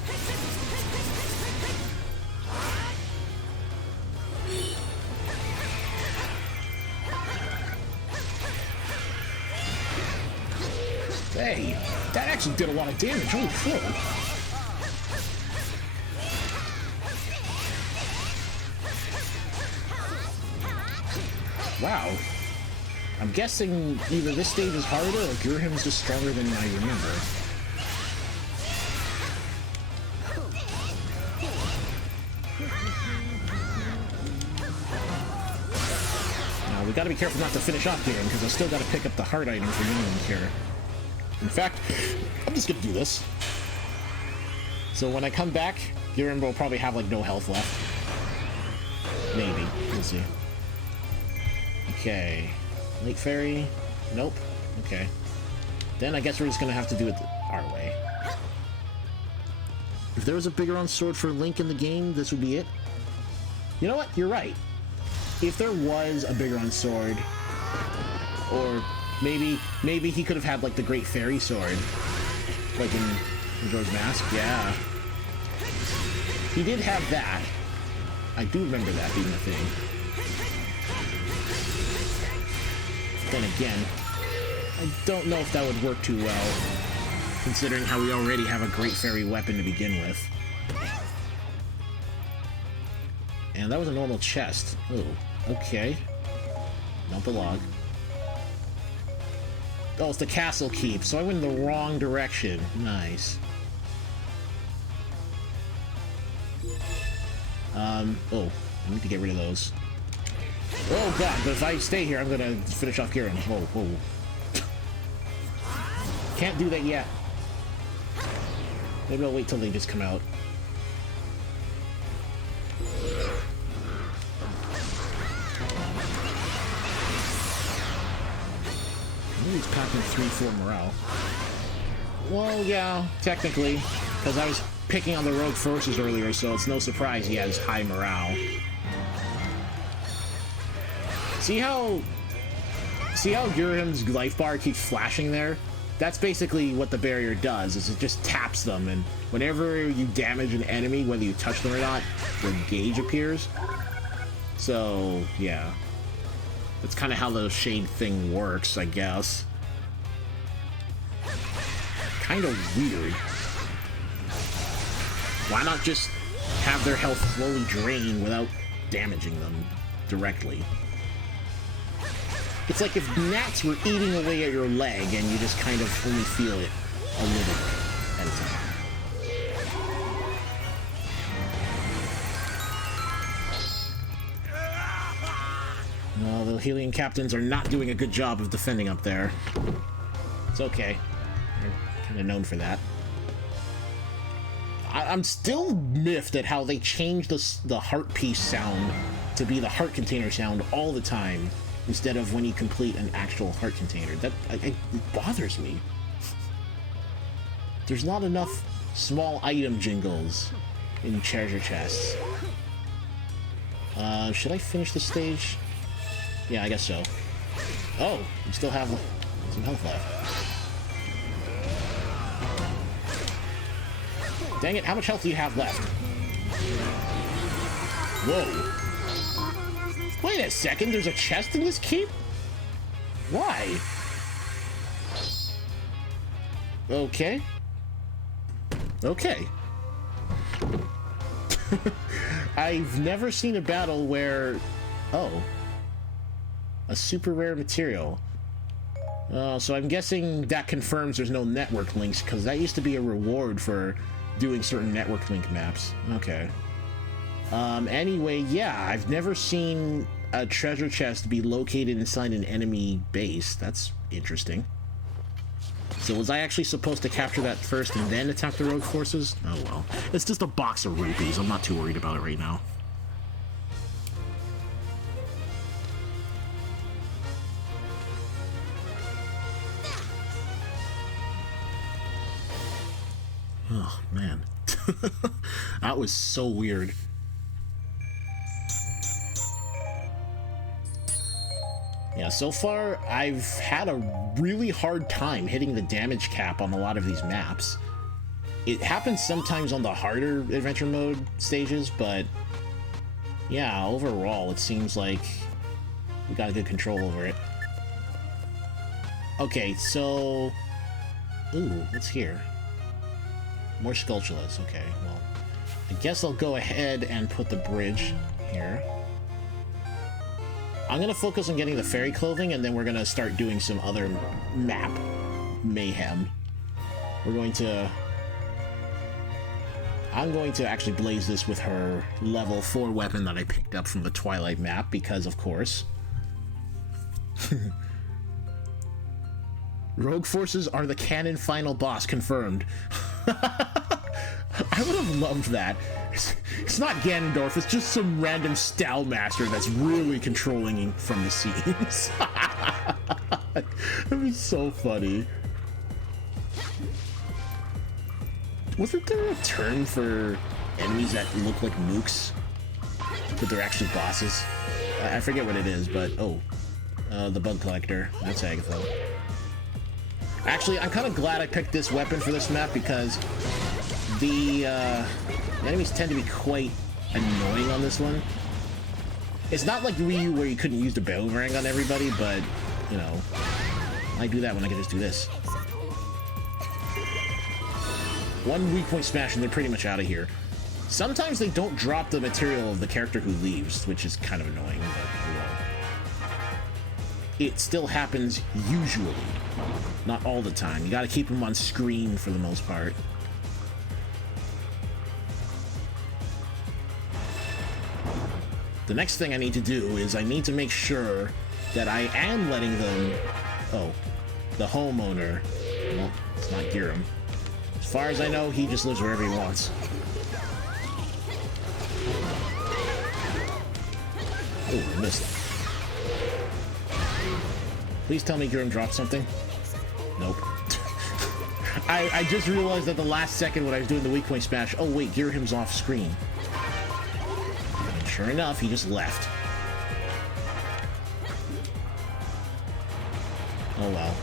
Hey, that actually did a lot of damage. Holy shit. Wow. I'm guessing either this stage is harder or Gurham's just stronger than I remember. Now, we gotta be careful not to finish off Gurham, because I still gotta pick up the heart item for Union here. In fact, I'm just gonna do this. So when I come back, Gurham will probably have, like, no health left. Maybe. We'll see. Okay. Lake Fairy? Nope. Okay. Then I guess we're just gonna have to do it our way. If there was a Biggoron sword for Link in the game, this would be it. You know what? You're right. If there was a Biggoron sword, or maybe he could have had, like, the Great Fairy sword, like in Majora's Mask. Yeah. He did have that. I do remember that being a thing. Then again, I don't know if that would work too well, considering how we already have a Great Fairy weapon to begin with. And that was a normal chest. Oh, okay. Not the log. Oh, it's the castle keep, so I went in the wrong direction. Nice. Oh, I need to get rid of those. Oh god, but if I stay here, I'm gonna finish off Gurham. Whoa, whoa. Can't do that yet. Maybe I'll wait till they just come out. Maybe he's packing 3-4 morale. Well, yeah, technically, because I was picking on the rogue forces earlier, so it's no surprise he has high morale. See how Gurham's life bar keeps flashing there? That's basically what the barrier does, is it just taps them, and whenever you damage an enemy, whether you touch them or not, the gauge appears. So, yeah. That's kind of how the shade thing works, I guess. Kind of weird. Why not just have their health slowly drain without damaging them directly? It's like if gnats were eating away at your leg and you just kind of only feel it a little at a time. No, the Hylian captains are not doing a good job of defending up there. It's okay. They're kind of known for that. I'm still miffed at how they changed the heart piece sound to be the heart container sound all the time, instead of when you complete an actual heart container. That it bothers me. There's not enough small item jingles in treasure chests. Should I finish the stage? Yeah, I guess so. Oh, we still have some health left. Dang it, how much health do you have left? Whoa. Wait a second, there's a chest in this keep? Why? Okay. Okay. I've never seen a battle where... Oh. A super rare material. So I'm guessing that confirms there's no network links, because that used to be a reward for doing certain network link maps. Okay. Anyway, yeah, I've never seen a treasure chest be located inside an enemy base. That's interesting. So was I actually supposed to capture that first and then attack the rogue forces? Oh well. It's just a box of rupees. I'm not too worried about it right now. Oh, man. That was so weird. Yeah, so far, I've had a really hard time hitting the damage cap on a lot of these maps. It happens sometimes on the harder adventure mode stages, but yeah, overall, it seems like we got a good control over it. Okay, so... Ooh, what's here? More sculptulas, okay, well, I guess I'll go ahead and put the bridge here. I'm gonna focus on getting the fairy clothing, and then we're gonna start doing some other map mayhem. I'm going to actually blaze this with her level 4 weapon that I picked up from the Twilight map, because of course. Rogue forces are the canon final boss, confirmed. I would have loved that. It's not Ganondorf, it's just some random Style Master that's really controlling from the scenes. That'd be so funny. Wasn't there a term for enemies that look like mooks, but they're actually bosses? I forget what it is, but oh, the bug collector. That's Agatha. Actually, I'm kind of glad I picked this weapon for this map, because the enemies tend to be quite annoying on this one. It's not like Wii U where you couldn't use the boomerang on everybody, but, you know, I do that when I can just do this. One weak point smash and they're pretty much out of here. Sometimes they don't drop the material of the character who leaves, which is kind of annoying, but well. It still happens usually. Not all the time. You gotta keep them on screen for the most part. The next thing I need to do is I need to make sure that I am letting them... Oh, the homeowner. Well, it's not Giram. As far as I know, he just lives wherever he wants. Oh, I missed. Please tell me Giram dropped something. Nope. I just realized at the last second when I was doing the weak point smash, oh wait, Giram's off screen. And sure enough, he just left. Oh well.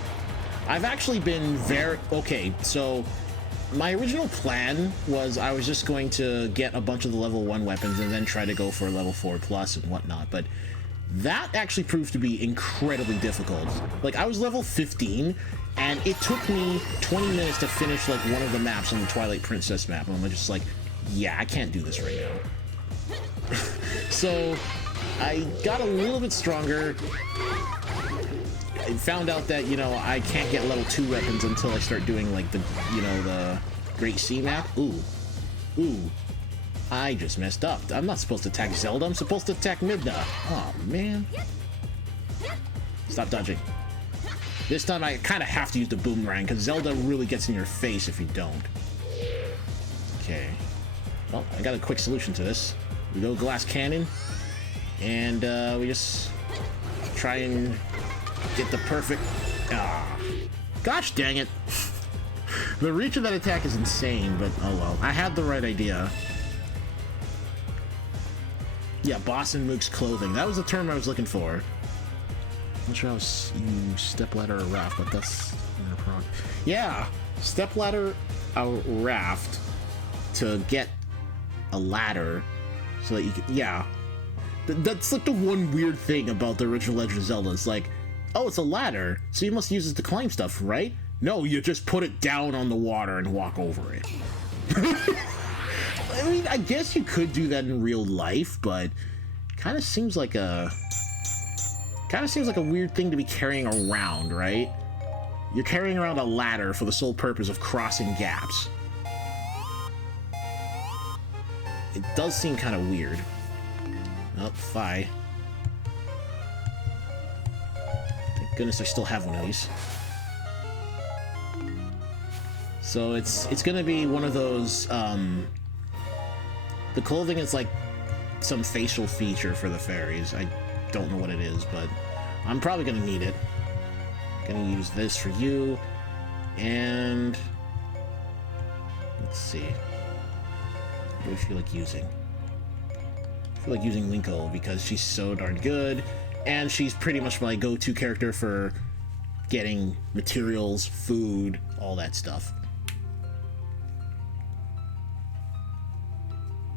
I've actually been very... Okay, so my original plan was I was just going to get a bunch of the level 1 weapons and then try to go for level 4 plus and whatnot, but that actually proved to be incredibly difficult. Like, I was level 15, and it took me 20 minutes to finish, like, one of the maps on the Twilight Princess map, and I'm just like, yeah, I can't do this right now. So, I got a little bit stronger. I found out that, you know, I can't get level 2 weapons until I start doing, like, the, you know, the Great Sea map. Ooh. Ooh. I just messed up. I'm not supposed to attack Zelda. I'm supposed to attack Midna. Oh, man. Stop dodging. This time I kind of have to use the boomerang, because Zelda really gets in your face if you don't. Okay. Well, I got a quick solution to this. We go glass cannon, and we just try and get the perfect... Ah. Gosh dang it. The reach of that attack is insane, but oh well. I had the right idea. Yeah, boss and Mook's clothing. That was the term I was looking for. I'm not sure how you stepladder a raft, but that's... Yeah, stepladder a raft to get a ladder so that you can... Yeah. That's like the one weird thing about the original Legend of Zelda. It's like, oh, it's a ladder, so you must use it to climb stuff, right? No, you just put it down on the water and walk over it. I mean, I guess you could do that in real life, but kind of seems like a weird thing to be carrying around, right? You're carrying around a ladder for the sole purpose of crossing gaps. It does seem kind of weird. Oh, Fi. Thank goodness I still have one of these. So it's gonna be one of those, the clothing is like some facial feature for the fairies. I don't know what it is, but I'm probably gonna need it. Gonna use this for you, and let's see. What do I feel like using? I feel like using Linko because she's so darn good, and she's pretty much my go-to character for getting materials, food, all that stuff.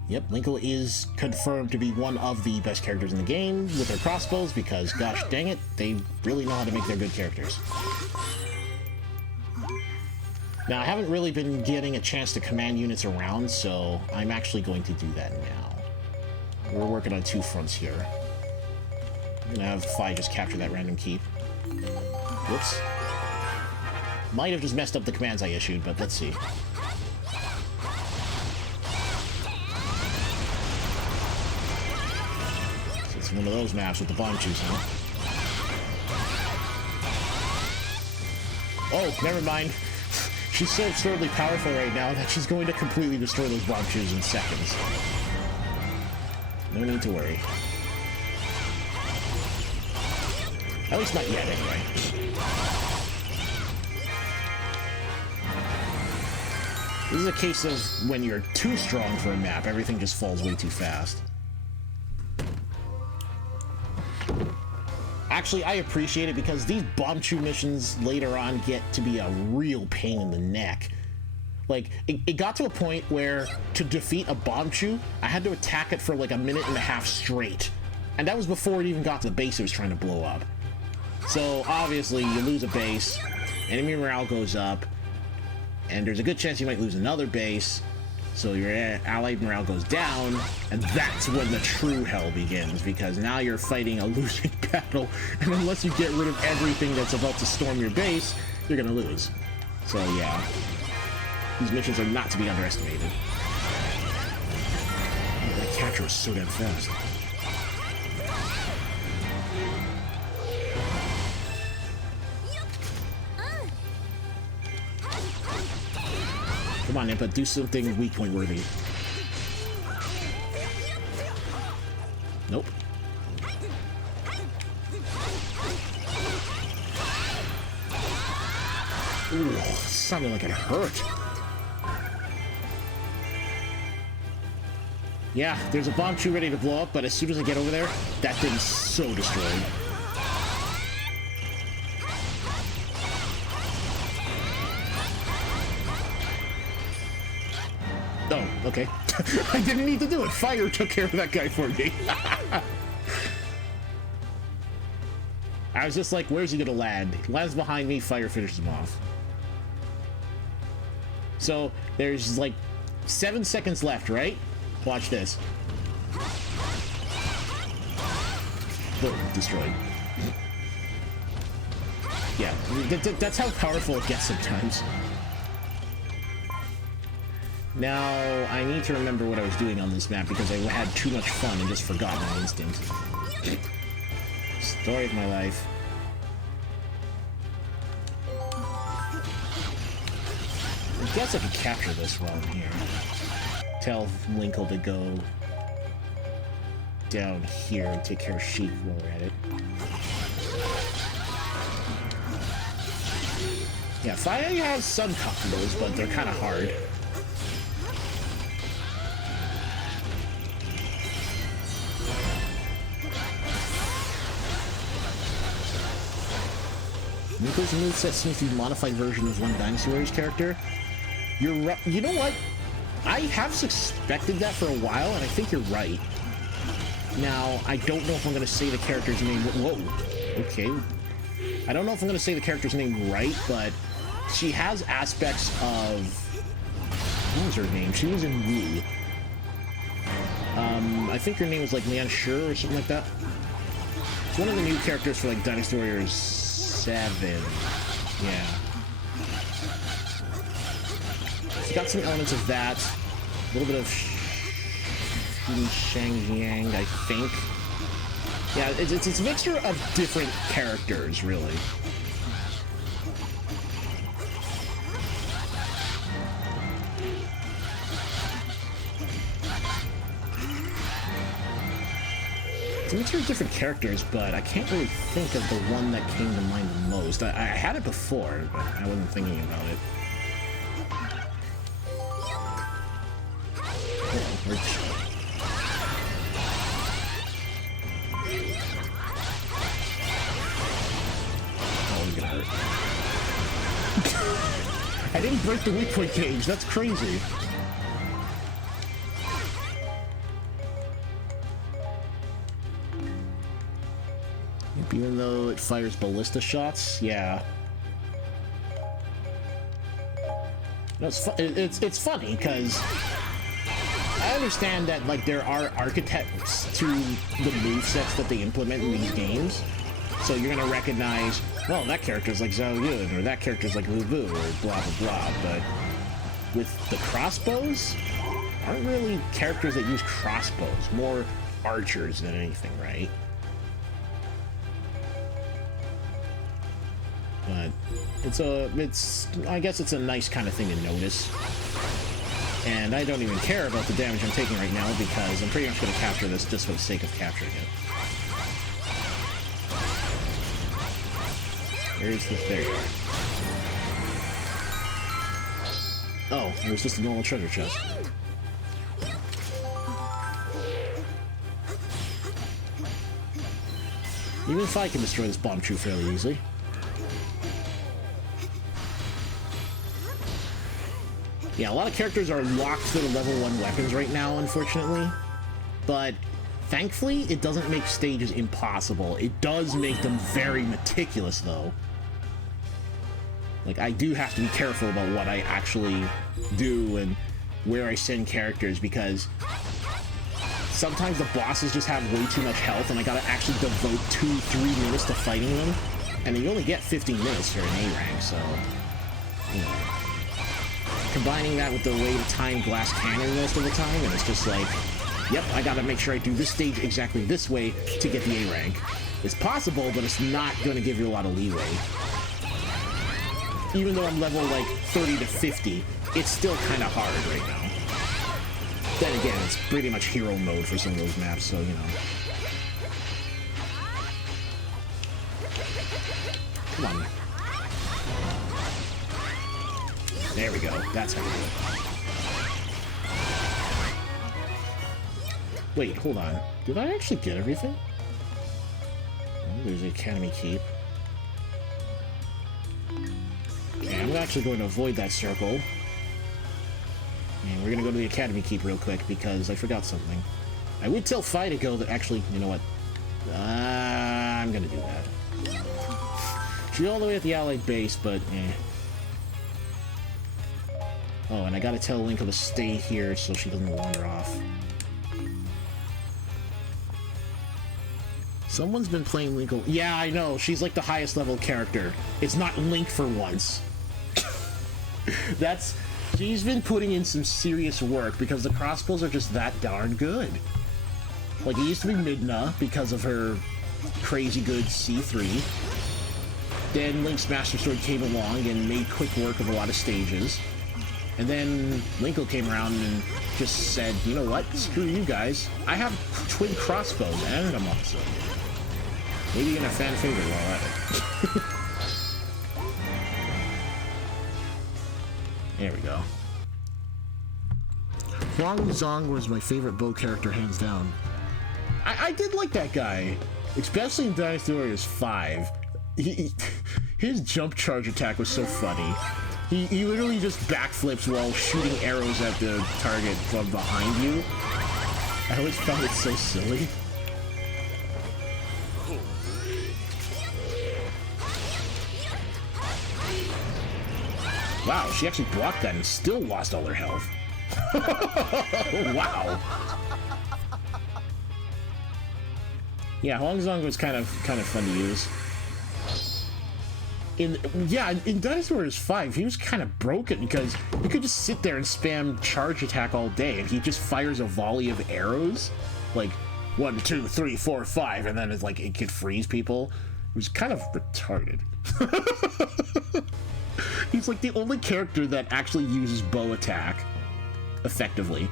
Yep, Linko is confirmed to be one of the best characters in the game with their crossbows because, gosh dang it, they really know how to make their good characters. Now, I haven't really been getting a chance to command units around, so I'm actually going to do that now. We're working on two fronts here. I'm gonna have Fi just capture that random keep. Whoops. Might have just messed up the commands I issued, but let's see. It's one of those maps with the bomb shoes, huh? Oh, never mind. She's so absurdly powerful right now that she's going to completely destroy those bomb shoes in seconds. No need to worry. At least not yet, anyway. This is a case of when you're too strong for a map, everything just falls way too fast. Actually, I appreciate it because these Bombchu missions later on get to be a real pain in the neck. Like, it got to a point where to defeat a Bombchu, I had to attack it for like a minute and a half straight. And that was before it even got to the base it was trying to blow up. So, obviously, you lose a base, enemy morale goes up, and there's a good chance you might lose another base, so your allied morale goes down, and that's when the true hell begins, because now you're fighting a losing battle, and unless you get rid of everything that's about to storm your base, you're gonna lose. So yeah, these missions are not to be underestimated. Oh, that capture was so damn fast. Come on, Impa, do something weak point worthy. Nope. Ooh, sounded like it hurt. Yeah, there's a Bombchu ready to blow up, but as soon as I get over there, that thing's so destroyed. Oh, okay. I didn't need to do it. Fire took care of that guy for me. I was just like, where's he gonna land? He lands behind me, Fire finishes him off. So, there's like 7 seconds left, right? Watch this. Boom, destroyed. Yeah, that's how powerful it gets sometimes. Now, I need to remember what I was doing on this map because I had too much fun and just forgot my instinct. Story of my life. I guess I could capture this while I'm here. Tell Linkle to go down here and take care of Sheik while we're at it. Yeah, Fire has some combos, but they're kind of hard. Nico's moveset seems to be a modified version of one Dynasty Warriors character. You're right. You know what? I have suspected that for a while, and I think you're right. Now, I don't know if I'm going to say the character's name... Whoa. Okay. I don't know if I'm going to say the character's name right, but she has aspects of... What was her name? She was in Wu. I think her name was like Lian Shi or something like that. It's one of the new characters for like Dynasty Warriors 7. Yeah. It's got some elements of that. A little bit of Shang-Yang, I think. Yeah, it's a mixture of different characters, really. It's a mixture of different characters, but I can't really think of the one that came to mind the most. I had it before, but I wasn't thinking about it. Oh, it's gonna hurt. I didn't break the weak point cage. That's crazy. Even though it fires ballista shots, yeah. No, it's funny because I understand that like there are architects to the movesets that they implement in these games, so you're gonna recognize, well, that character's like Zhao Yun or that character's like Lu Bu or blah blah blah. But with the crossbows, aren't really characters that use crossbows, more archers than anything, right? But I guess it's a nice kind of thing to notice. And I don't even care about the damage I'm taking right now because I'm pretty much going to capture this just for the sake of capturing it. There you are. Oh, it was just a normal treasure chest. Even if I can destroy this bomb true fairly easily. Yeah, a lot of characters are locked to the level 1 weapons right now, unfortunately. But thankfully, it doesn't make stages impossible. It does make them very meticulous, though. Like, I do have to be careful about what I actually do and where I send characters, because sometimes the bosses just have way too much health, and I gotta actually devote 2-3 minutes to fighting them. And you only get 15 minutes for an A rank, so... You know. Combining that with the way to time glass cannon most of the time, and it's just like, yep, I gotta make sure I do this stage exactly this way to get the A rank. It's possible, but it's not gonna give you a lot of leeway. Even though I'm level like 30 to 50, it's still kind of hard right now. Then again, it's pretty much hero mode for some of those maps, so you know. Come on. There we go. That's how we do it. Wait, hold on. Did I actually get everything? Oh, there's the Academy Keep. Okay, I'm actually going to avoid that circle. And we're going to go to the Academy Keep real quick because I forgot something. I would tell Fi to go, that actually, you know what? I'm going to do that. She's all the way at the Allied base, but eh. Oh, and I gotta tell Linko to stay here so she doesn't wander off. Someone's been playing Linko. Yeah, I know. She's like the highest level character. It's not Link for once. She's been putting in some serious work because the crossbows are just that darn good. Like, it used to be Midna because of her crazy good C3. Then Link's Master Sword came along and made quick work of a lot of stages. And then Linko came around and just said, you know what, screw you guys. I have twin crossbows and I'm awesome. Maybe even a fan favorite while at it. There we go. Huang Zhong was my favorite bow character, hands down. I did like that guy, especially in Dynasty Warriors 5. His jump charge attack was so funny. He literally just backflips while shooting arrows at the target from behind you. I always found it so silly. Wow, she actually blocked that and still lost all her health. Wow. Yeah, Huang Zong was kind of fun to use. In Dynasty Warriors 5, he was kind of broken because you could just sit there and spam charge attack all day, and he just fires a volley of arrows, like 1, 2, 3, 4, 5, and then it's like it could freeze people. It was kind of retarded. He's like the only character that actually uses bow attack effectively.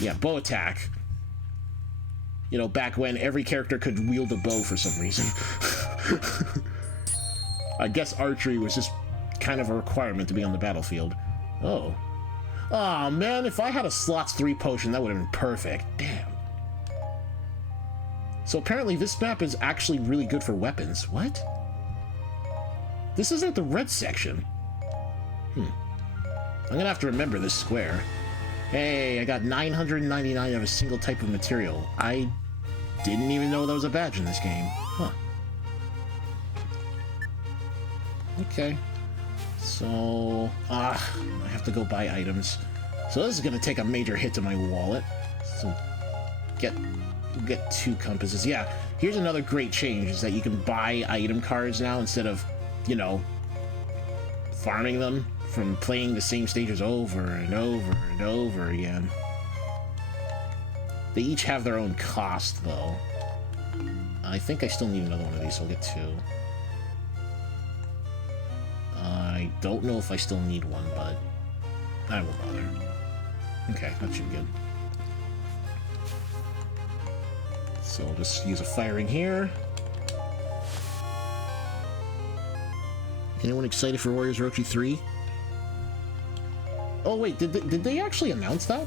Yeah, bow attack. You know, back when every character could wield a bow for some reason. I guess archery was just kind of a requirement to be on the battlefield. Oh. Aw, man, if I had a slots 3 potion, that would have been perfect. Damn. So apparently this map is actually really good for weapons. What? This isn't the red section. I'm gonna have to remember this square. Hey, I got 999 of a single type of material. I didn't even know there was a badge in this game. Huh. Okay. So, I have to go buy items. So this is gonna take a major hit to my wallet. So, get 2 compasses. Yeah, here's another great change, is that you can buy item cards now instead of, you know, farming them from playing the same stages over and over and over again. They each have their own cost, though. I think I still need another one of these, so I'll get 2. I don't know if I still need one, but I won't bother. Okay, that should be good. So I'll just use a firing here. Anyone excited for Warriors Orochi 3? Oh wait, did they actually announce that?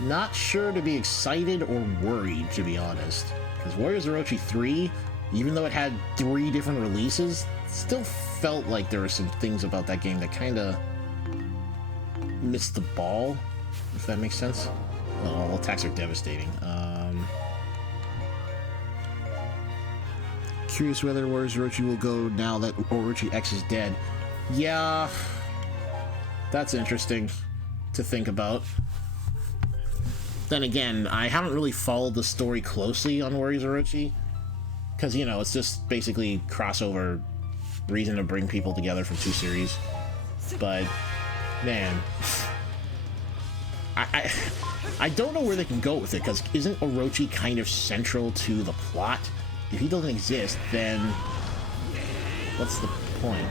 Not sure to be excited or worried, to be honest. Because Warriors Orochi 3, even though it had 3 different releases, still felt like there were some things about that game that kind of missed the ball, if that makes sense. Well, all attacks are devastating. Curious whether Warriors Orochi will go now that Orochi X is dead. Yeah, that's interesting to think about. Then again, I haven't really followed the story closely on Warriors Orochi, because, you know, it's just basically crossover reason to bring people together from 2 series. But, man, I don't know where they can go with it, because isn't Orochi kind of central to the plot? If he doesn't exist, then what's the point?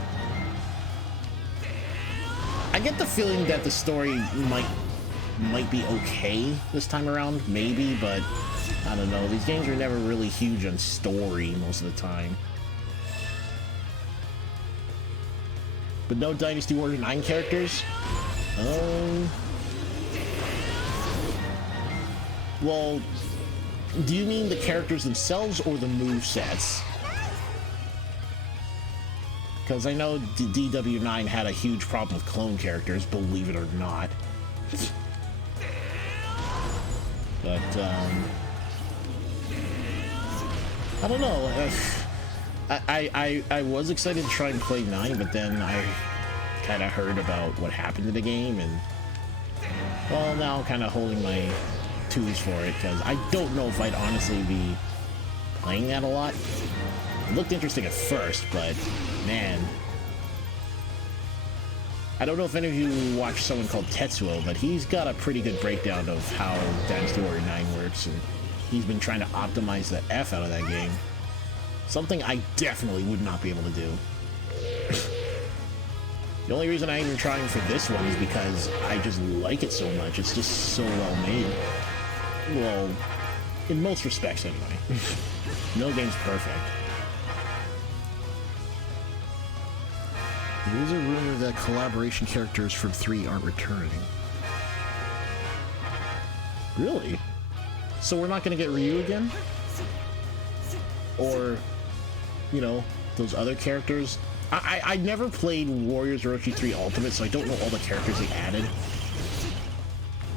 I get the feeling that the story might be okay this time around, maybe, but I don't know. These games are never really huge on story most of the time. But no Dynasty Warriors 9 characters? Well, do you mean the characters themselves or the movesets? Because I know DW9 had a huge problem with clone characters, believe it or not. But, I don't know. I was excited to try and play 9, but then I kind of heard about what happened in the game, and, well, now I'm kind of holding my twos for it, because I don't know if I'd honestly be playing that a lot. It looked interesting at first, but, man. I don't know if any of you watch someone called Tetsuo, but he's got a pretty good breakdown of how Dynasty Warrior 9 works, and he's been trying to optimize the F out of that game. Something I definitely would not be able to do. The only reason I'm even trying for this one is because I just like it so much. It's just so well made. Well, in most respects anyway. No game's perfect. There is a rumor that collaboration characters from 3 aren't returning. Really? So we're not gonna get Ryu again? Or, you know, those other characters? I never played Warriors Orochi 3 Ultimate, so I don't know all the characters they added.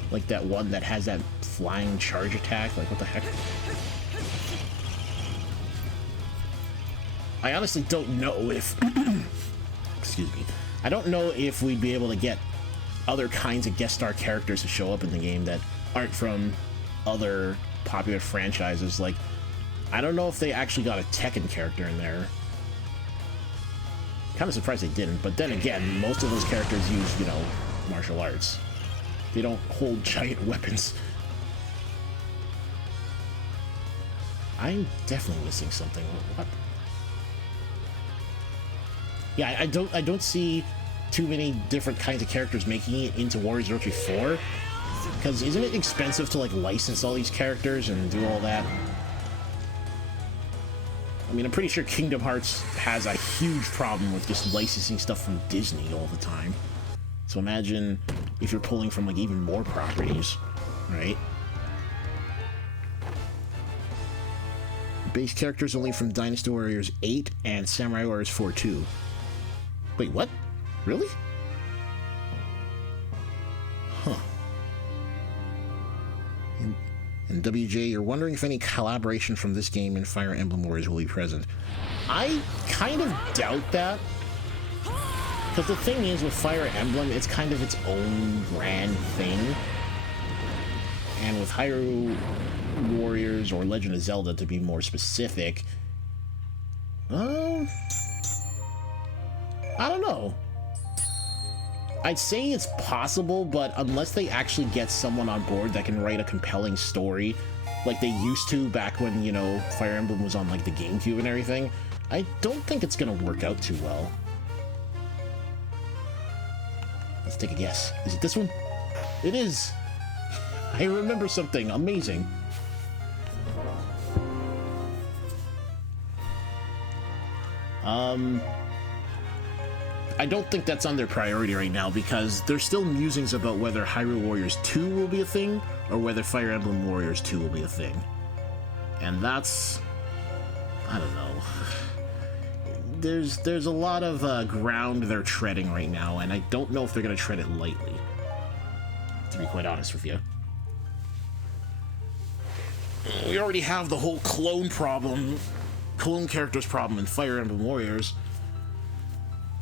Like that one that has that flying charge attack, like what the heck? I honestly don't know if... excuse me. I don't know if we'd be able to get other kinds of guest star characters to show up in the game that aren't from other popular franchises. Like, I don't know if they actually got a Tekken character in there. Kind of surprised they didn't, but then again, most of those characters use, you know, martial arts. They don't hold giant weapons. I'm definitely missing something. What? Yeah, I don't see too many different kinds of characters making it into Warriors Rotary 4. Because isn't it expensive to, like, license all these characters and do all that? I mean, I'm pretty sure Kingdom Hearts has a huge problem with just licensing stuff from Disney all the time. So imagine if you're pulling from, like, even more properties, right? Base characters only from Dynasty Warriors 8 and Samurai Warriors 4 2. Wait, what? Really? Huh. And WJ, you're wondering if any collaboration from this game and Fire Emblem Warriors will be present. I kind of doubt that. Because the thing is, with Fire Emblem, it's kind of its own brand thing. And with Hyrule Warriors, or Legend of Zelda to be more specific, I don't know. I'd say it's possible, but unless they actually get someone on board that can write a compelling story, like they used to back when, you know, Fire Emblem was on, like, the GameCube and everything, I don't think it's gonna work out too well. Let's take a guess. Is it this one? It is! I remember something amazing. I don't think that's on their priority right now because there's still musings about whether Hyrule Warriors 2 will be a thing or whether Fire Emblem Warriors 2 will be a thing. And that's... I don't know. There's a lot of ground they're treading right now, and I don't know if they're going to tread it lightly, to be quite honest with you. We already have the whole clone characters problem in Fire Emblem Warriors.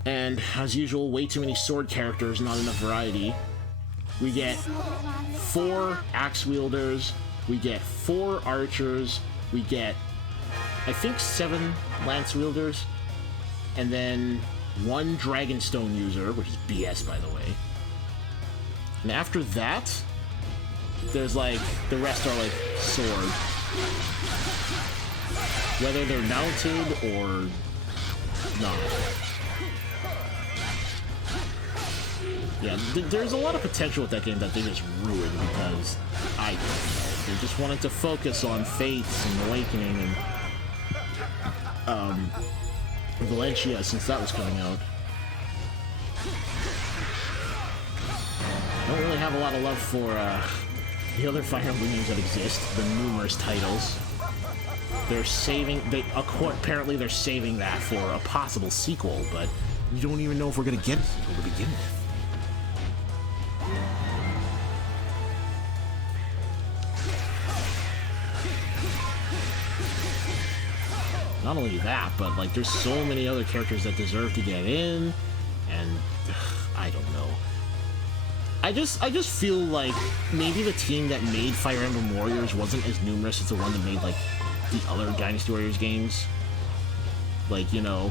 And, as usual, way too many sword characters, not enough variety. We get 4 axe wielders, we get 4 archers, we get, I think, 7 lance wielders, and then 1 Dragonstone user, which is BS, by the way. And after that, there's, like, the rest are, like, sword. Whether they're mounted or not. Yeah, there's a lot of potential with that game that they just ruined because, I don't know, they just wanted to focus on Fates and Awakening and, Valencia, since that was coming out. I don't really have a lot of love for, the other Fire Emblem games that exist, the numerous titles. They're saving, apparently they're saving that for a possible sequel, but we don't even know if we're gonna get a sequel to begin with. Not only that, but, like, there's so many other characters that deserve to get in, and I don't know. I just feel like maybe the team that made Fire Emblem Warriors wasn't as numerous as the one that made, like, the other Dynasty Warriors games. Like, you know,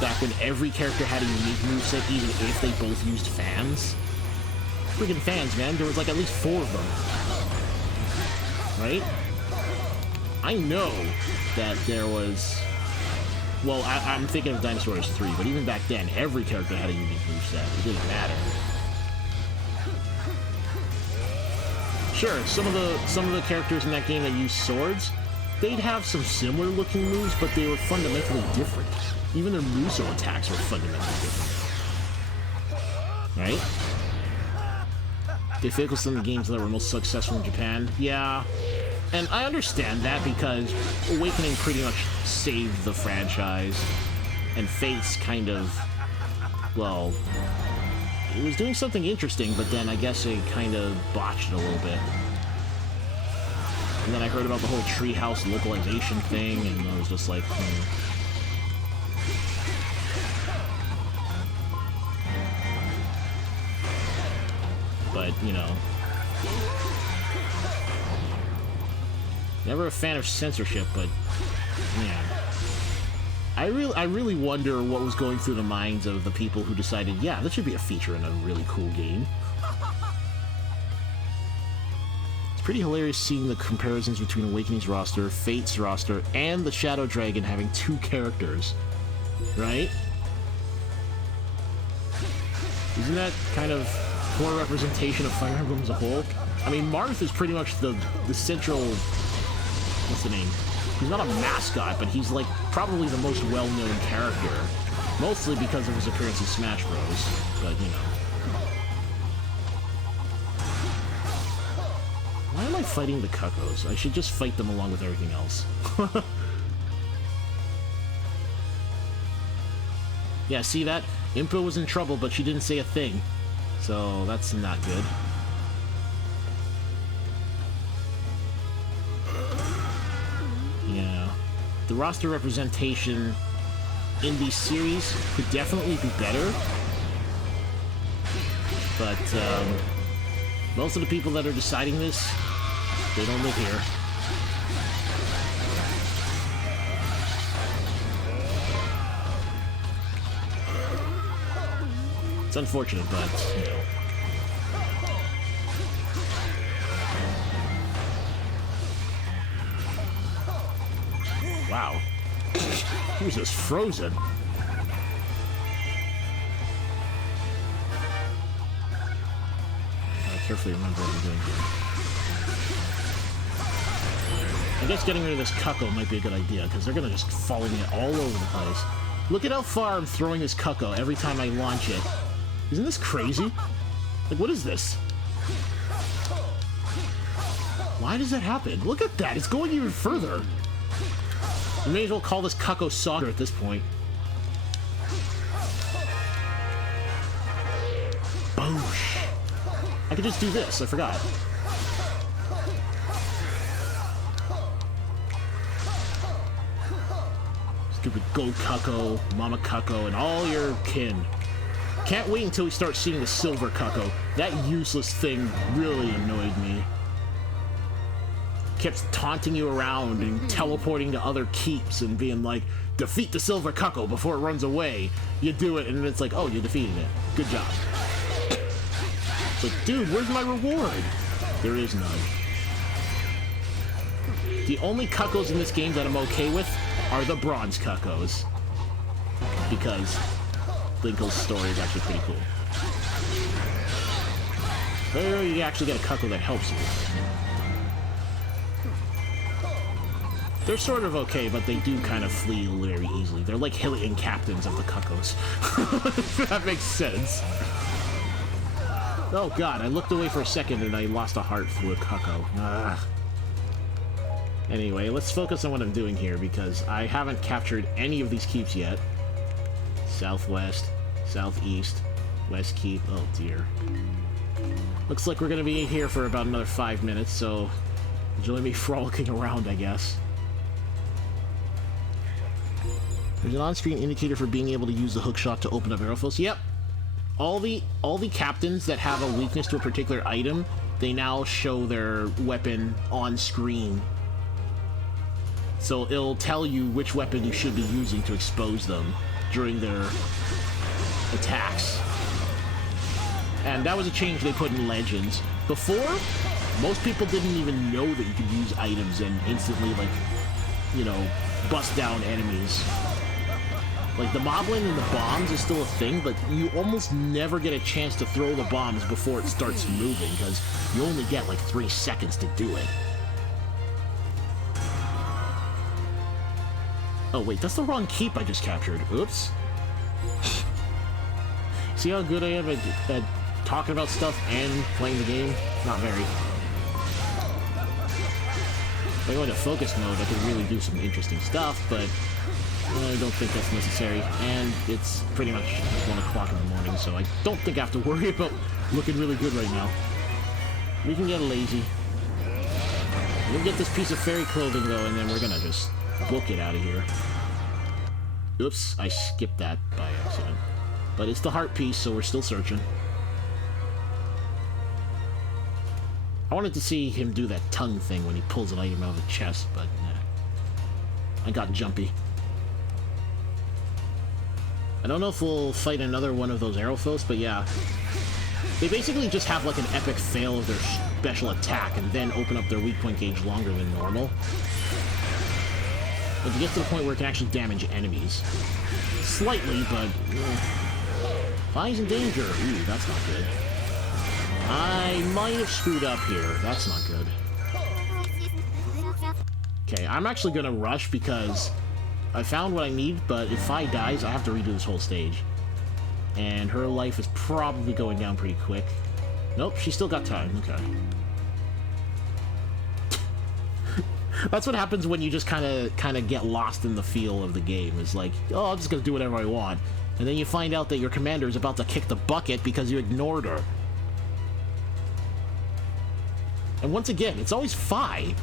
back when every character had a unique moveset, even if they both used fans. Freaking fans, man. There was, like, at least 4 of them. Right? I know that there was... Well, I'm thinking of Dynasty Warriors 3, but even back then, every character had a unique moveset. It didn't matter. Sure, some of the characters in that game that used swords, they'd have some similar looking moves, but they were fundamentally different. Even their Muso attacks were fundamentally different. Right? They focused on the games that were most successful in Japan. Yeah. And I understand that because Awakening pretty much saved the franchise, and Fates kind of, well, it was doing something interesting, but then I guess it kind of botched it a little bit. And then I heard about the whole treehouse localization thing, and I was just like, but, you know. Never a fan of censorship, but, man. I really wonder what was going through the minds of the people who decided, yeah, that should be a feature in a really cool game. It's pretty hilarious seeing the comparisons between Awakening's roster, Fate's roster, and the Shadow Dragon having 2 characters, right? Isn't that kind of poor representation of Fire Emblem as a whole? I mean, Marth is pretty much the central... What's the name? He's not a mascot, but he's, like, probably the most well-known character. Mostly because of his appearance in Smash Bros. But, you know. Why am I fighting the Cuccos? I should just fight them along with everything else. Yeah, see that? Impa was in trouble, but she didn't say a thing. So, that's not good. Yeah. The roster representation in these series could definitely be better. But, most of the people that are deciding this, they don't live here. It's unfortunate, but, you know. Wow. He was just frozen. I carefully remember what I'm doing here. I guess getting rid of this Cucco might be a good idea, because they're going to just follow me all over the place. Look at how far I'm throwing this Cucco every time I launch it. Isn't this crazy? Like, what is this? Why does that happen? Look at that! It's going even further! You may as well call this Cucco soccer at this point. Boosh! I could just do this, I forgot. Stupid Gold Cucco, Mama Cucco, and all your kin. Can't wait until we start seeing the Silver Cucco. That useless thing really annoyed me. Kept taunting you around and teleporting to other keeps and being like, defeat the Silver Cucco before it runs away. You do it, and then it's like, oh, you defeated it. Good job. It's like, dude, where's my reward? There is none. The only Cuccos in this game that I'm okay with are the Bronze Cuccos. Because Linkle's story is actually pretty cool. There you actually get a Cucco that helps you. They're sort of okay, but they do kind of flee very easily. They're like Hylian captains of the Cuccos. If that makes sense. Oh god, I looked away for a second and I lost a heart through a Cucco. Ugh. Anyway, let's focus on what I'm doing here, because I haven't captured any of these keeps yet. Southwest, southeast, west keep. Oh dear. Looks like we're gonna be here for about another 5 minutes, so enjoy me frolicking around, I guess. There's an on-screen indicator for being able to use the hookshot to open up Aerophos. Yep. All the captains that have a weakness to a particular item, they now show their weapon on screen. So it'll tell you which weapon you should be using to expose them during their attacks. And that was a change they put in Legends. Before, most people didn't even know that you could use items and instantly, like, you know, bust down enemies. Like, the moblin and the bombs is still a thing, but you almost never get a chance to throw the bombs before it starts moving, because you only get, like, 3 seconds to do it. Oh, wait, that's the wrong keep I just captured. Oops. See how good I am at talking about stuff and playing the game? Not very. If I go into focus mode, I can really do some interesting stuff, but I don't think that's necessary. And it's pretty much 1 o'clock in the morning, so I don't think I have to worry about looking really good right now. We can get lazy. We'll get this piece of fairy clothing, though, and then we're gonna just book it out of here. Oops, I skipped that by accident. But it's the heart piece, so we're still searching. I wanted to see him do that tongue thing when he pulls an item out of the chest, but nah. I got jumpy. I don't know if we'll fight another one of those Aerophos, but yeah. They basically just have like an epic fail of their special attack and then open up their weak point gauge longer than normal. But to get to the point where it can actually damage enemies. Slightly, but... Fi's in danger. Ooh, that's not good. I might have screwed up here. That's not good. Okay, I'm actually gonna rush because I found what I need, but if Fi dies, I have to redo this whole stage. And her life is probably going down pretty quick. Nope, she's still got time. Okay. That's what happens when you just kind of get lost in the feel of the game. It's like, oh, I'm just gonna do whatever I want. And then you find out that your commander is about to kick the bucket because you ignored her. And once again, it's always Fi.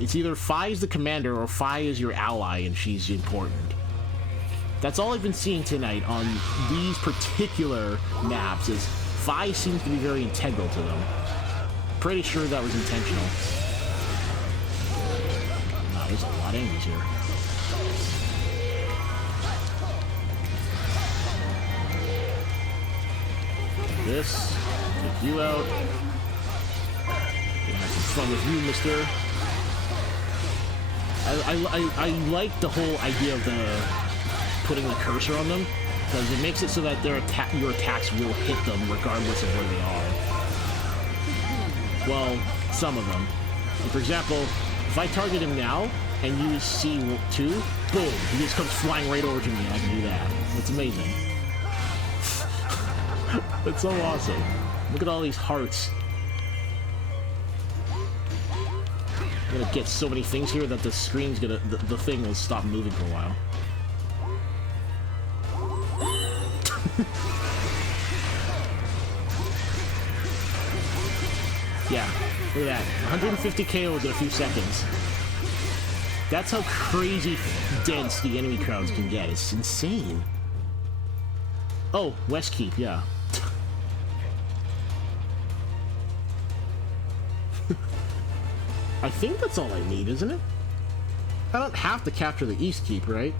It's either Fi is the commander or Fi is your ally and she's important. That's all I've been seeing tonight on these particular maps is Fi seems to be very integral to them. Pretty sure that was intentional. Wow, there's a lot of enemies here. This, take you out. Gonna have some fun with you, mister. I like the whole idea of the putting the cursor on them, because it makes it so that your attacks will hit them regardless of where they are. Well, some of them. Like, for example, if I target him now and use C2, boom, he just comes flying right over to me and I can do that. It's amazing. It's so awesome. Look at all these hearts. I'm gonna get so many things here that the screen's gonna... the thing will stop moving for a while. Yeah, look at that. 150 KOs in a few seconds. That's how crazy dense the enemy crowds can get. It's insane. Oh, West Keep, yeah. I think that's all I need, isn't it? I don't have to capture the East Keep, right?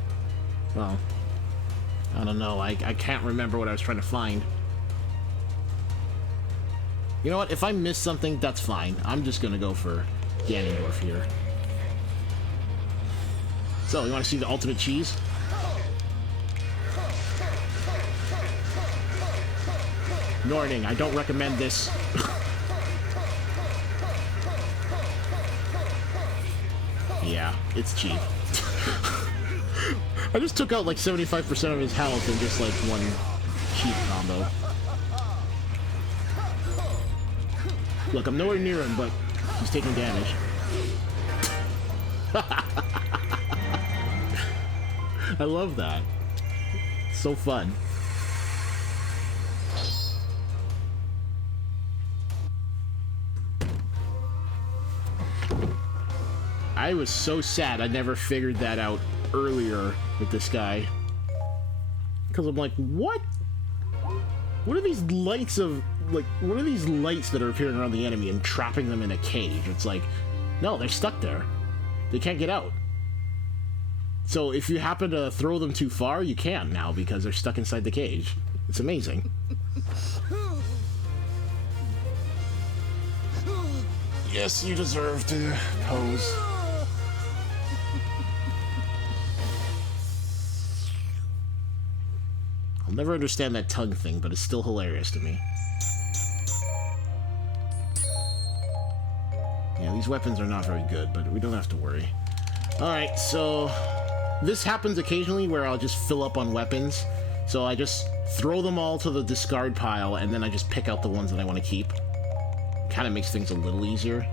Well, I don't know. I can't remember what I was trying to find. You know what? If I miss something, that's fine. I'm just gonna go for Ganondorf here. So, you want to see the ultimate cheese? Warning, I don't recommend this. Yeah, it's cheap. I just took out like 75% of his health in just like one cheap combo. Look, I'm nowhere near him, but he's taking damage. I love that. It's so fun. I was so sad I never figured that out earlier with this guy. Because I'm like, what? What are these lights of, like, what are these lights that are appearing around the enemy and trapping them in a cage? It's like, no, they're stuck there. They can't get out. So if you happen to throw them too far, you can't now because they're stuck inside the cage. It's amazing. Yes, you deserve to pose. I'll never understand that tongue thing, but it's still hilarious to me. Yeah, these weapons are not very good, but we don't have to worry. Alright, so this happens occasionally where I'll just fill up on weapons. So I just throw them all to the discard pile, and then I just pick out the ones that I want to keep. Kind of makes things a little easier.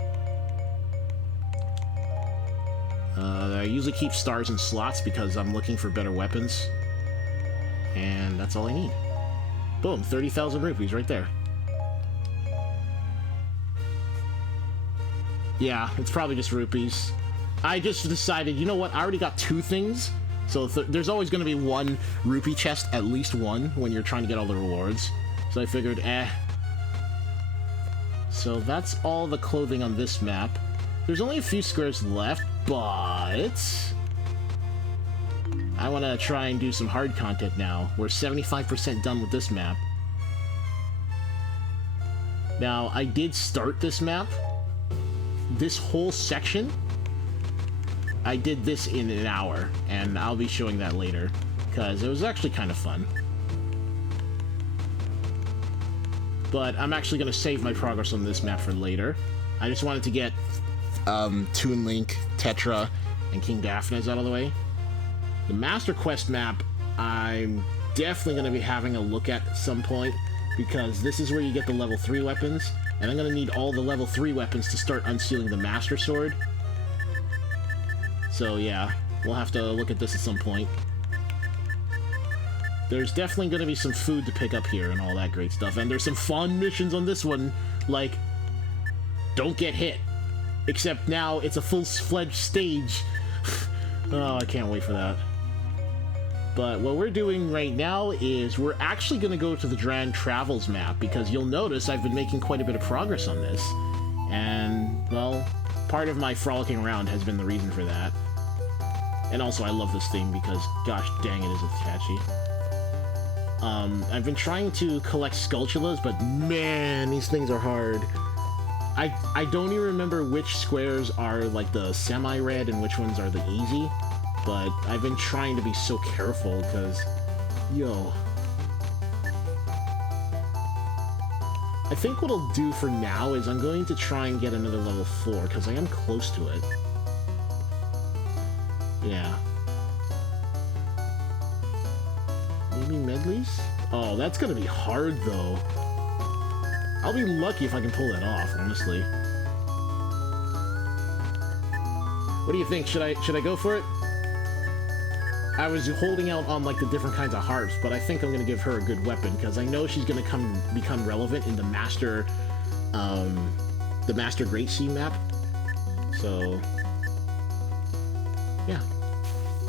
I usually keep stars in slots because I'm looking for better weapons. And that's all I need. Boom, 30,000 rupees right there. Yeah, it's probably just rupees. I just decided, you know what, I already got two things. So there's always going to be one rupee chest, at least one, when you're trying to get all the rewards. So I figured, so that's all the clothing on this map. There's only a few squares left, but I want to try and do some hard content now. We're 75% done with this map. Now, I did start this map. This whole section, I did this in an hour, and I'll be showing that later, because it was actually kind of fun. But I'm actually going to save my progress on this map for later. I just wanted to get Toon Link, Tetra, and King Daphnes out of the way. The Master Quest map, I'm definitely going to be having a look at some point, because this is where you get the level 3 weapons, and I'm going to need all the level 3 weapons to start unsealing the Master Sword. So yeah, we'll have to look at this at some point. There's definitely going to be some food to pick up here and all that great stuff, and there's some fun missions on this one, like, don't get hit. Except now it's a full-fledged stage. Oh, I can't wait for that. But what we're doing right now is we're actually going to go to the Dran Travels map, because you'll notice I've been making quite a bit of progress on this. And, well, part of my frolicking around has been the reason for that. And also I love this theme because, gosh dang, it is catchy. I've been trying to collect Skulltulas, but man, these things are hard. I don't even remember which squares are like the semi-red and which ones are the easy, but I've been trying to be so careful because, yo. I think what I'll do for now is I'm going to try and get another level 4 because I am close to it. Yeah. Maybe Medli's? Oh, that's gonna be hard though. I'll be lucky if I can pull that off, honestly. What do you think? Should I go for it? I was holding out on like the different kinds of harps, but I think I'm gonna give her a good weapon because I know she's gonna become relevant in the Master Great Sea map. So yeah,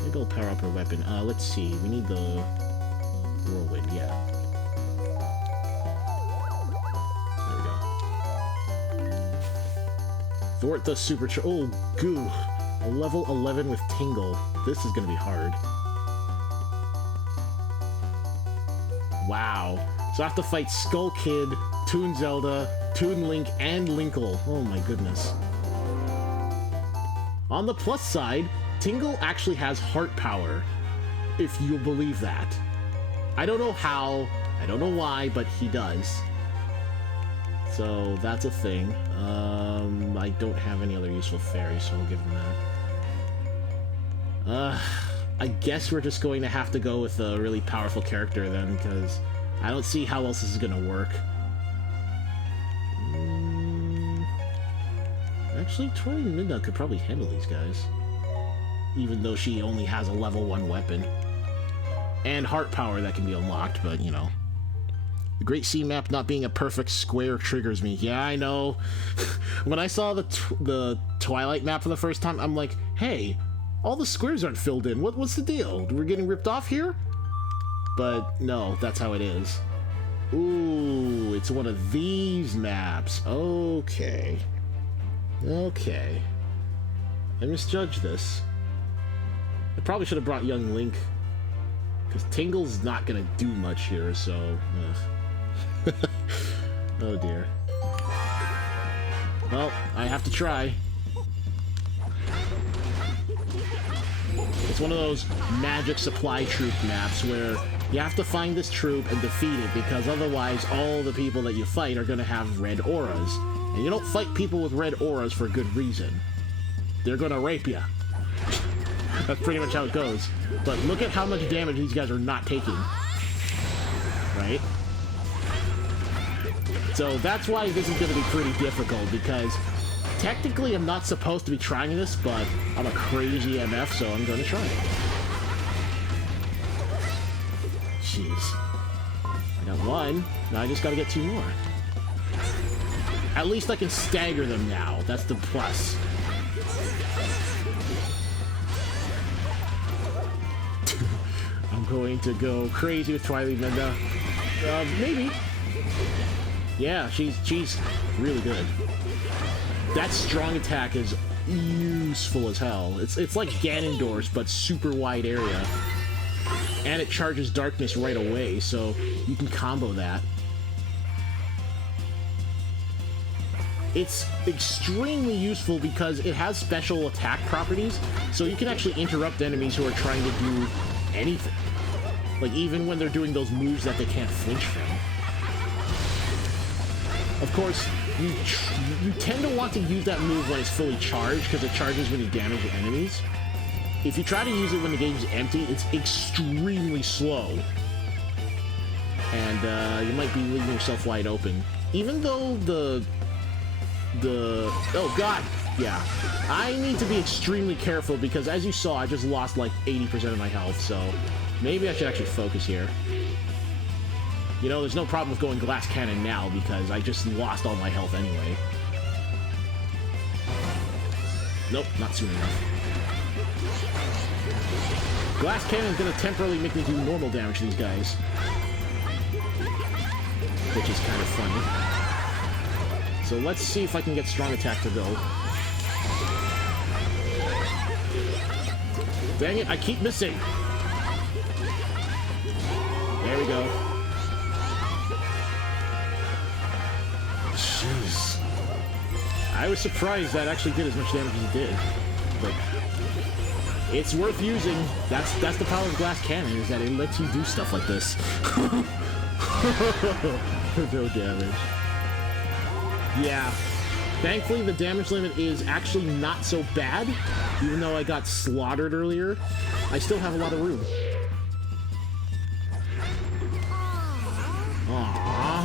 maybe I'll power up her weapon. Let's see. We need the whirlwind. Yeah. Thwart the oh, goo. A level 11 with Tingle. This is gonna be hard. Wow. So I have to fight Skull Kid, Toon Zelda, Toon Link, and Linkle. Oh my goodness. On the plus side, Tingle actually has heart power, if you'll believe that. I don't know how, I don't know why, but he does. So that's a thing. I don't have any other useful fairies, so I'll give him that. I guess we're just going to have to go with a really powerful character then, because I don't see how else this is going to work. Actually, Twilight Midna could probably handle these guys. Even though she only has a level 1 weapon. And heart power that can be unlocked, but, you know. The Great Sea map not being a perfect square triggers me. Yeah, I know. When I saw the Twilight map for the first time, I'm like, hey, all the squares aren't filled in. What's the deal? We're getting ripped off here? But no, that's how it is. Ooh, it's one of these maps. Okay. Okay. I misjudged this. I probably should have brought young Link. Because Tingle's not going to do much here, so... Oh dear. Well, I have to try. It's one of those magic supply troop maps where you have to find this troop and defeat it, because otherwise all the people that you fight are going to have red auras. And you don't fight people with red auras for good reason. They're going to rape you. That's pretty much how it goes. But look at how much damage these guys are not taking. Right? So that's why this is going to be pretty difficult, because technically I'm not supposed to be trying this, but I'm a crazy MF, so I'm going to try it. Jeez. I got one. Now I just got to get 2 more. At least I can stagger them now. That's the plus. I'm going to go crazy with Twilight Midna. Maybe. Yeah, she's really good. That strong attack is useful as hell. It's like Ganondorf's, but super wide area. And it charges darkness right away, so you can combo that. It's extremely useful because it has special attack properties, so you can actually interrupt enemies who are trying to do anything. Like, even when they're doing those moves that they can't flinch from. Of course, you tend to want to use that move when it's fully charged, because it charges when you damage enemies. If you try to use it when the game's empty, it's extremely slow. And you might be leaving yourself wide open. Even though oh god, yeah. I need to be extremely careful because, as you saw, I just lost like 80% of my health, so maybe I should actually focus here. You know, there's no problem with going glass cannon now because I just lost all my health anyway. Nope, not soon enough. Glass cannon's gonna temporarily make me do normal damage to these guys, which is kind of funny. So let's see if I can get strong attack to go. Dang it, I keep missing. There we go. Jeez. I was surprised that actually did as much damage as it did. But it's worth using. That's the power of glass cannon, is that it lets you do stuff like this. No damage. Yeah. Thankfully, the damage limit is actually not so bad. Even though I got slaughtered earlier, I still have a lot of room. Aww.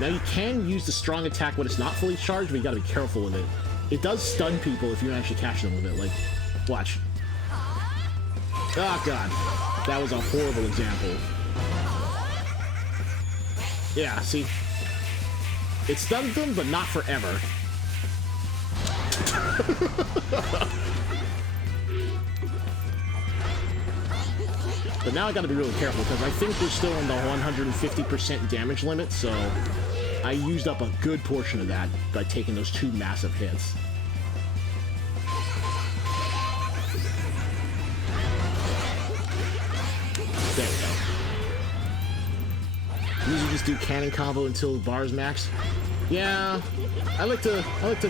Now, you can use the strong attack when it's not fully charged, but you gotta be careful with it. It does stun people if you actually catch them with it. Like, watch. Oh, God. That was a horrible example. Yeah, see? It stuns them, but not forever. But now I gotta be really careful, because I think we're still in the 150% damage limit, so I used up a good portion of that by taking those two massive hits. There we go. Usually just do cannon combo until the bar's max. Yeah, I like to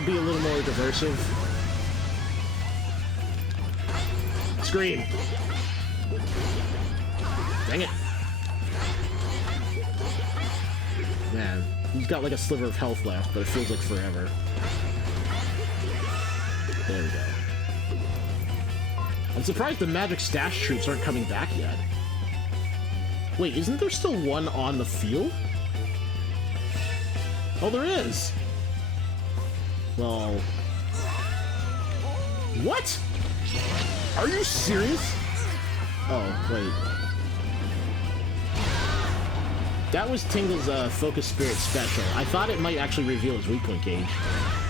be a little more diversive. Scream. Dang it. Man, he's got like a sliver of health left, but it feels like forever. There we go. I'm surprised the magic stash troops aren't coming back yet. Wait, isn't there still one on the field? Oh, there is! Well... What? Are you serious? Oh, wait. That was Tingle's Focus Spirit special. I thought it might actually reveal his weak point gauge.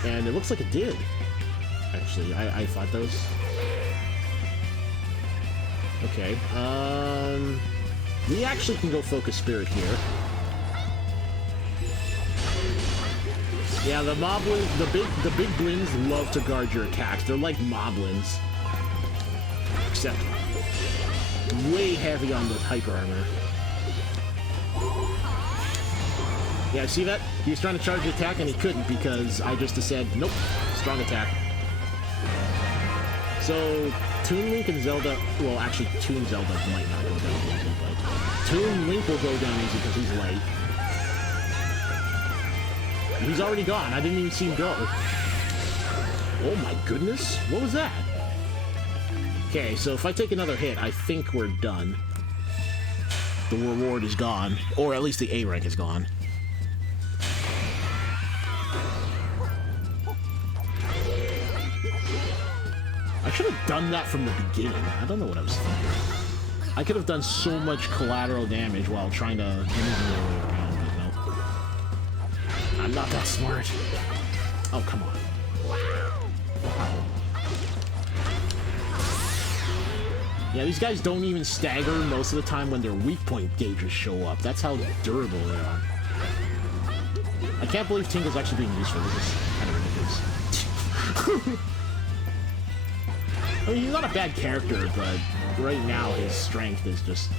And it looks like it did. Actually, I thought that was... Okay, we actually can go Focus Spirit here. Yeah, the moblins, the big blins love to guard your attacks. They're like moblins. Except way heavy on the hyper armor. Yeah, see that? He was trying to charge the attack and he couldn't because I just said, nope, strong attack. So, Toon Link and Zelda, well, actually, Toon Zelda might not go down easy, but Toon Link will go down easy because he's light. He's already gone. I didn't even see him go. Oh my goodness. What was that? Okay, so if I take another hit, I think we're done. The reward is gone. Or at least the A rank is gone. I should have done that from the beginning. I don't know what I was thinking. I could have done so much collateral damage while trying to maneuver my way around, you know? I'm not that smart. Oh, come on. Yeah, these guys don't even stagger most of the time when their weak point gauges show up. That's how durable they are. I can't believe Tinkle's actually being useful. This is kind of ridiculous. I mean, he's not a bad character, but right now his strength is just...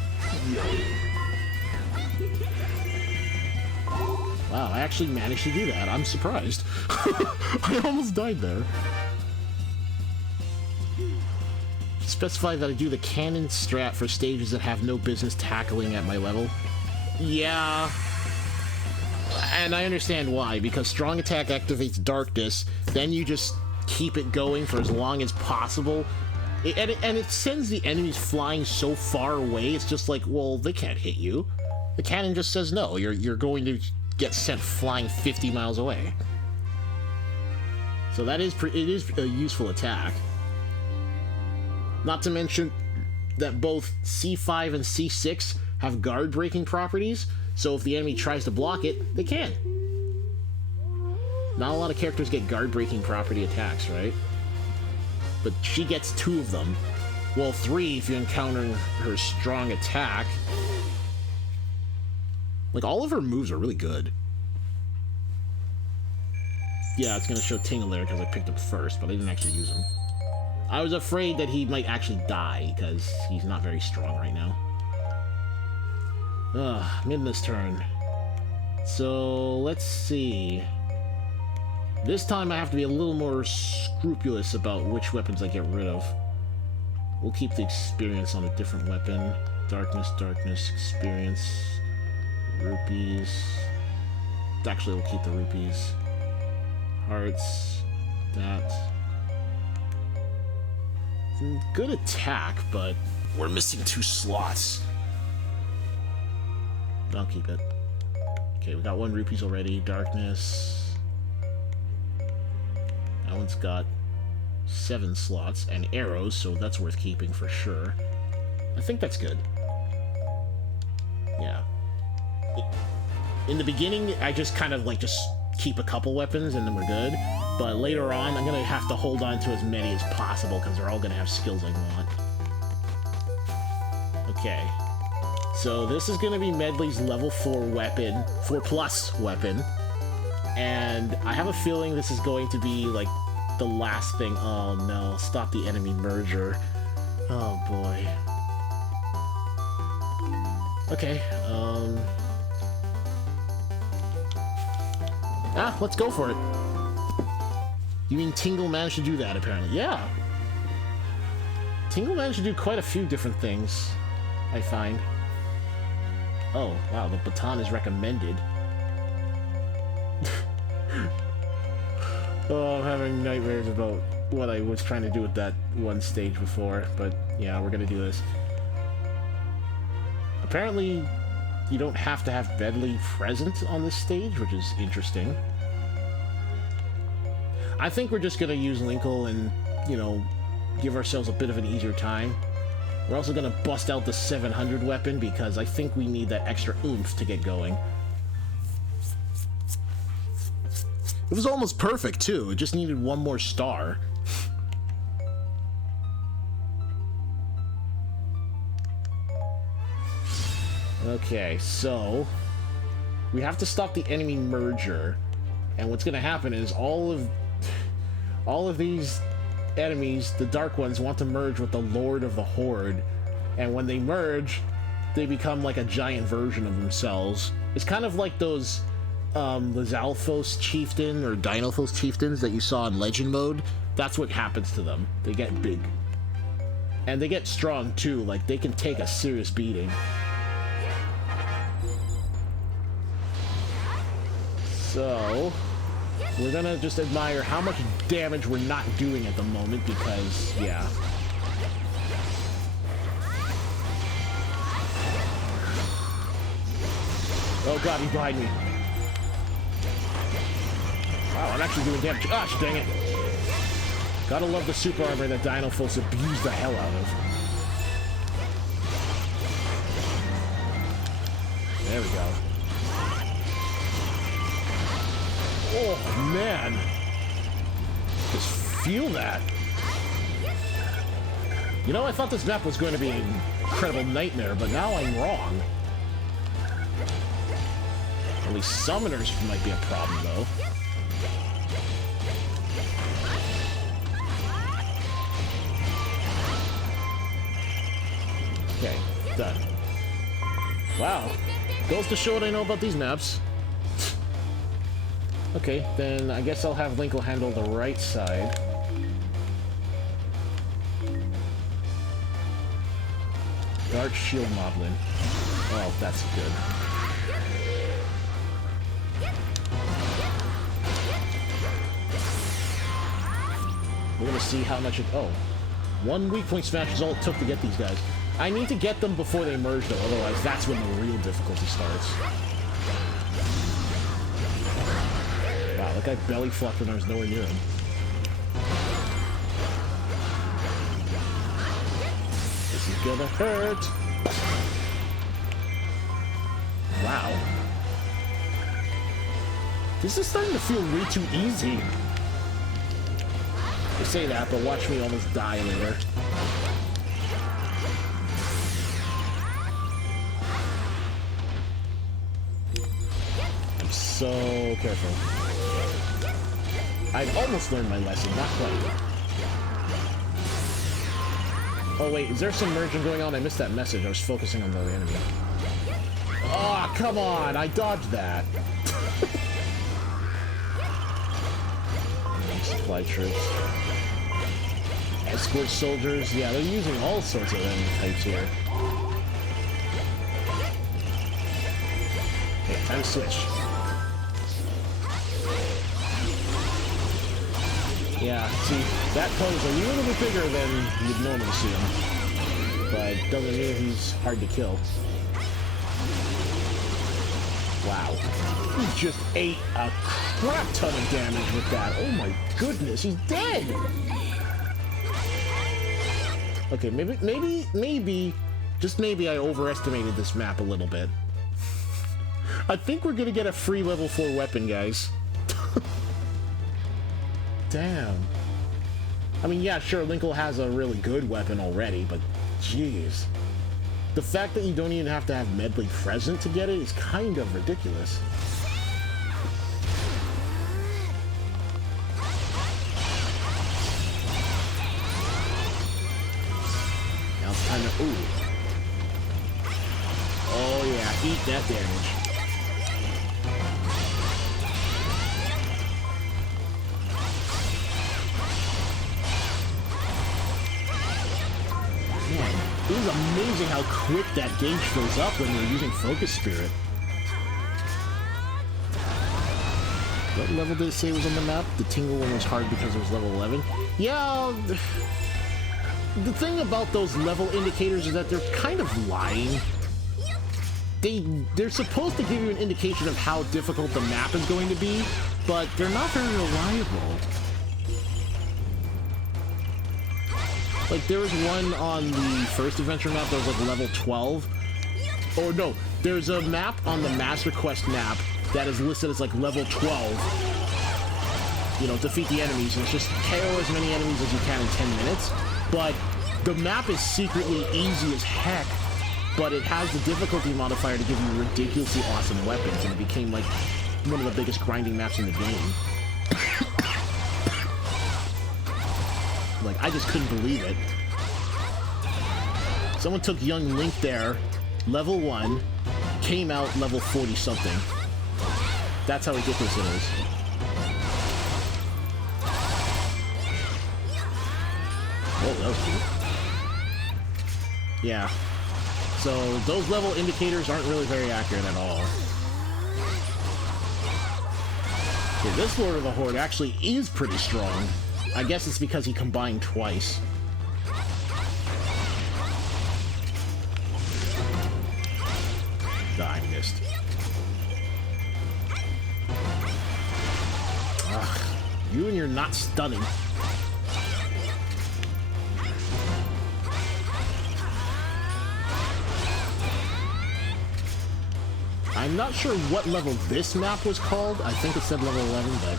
Wow, I actually managed to do that. I'm surprised. I almost died there. Specify that I do the cannon strat for stages that have no business tackling at my level. Yeah. And I understand why, because strong attack activates darkness, then you just keep it going for as long as possible. And it sends the enemies flying so far away, it's just like, well, they can't hit you. The cannon just says no, you're going to get sent flying 50 miles away. So it is a useful attack. Not to mention that both C5 and C6 have guard breaking properties, so if the enemy tries to block it, they can. Not a lot of characters get guard breaking property attacks, right? But she gets 2 of them. Well, 3 if you encounter her strong attack. Like, all of her moves are really good. Yeah, it's gonna show Tingle there because I picked him first, but I didn't actually use him. I was afraid that he might actually die, because he's not very strong right now. Midna's turn. So, let's see. This time I have to be a little more scrupulous about which weapons I get rid of. We'll keep the experience on a different weapon. Darkness, darkness, experience. Rupees. Actually, we'll keep the rupees. Hearts. That. Good attack, but we're missing 2 slots. I'll keep it. Okay, we got 1 rupees already. Darkness. That one's got 7 slots and arrows, so that's worth keeping for sure. I think that's good. Yeah. In the beginning, I just kind of like just keep a couple weapons and then we're good. But later on, I'm gonna have to hold on to as many as possible because they're all gonna have skills I want. Okay. So this is gonna be Medli's level 4 weapon, 4+ weapon. And I have a feeling this is going to be like the last thing. Oh no, stop the enemy merger. Oh boy. Okay, let's go for it. You mean Tingle managed to do that, apparently. Yeah. Tingle managed to do quite a few different things, I find. Oh, wow, the baton is recommended. Oh, I'm having nightmares about what I was trying to do with that one stage before, but yeah, we're gonna do this. Apparently, you don't have to have Medli present on this stage, which is interesting. I think we're just gonna use Linkle and, you know, give ourselves a bit of an easier time. We're also gonna bust out the 700 weapon because I think we need that extra oomph to get going. It was almost perfect, too. It just needed 1 more star. Okay, so we have to stop the enemy merger. And what's gonna happen is all of these enemies, the dark ones, want to merge with the Lord of the Horde. And when they merge, they become like a giant version of themselves. It's kind of like those Lizalfos chieftain or Dinophos chieftains that you saw in Legend mode. That's what happens to them. They get big. And they get strong too, like they can take a serious beating. So, we're gonna just admire how much damage we're not doing at the moment because, yeah. Oh god, he's behind me. Wow, I'm actually doing damage. Gosh, dang it. Gotta love the super armor that Dinophos abused the hell out of. There we go. Oh, man. Just feel that. You know, I thought this map was going to be an incredible nightmare, but now I'm wrong. At least summoners might be a problem, though. Okay, done. Wow. Goes to show what I know about these maps. Okay, then I guess I'll have Link will handle the right side. Dark Shield Moblin. Oh, that's good. We're gonna see how much it... Oh. One weak point smash is all it took to get these guys. I need to get them before they merge, though, otherwise that's when the real difficulty starts. Wow, that guy belly flopped when I was nowhere near him. This is gonna hurt! Wow. This is starting to feel way too easy. I say that, but watch me almost die later. I'm so careful. I've almost learned my lesson, not quite. Oh wait, is there some merging going on? I missed that message. I was focusing on the enemy. Oh, come on! I dodged that. Supply troops. Escort soldiers. Yeah, they're using all sorts of enemy types here. Okay, time to switch. Yeah, see, that pose a little bit bigger than you'd normally see him. But doesn't mean he's hard to kill. Wow. He just ate a crap ton of damage with that. Oh my goodness, he's dead! Okay, maybe, just maybe I overestimated this map a little bit. I think we're gonna get a free level 4 weapon, guys. Damn. I mean, yeah, sure, Linkle has a really good weapon already, but jeez. The fact that you don't even have to have Medli present to get it is kind of ridiculous. Now it's time to... Ooh. Oh yeah, eat that damage. It is amazing how quick that gauge fills up when you're using Focus Spirit. What level did it say was on the map? The Tingle one was hard because it was level 11? Yeah, the thing about those level indicators is that they're kind of lying. They're supposed to give you an indication of how difficult the map is going to be, but they're not very reliable. Like, there was one on the first adventure map that was like level 12. Or no, there's a map on the Master Quest map that is listed as like level 12. You know, defeat the enemies, and it's just KO as many enemies as you can in 10 minutes. But the map is secretly easy as heck, but it has the difficulty modifier to give you ridiculously awesome weapons, and it became like one of the biggest grinding maps in the game. Like, I just couldn't believe it. Someone took young Link there, level 1, came out level 40-something. That's how ridiculous it is. Oh, that was cool. Yeah. So, those level indicators aren't really very accurate at all. Okay, this Lord of the Horde actually is pretty strong. I guess it's because he combined twice. I missed. Ugh, you and your not stunning. I'm not sure what level this map was called. I think it said level 11, but...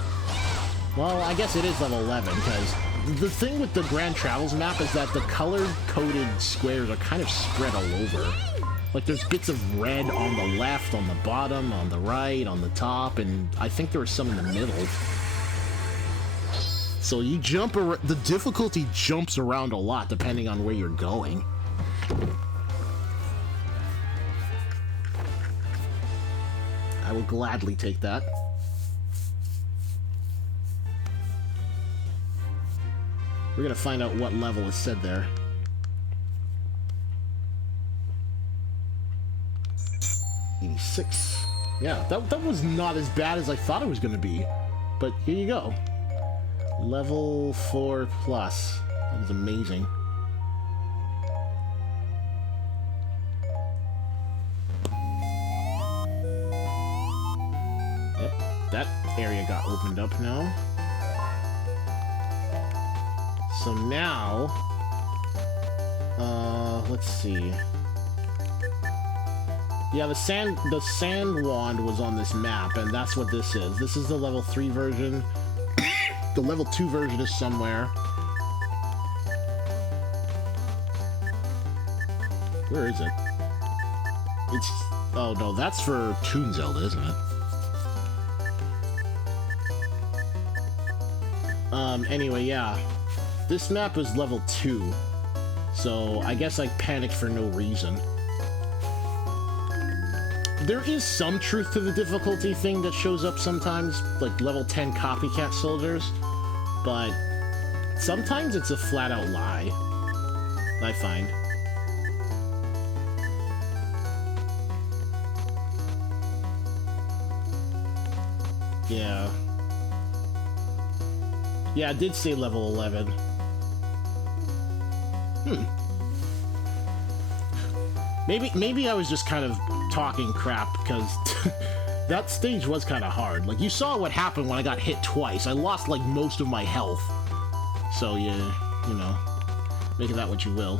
Well, I guess it is level 11, because the thing with the Grand Travels map is that the color-coded squares are kind of spread all over. Like, there's bits of red on the left, on the bottom, on the right, on the top, and I think there were some in the middle. So you jump around, the difficulty jumps around a lot depending on where you're going. I will gladly take that. We're gonna find out what level is said there. '86. Yeah, that was not as bad as I thought it was gonna be. But here you go. Level 4 plus. That is amazing. Yep, that area got opened up now. So now, let's see. Yeah, the sand wand was on this map, and that's what this is. This is the level 3 version. The level 2 version is somewhere. Where is it? It's... oh no, that's for Toon Zelda, isn't it? Anyway, yeah. This map is level 2. So, I guess I panicked for no reason. There is some truth to the difficulty thing that shows up sometimes, like level 10 copycat soldiers, but sometimes it's a flat-out lie, I find. Yeah. Yeah, it did say level 11. Maybe I was just kind of talking crap, because that stage was kind of hard. Like, you saw what happened when I got hit twice. I lost, like, most of my health. So, yeah, you know, make of that what you will.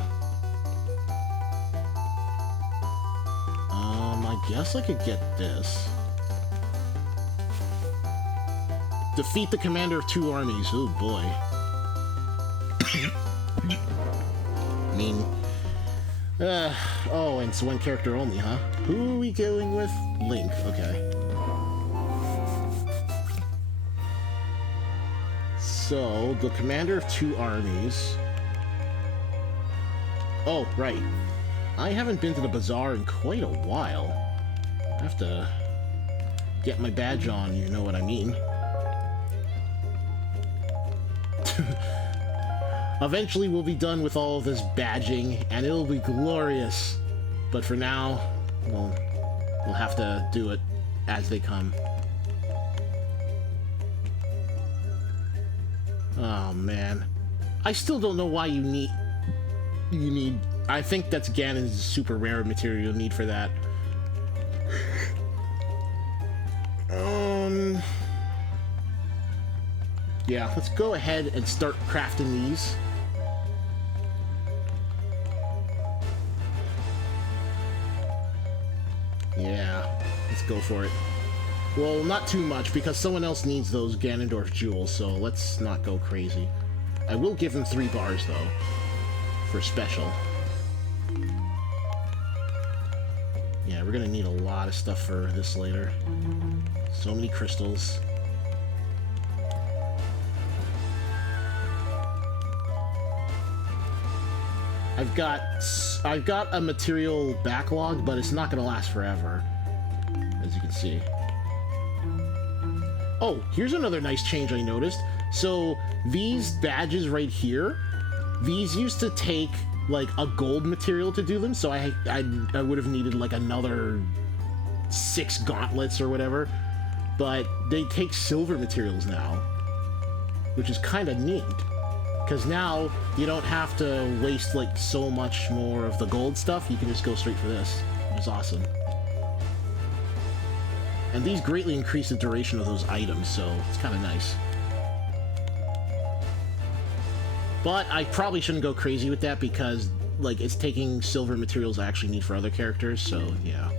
I guess I could get this. Defeat the commander of 2 armies. Oh, boy. I mean... oh, and it's 1 character only, huh? Who are we going with? Link, okay. So, the commander of 2 armies... oh, right. I haven't been to the bazaar in quite a while. I have to get my badge on, you know what I mean. Eventually we'll be done with all of this badging, and it'll be glorious. But for now, we'll have to do it as they come. Oh, man. I still don't know why you need... I think that's Ganon's super rare material you'll need for that. Yeah, let's go ahead and start crafting these. Yeah, let's go for it. Well, not too much, because someone else needs those Ganondorf jewels, so let's not go crazy. I will give him 3 bars, though, for special. Yeah, we're gonna need a lot of stuff for this later. So many crystals. I've got a material backlog, but it's not gonna last forever, as you can see. Oh, here's another nice change I noticed. So these badges right here, these used to take like a gold material to do them, so I would have needed like another 6 gauntlets or whatever, but they take silver materials now, which is kind of neat. Because now, you don't have to waste, like, so much more of the gold stuff. You can just go straight for this, which is awesome. And these greatly increase the duration of those items, so it's kind of nice. But I probably shouldn't go crazy with that, because, like, it's taking silver materials I actually need for other characters, so, yeah.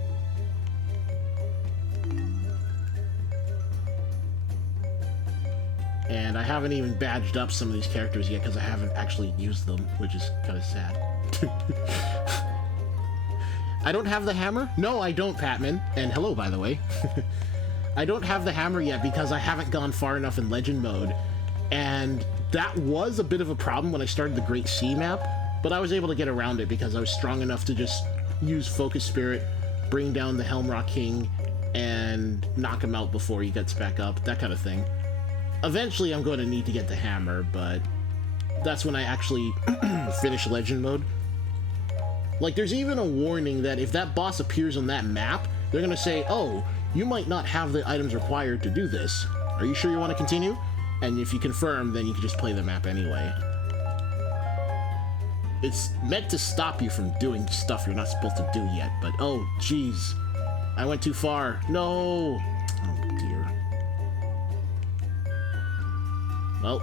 And I haven't even badged up some of these characters yet because I haven't actually used them, which is kind of sad. I don't have the hammer? No, I don't, Patman. And hello, by the way. I don't have the hammer yet because I haven't gone far enough in Legend mode. And that was a bit of a problem when I started the Great Sea map, but I was able to get around it because I was strong enough to just use Focus Spirit, bring down the Helmrock King, and knock him out before he gets back up, that kind of thing. Eventually, I'm going to need to get the hammer, but that's when I actually finish Legend mode. Like, there's even a warning that if that boss appears on that map, they're going to say, oh, you might not have the items required to do this. Are you sure you want to continue? And if you confirm, then you can just play the map anyway. It's meant to stop you from doing stuff you're not supposed to do yet, but oh, jeez. I went too far. No! Oh, dear. Well.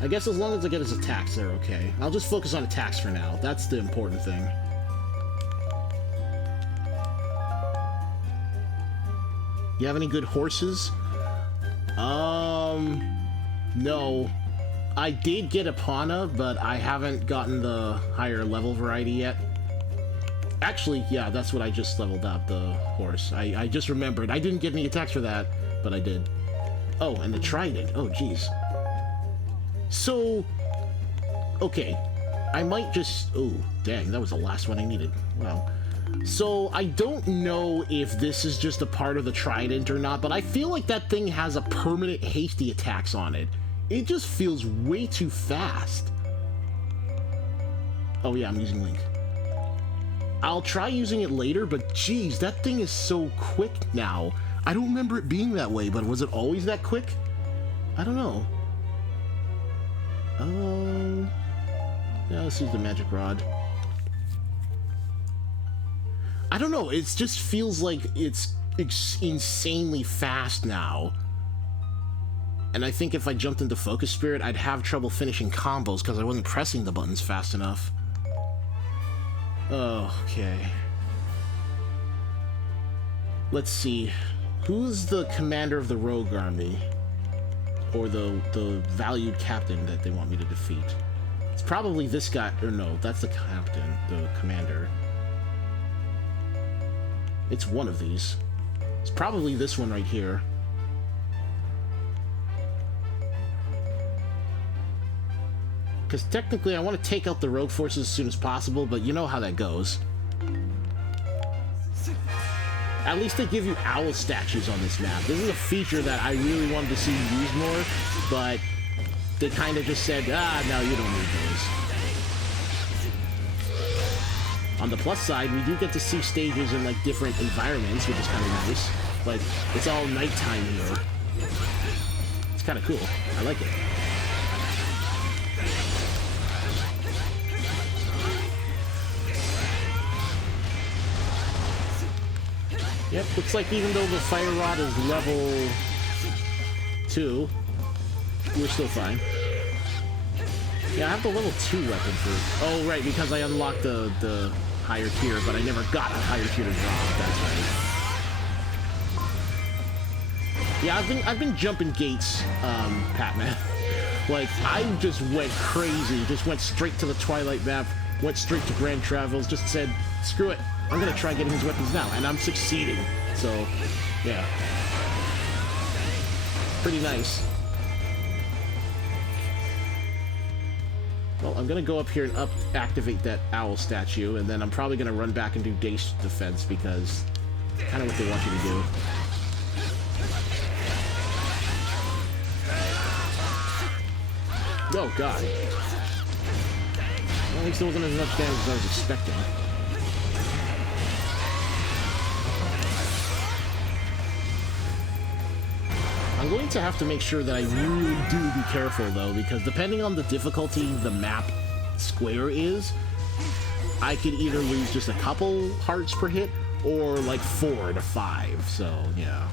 I guess as long as I get his attacks, they're okay. I'll just focus on attacks for now. That's the important thing. You have any good horses? No. I did get a Pana, but I haven't gotten the higher level variety yet. Actually, yeah, that's what I just leveled up, the horse. I just remembered. I didn't get any attacks for that, but I did. Oh, and the trident. Oh, jeez. So, okay. I might just... Oh, dang, that was the last one I needed. Wow. So, I don't know if this is just a part of the trident or not, but I feel like that thing has a permanent hasty attacks on it. It just feels way too fast. Oh yeah, I'm using Link. I'll try using it later, but geez, that thing is so quick now. I don't remember it being that way, but was it always that quick? I don't know. Yeah, let's use the magic rod. I don't know, it just feels like it's insanely fast now. And I think if I jumped into Focus Spirit, I'd have trouble finishing combos because I wasn't pressing the buttons fast enough. Oh, okay. Let's see. Who's the commander of the rogue army? Or the valued captain that they want me to defeat? It's probably this guy. Or no, that's the captain, the commander. It's one of these. It's probably this one right here. Because technically I want to take out the rogue forces as soon as possible, but you know how that goes. At least they give you owl statues on this map. This is a feature that I really wanted to see used more, but they kind of just said, ah, no, you don't need those. On the plus side, we do get to see stages in like different environments, which is kind of nice, but it's all nighttime here. It's kind of cool. I like it. Yep, looks like even though the fire rod is level 2, we're still fine. Yeah, I have the level 2 weapon for... Oh, right, because I unlocked the higher tier, but I never got a higher tier to drop. That's right. Yeah, I've been jumping gates, Patman. Like, I just went crazy. Just went straight to the Twilight map, went straight to Grand Travels, just said, screw it. I'm gonna try getting his weapons now, and I'm succeeding. So, yeah. Pretty nice. Well, I'm gonna go up here and activate that owl statue, and then I'm probably gonna run back and do Dace defense, because kind of what they want you to do. Oh, God. Well, at least there wasn't as much damage as I was expecting. I'm going to have to make sure that I really do be careful, though, because depending on the difficulty the map square is, I could either lose just a couple hearts per hit, or like 4 to 5, so, yeah.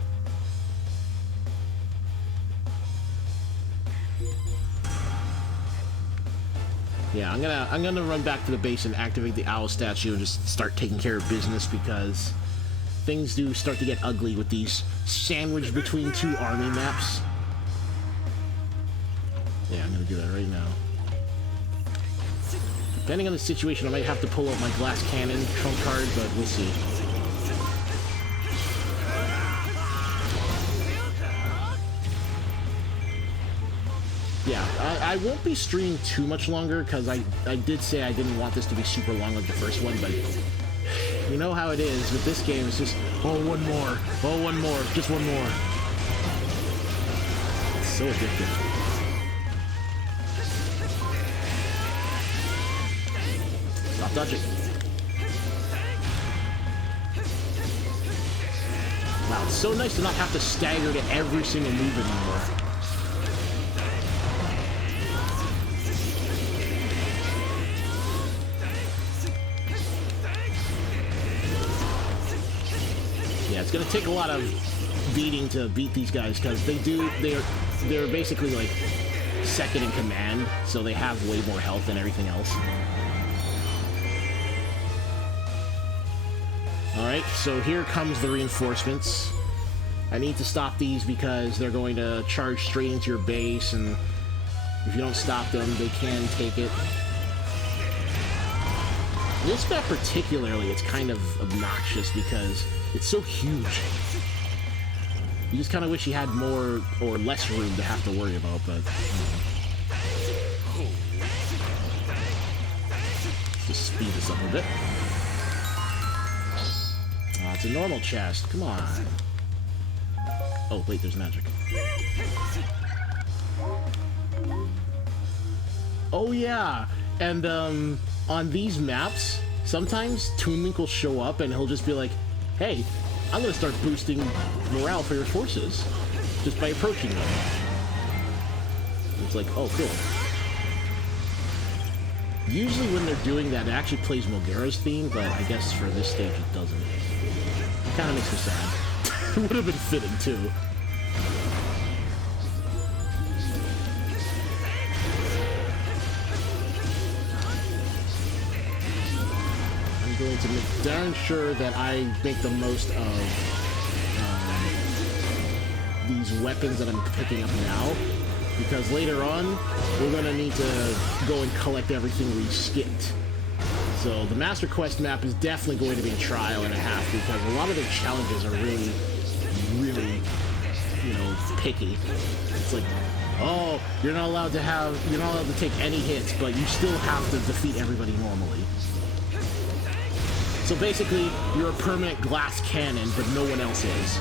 Yeah, I'm gonna run back to the base and activate the owl statue and just start taking care of business, because things do start to get ugly with these sandwiched between two army maps. Yeah, I'm gonna do that right now. Depending on the situation, I might have to pull out my glass cannon trump card, but we'll see. Yeah, I won't be streaming too much longer, because I did say I didn't want this to be super long like the first one, but you know how it is with this game. It's just, oh, one more, just one more. It's so addictive. Stop dodging. Wow, it's so nice to not have to stagger to every single move anymore. Yeah, it's gonna take a lot of beating to beat these guys, because they're basically like second in command, so they have way more health than everything else. Alright, so here comes the reinforcements. I need to stop these because they're going to charge straight into your base, and if you don't stop them, they can take it. This map particularly, it's kind of obnoxious because it's so huge. You just kind of wish you had more or less room to have to worry about, but... Let's just speed this up a bit. It's a normal chest. Come on. Oh, wait, there's magic. Oh, yeah. And, on these maps, sometimes Toon Link will show up and he'll just be like, hey, I'm gonna start boosting morale for your forces just by approaching them. It's like, oh, cool. Usually when they're doing that, it actually plays Mogera's theme, but I guess for this stage it doesn't. It kind of makes me sad. It would have been fitting, too. I'm going to make darn sure that I make the most of these weapons that I'm picking up now, because later on, we're going to need to go and collect everything we skipped. So the Master Quest map is definitely going to be a trial and a half, because a lot of the challenges are really, really, you know, picky. It's like, oh, you're not allowed to take any hits, but you still have to defeat everybody normally. So basically, you're a permanent glass cannon, but no one else is.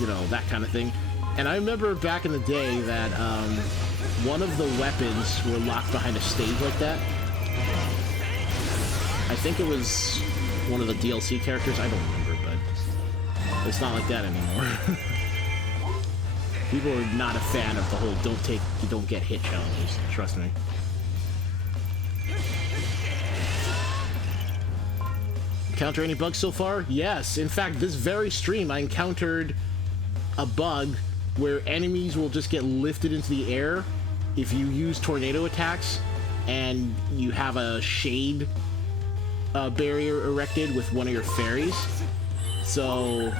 You know, that kind of thing. And I remember back in the day that one of the weapons were locked behind a stage like that. I think it was one of the DLC characters. I don't remember, but it's not like that anymore. People are not a fan of the whole don't get hit challenges. Trust me. Encounter any bugs so far? Yes. In fact, this very stream, I encountered a bug where enemies will just get lifted into the air if you use tornado attacks and you have a shade barrier erected with one of your fairies. So,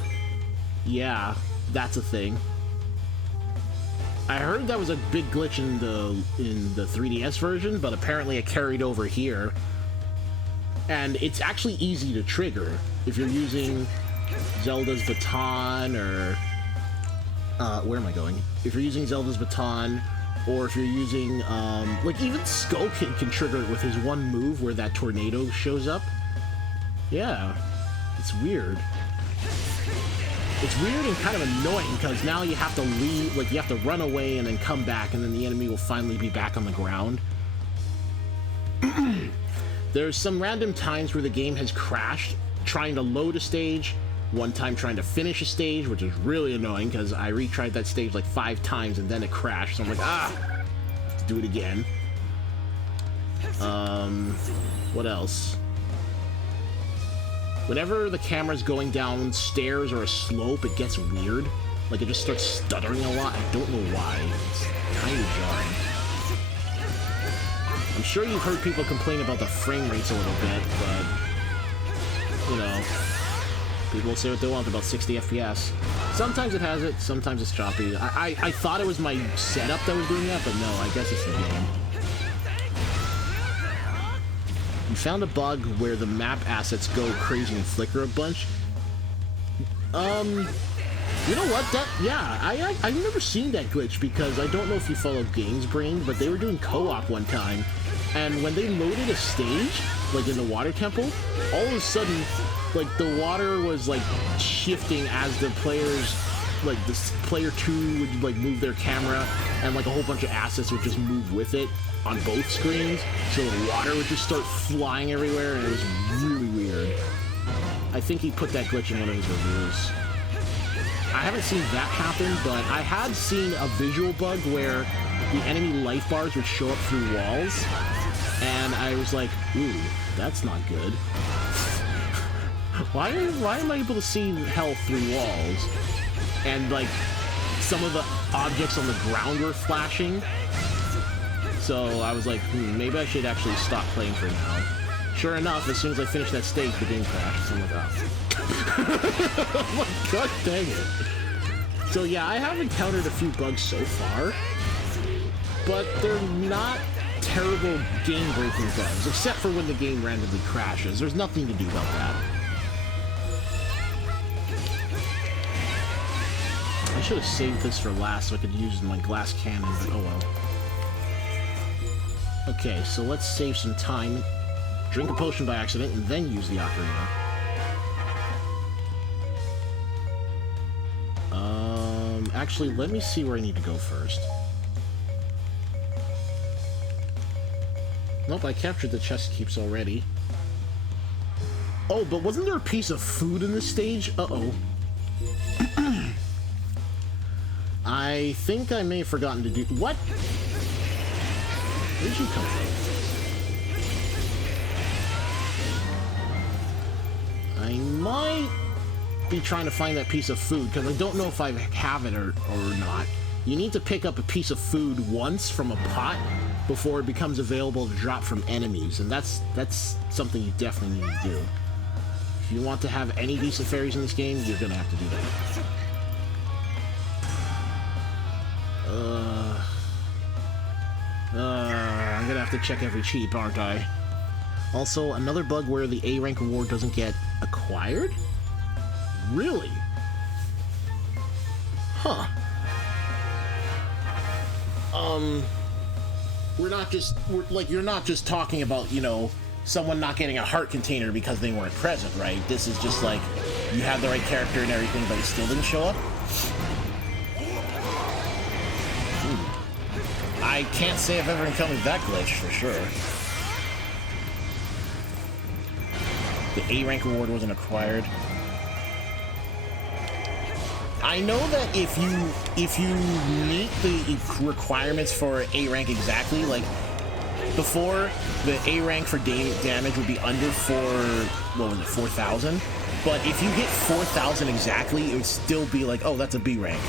yeah, that's a thing. I heard that was a big glitch in the 3DS version, but apparently it carried over here. And it's actually easy to trigger if you're using Zelda's Baton or... where am I going? If you're using Zelda's Baton, or if you're using, like, even Skull Kid can trigger it with his one move where that tornado shows up. Yeah, it's weird. It's weird and kind of annoying, because now you have to leave, like, you have to run away and then come back, and then the enemy will finally be back on the ground. There's some random times where the game has crashed trying to load a stage, one time trying to finish a stage, which is really annoying because I retried that stage like 5 times and then it crashed, so I'm like, I have to do it again. What else? Whenever the camera's going down stairs or a slope, it gets weird. Like, it just starts stuttering a lot. I don't know why. It's kind of jarring. I'm sure you've heard people complain about the frame rates a little bit, but, you know, People say what they want about 60 FPS. Sometimes it has it, sometimes it's choppy. I thought it was my setup that was doing that, but no, I guess it's the game. You found a bug where the map assets go crazy and flicker a bunch. You know what? I've never seen that glitch because I don't know if you follow Games Brain, but they were doing co-op one time, and when they loaded a stage, like in the water temple, all of a sudden, like the water was like shifting as the players, like this player 2 would like move their camera, and like a whole bunch of assets would just move with it on both screens, so the water would just start flying everywhere, and it was really weird. I think he put that glitch in one of his reviews. I haven't seen that happen, but I had seen a visual bug where the enemy life bars would show up through walls, and I was like, ooh, that's not good. Why am I able to see health through walls? And like, some of the objects on the ground were flashing. So I was like, maybe I should actually stop playing for now. Sure enough, as soon as I finished that stage, the game crashed. So I'm like, oh. Like, God dang it. So yeah, I have encountered a few bugs so far, but they're not terrible game-breaking bugs, except for when the game randomly crashes. There's nothing to do about that. I should have saved this for last so I could use my glass cannon, but oh well. Okay, so let's save some time. Drink a potion by accident, and then use the ocarina. Actually, let me see where I need to go first. Nope, I captured the chest keeps already. Oh, but wasn't there a piece of food in this stage? Uh-oh. I think I may have forgotten to do... What? Where'd you come from? I might be trying to find that piece of food, because I don't know if I have it or not. You need to pick up a piece of food once from a pot before it becomes available to drop from enemies, and that's something you definitely need to do. If you want to have any decent fairies in this game, you're gonna have to do that. I'm gonna have to check every cheap, aren't I? Also, another bug where the A rank reward doesn't get acquired? Really? Huh. You're not just talking about, you know, someone not getting a heart container because they weren't present, right? This is just like, you had the right character and everything, but it still didn't show up? I can't say I've ever encountered that glitch, for sure. The A rank reward wasn't acquired. I know that if you meet the requirements for A rank exactly, like before, the A rank for damage would be under 4,000. But if you hit 4,000 exactly, it would still be like, oh, that's a B rank.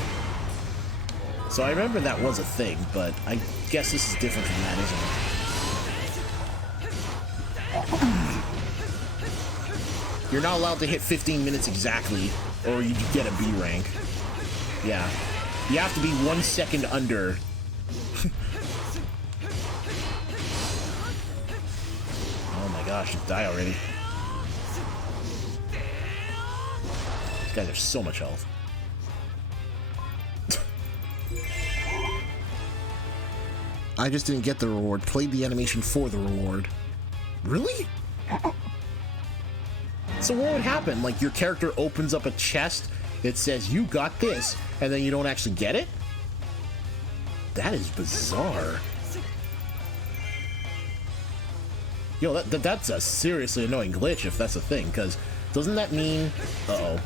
So I remember that was a thing, but I guess this is different from that, isn't it? You're not allowed to hit 15 minutes exactly, or you get a B rank. Yeah. You have to be 1 second under. Oh my gosh, just die already. These guys have so much health. I just didn't get the reward. Played the animation for the reward. Really? So what would happen? Like, your character opens up a chest that says, you got this, and then you don't actually get it? That is bizarre. Yo, that's a seriously annoying glitch if that's a thing, because doesn't that mean... Uh-oh.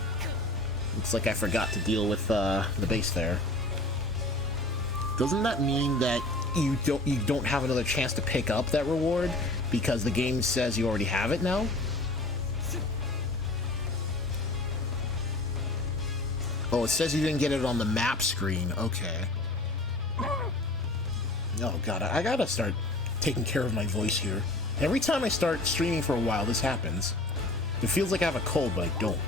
Looks like I forgot to deal with the base there. Doesn't that mean that you don't have another chance to pick up that reward because the game says you already have it now? Oh, it says you didn't get it on the map screen. Okay. Oh god, I gotta start taking care of my voice here. Every time I start streaming for a while, this happens. It feels like I have a cold, but I don't.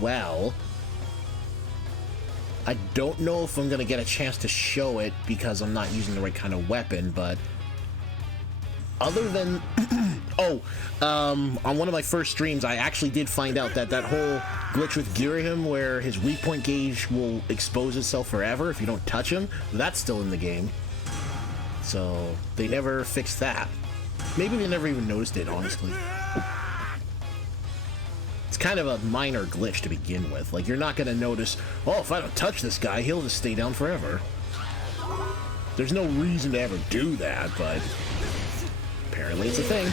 Well, I don't know if I'm gonna get a chance to show it because I'm not using the right kind of weapon, but other than on one of my first streams, I actually did find out that that whole glitch with Girahim where his weak point gauge will expose itself forever if you don't touch him, that's still in the game. So they never fixed that. Maybe they never even noticed it, honestly. It's kind of a minor glitch to begin with. Like, you're not going to notice, oh, if I don't touch this guy, he'll just stay down forever. There's no reason to ever do that, but apparently it's a thing.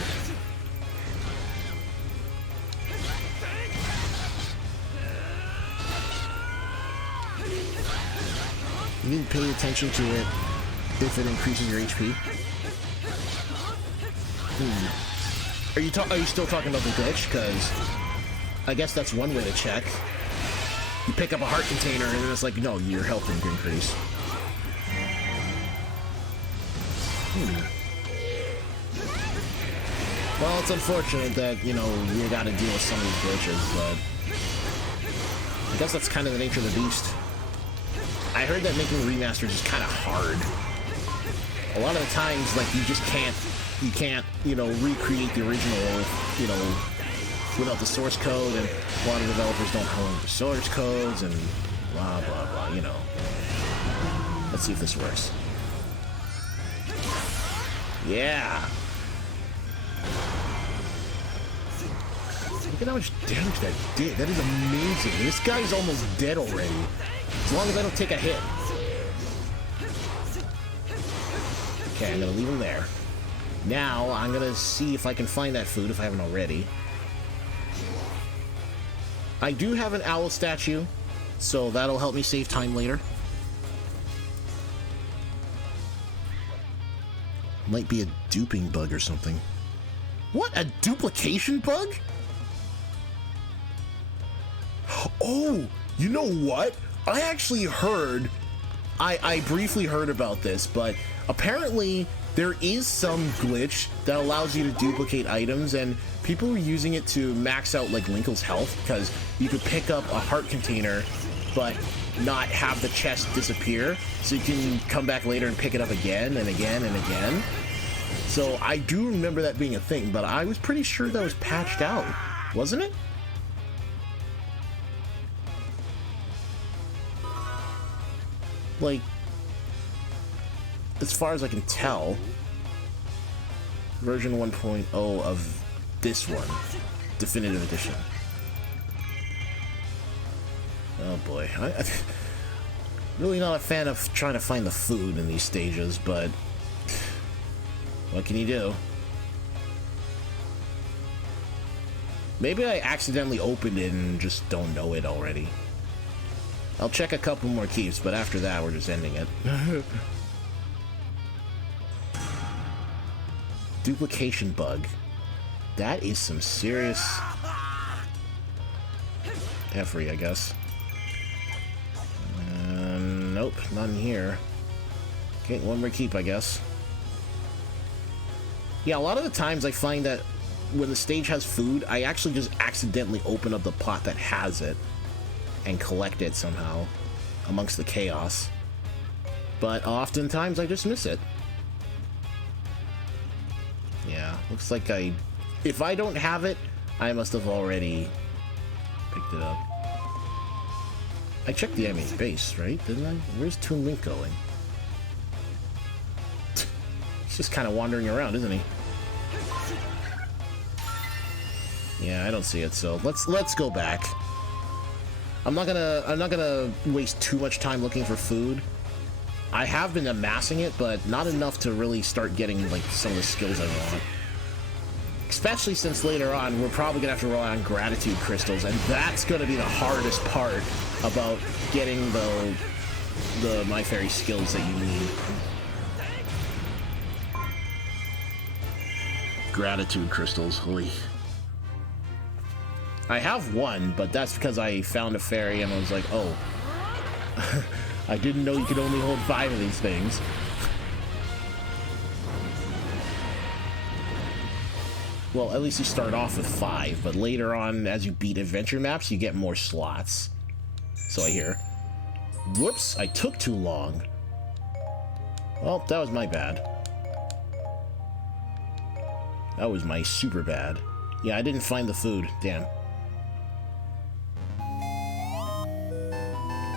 You need to pay attention to it if it increases your HP. Are you still talking about the glitch? Because I guess that's one way to check. You pick up a heart container and then it's like, no, your health didn't increase. Well, it's unfortunate that, you know, you gotta deal with some of these glitches, but I guess that's kind of the nature of the beast. I heard that making remasters is kind of hard. A lot of the times, like, you can't, you know, recreate the original, you know, without the source code, and a lot of developers don't own the source codes, and blah, blah, blah, you know. Let's see if this works. Yeah! Look at how much damage that did. That is amazing. This guy's almost dead already. As long as I don't take a hit. Okay, I'm gonna leave him there. Now, I'm gonna see if I can find that food, if I haven't already. I do have an owl statue, so that'll help me save time later. Might be a duping bug or something. What? A duplication bug? Oh, you know what? I actually heard, I briefly heard about this, but apparently there is some glitch that allows you to duplicate items, and people were using it to max out like Linkle's health, because you could pick up a heart container but not have the chest disappear, so you can come back later and pick it up again and again and again. So I do remember that being a thing, but I was pretty sure that was patched out, wasn't it? Like, as far as I can tell, version 1.0 of this one, Definitive Edition. Oh boy, I'm really not a fan of trying to find the food in these stages, but what can you do? Maybe I accidentally opened it and just don't know it already. I'll check a couple more keeps, but after that, we're just ending it. Duplication bug. That is some serious effery, I guess. Nope, not in here. Okay, one more keep, I guess. Yeah, a lot of the times I find that when the stage has food, I actually just accidentally open up the pot that has it and collect it somehow amongst the chaos. But oftentimes I just miss it. Yeah, looks like if I don't have it, I must have already picked it up. I checked the enemy base, right? Didn't I? Where's Toon Link going? He's just kind of wandering around, isn't he? Yeah, I don't see it, so let's go back. I'm not gonna waste too much time looking for food. I have been amassing it, but not enough to really start getting like some of the skills I want. Especially since later on we're probably gonna have to rely on gratitude crystals, and that's gonna be the hardest part about getting the My Fairy skills that you need. Gratitude crystals, holy. I have one, but that's because I found a fairy and I was like, oh. I didn't know you could only hold 5 of these things. Well, at least you start off with 5, but later on, as you beat adventure maps, you get more slots. So I hear. Whoops, I took too long. Well, that was my bad. That was my super bad. Yeah, I didn't find the food. Damn.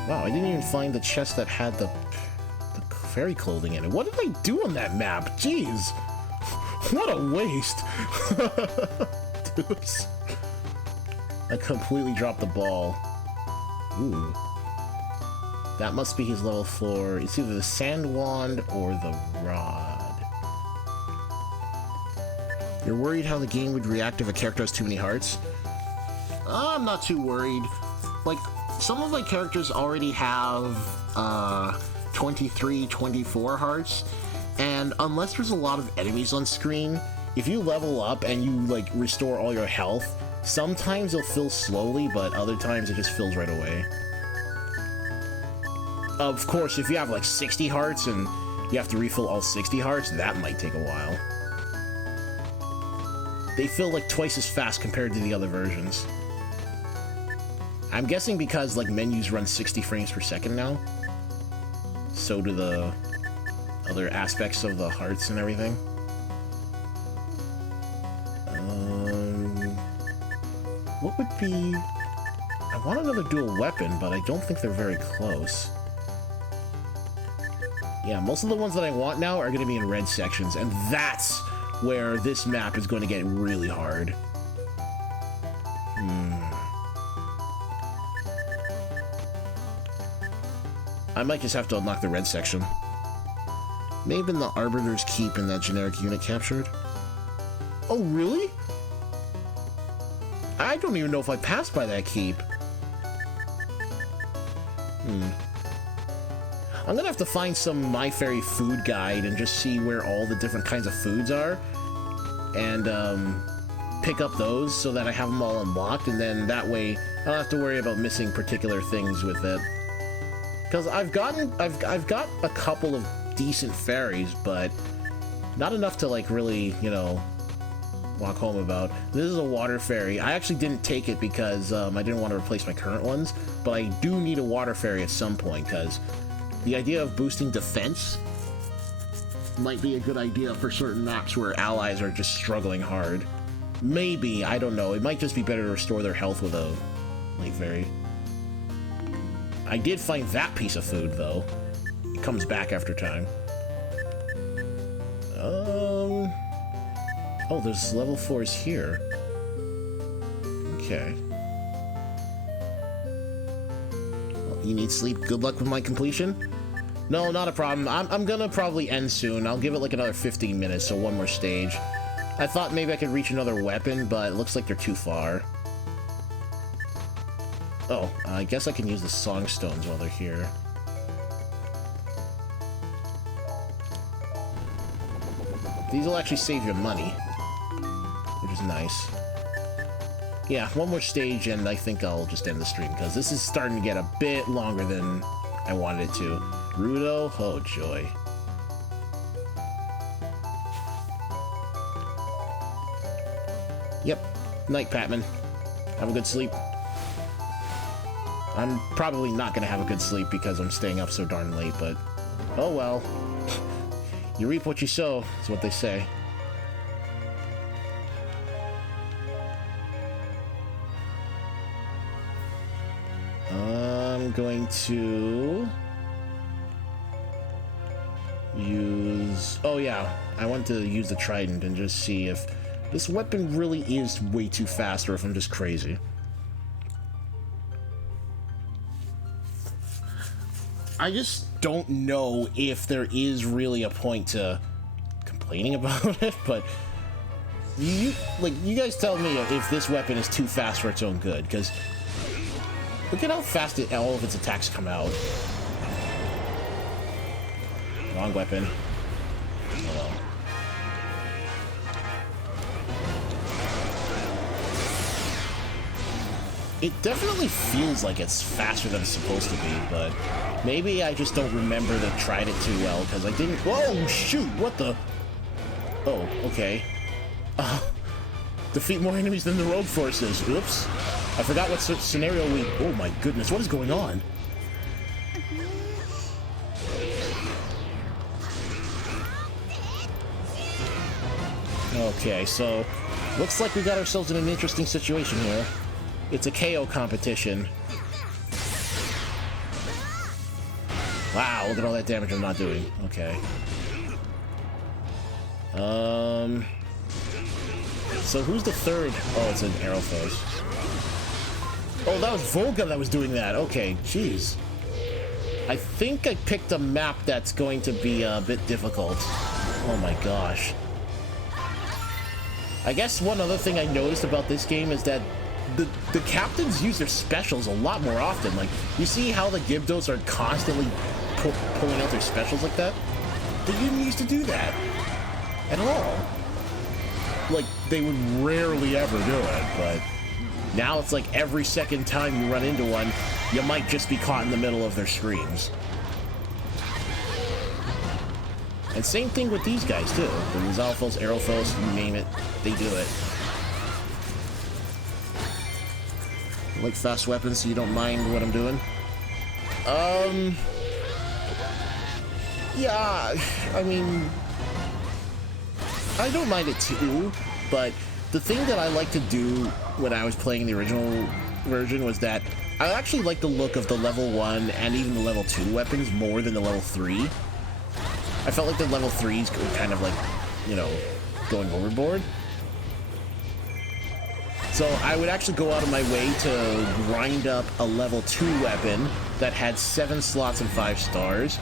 Wow, I didn't even find the chest that had the fairy clothing in it. What did I do on that map? Jeez. What a waste. Oops. I completely dropped the ball. Ooh. That must be his level 4. It's either the sand wand or the rod. You're worried how the game would react if a character has too many hearts? I'm not too worried. Like, some of my characters already have 23, 24 hearts, and unless there's a lot of enemies on screen, if you level up and you, like, restore all your health, sometimes it'll fill slowly, but other times it just fills right away. Of course, if you have, like, 60 hearts and you have to refill all 60 hearts, that might take a while. They fill, like, twice as fast compared to the other versions. I'm guessing because, like, menus run 60 frames per second now. So do the other aspects of the hearts and everything. What would be... I want another dual weapon, but I don't think they're very close. Yeah, most of the ones that I want now are going to be in red sections, and that's where this map is going to get really hard. I might just have to unlock the red section. May have been the Arbiter's Keep in that generic unit captured. Oh, really? I don't even know if I passed by that keep. I'm gonna have to find some My Fairy food guide and just see where all the different kinds of foods are. And, pick up those so that I have them all unlocked, and then that way I don't have to worry about missing particular things with it. Because I've got a couple of decent fairies, but not enough to, like, really, you know, walk home about. This is a water fairy. I actually didn't take it because I didn't want to replace my current ones, but I do need a water fairy at some point, because the idea of boosting defense might be a good idea for certain maps where allies are just struggling hard. Maybe, I don't know. It might just be better to restore their health with a Light Fairy. I did find that piece of food, though. It comes back after time. Oh, there's level 4s here. Okay. Well, you need sleep. Good luck with my completion? No, not a problem. I'm gonna probably end soon. I'll give it like another 15 minutes, so one more stage. I thought maybe I could reach another weapon, but it looks like they're too far. Oh, I guess I can use the Song Stones while they're here. These will actually save you money, which is nice. Yeah, one more stage and I think I'll just end the stream, because this is starting to get a bit longer than I wanted it to. Rudo, oh joy. Yep, night, Patman. Have a good sleep. I'm probably not gonna have a good sleep because I'm staying up so darn late, but oh well. You reap what you sow, is what they say. I'm going to use... Oh yeah, I want to use the trident and just see if this weapon really is way too fast or if I'm just crazy. I just don't know if there is really a point to complaining about it, but you guys tell me if this weapon is too fast for its own good, because look at how fast all of its attacks come out. Wrong weapon. Oh well. It definitely feels like it's faster than it's supposed to be, but maybe I just don't remember to tried it too well, because I didn't... Whoa, shoot, what the... Oh, okay. Defeat more enemies than the rogue forces. Oops. I forgot what scenario we... Oh my goodness, what is going on? Okay, so... Looks like we got ourselves in an interesting situation here. It's a KO competition. Wow, look at all that damage I'm not doing. Okay. So who's the third? Oh, it's an arrow foes. Oh, that was Volga that was doing that. Okay, jeez. I think I picked a map that's going to be a bit difficult. Oh my gosh. I guess one other thing I noticed about this game is that the captains use their specials a lot more often. Like, you see how the Gyptos are constantly pulling out their specials like that? They didn't used to do that at all. Like, they would rarely ever do it, but now it's like every second time you run into one, you might just be caught in the middle of their screams. And same thing with these guys, too. The Rizalfos, Aerophos, you name it, they do it. I like fast weapons, so you don't mind what I'm doing? Yeah, I mean... I don't mind it too, but the thing that I like to do when I was playing the original version was that I actually like the look of the level 1 and even the level 2 weapons more than the level 3. I felt like the level 3s were kind of like, you know, going overboard. So I would actually go out of my way to grind up a level 2 weapon that had 7 slots and 5 stars,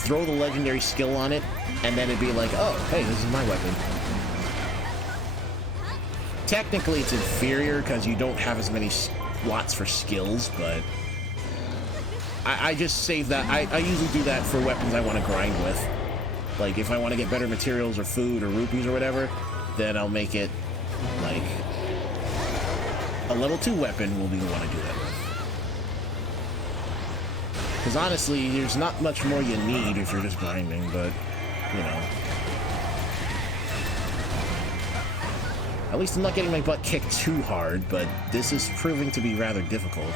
throw the legendary skill on it, and then it'd be like, oh, hey, this is my weapon. Technically, it's inferior because you don't have as many slots for skills, but I just save that. I usually do that for weapons I want to grind with. Like, if I want to get better materials or food or rupees or whatever, then I'll make it, like, a level 2 weapon will be the one I do that with. Because honestly, there's not much more you need if you're just grinding, but, you know. At least I'm not getting my butt kicked too hard, but this is proving to be rather difficult.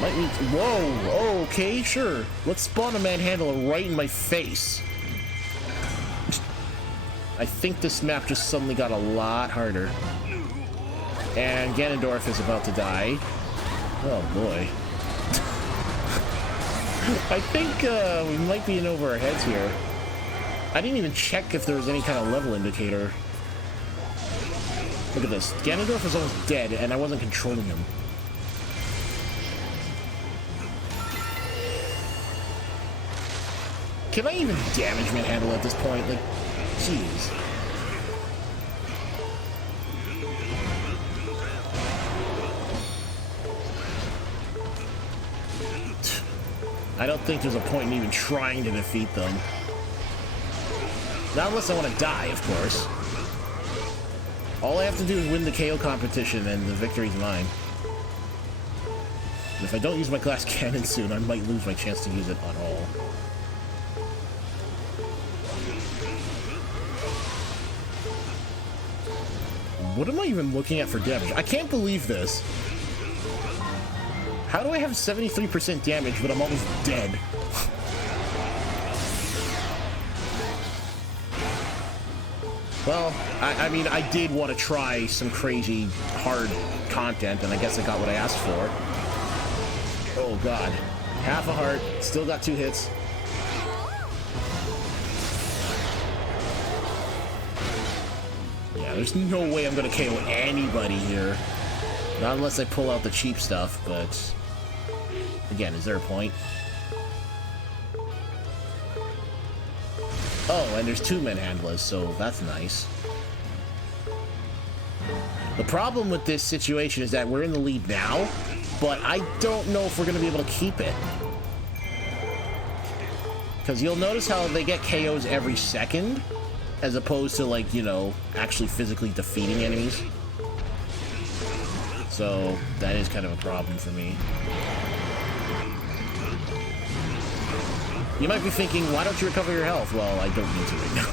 Might need... Whoa! Okay, sure. Let's spawn a manhandler right in my face. I think this map just suddenly got a lot harder. And Ganondorf is about to die. Oh boy. I think we might be in over our heads here. I didn't even check if there was any kind of level indicator. Look at this. Ganondorf is almost dead, and I wasn't controlling him. Can I even damage manhandle at this point? Like, jeez. I don't think there's a point in even trying to defeat them. Not unless I want to die, of course. All I have to do is win the KO competition and the victory's mine. And if I don't use my glass cannon soon, I might lose my chance to use it at all. What am I even looking at for damage? I can't believe this. How do I have 73% damage, but I'm almost dead? Well, I mean, I did want to try some crazy hard content, and I guess I got what I asked for. Oh, God. Half a heart. Still got 2 hits. Yeah, there's no way I'm going to KO anybody here. Not unless I pull out the cheap stuff, but... Again, is there a point? Oh, and there's 2 manhandlers, so that's nice. The problem with this situation is that we're in the lead now, but I don't know if we're going to be able to keep it. Because you'll notice how they get KOs every second, as opposed to, like, you know, actually physically defeating enemies. So, that is kind of a problem for me. You might be thinking, why don't you recover your health? Well, I don't need to right now.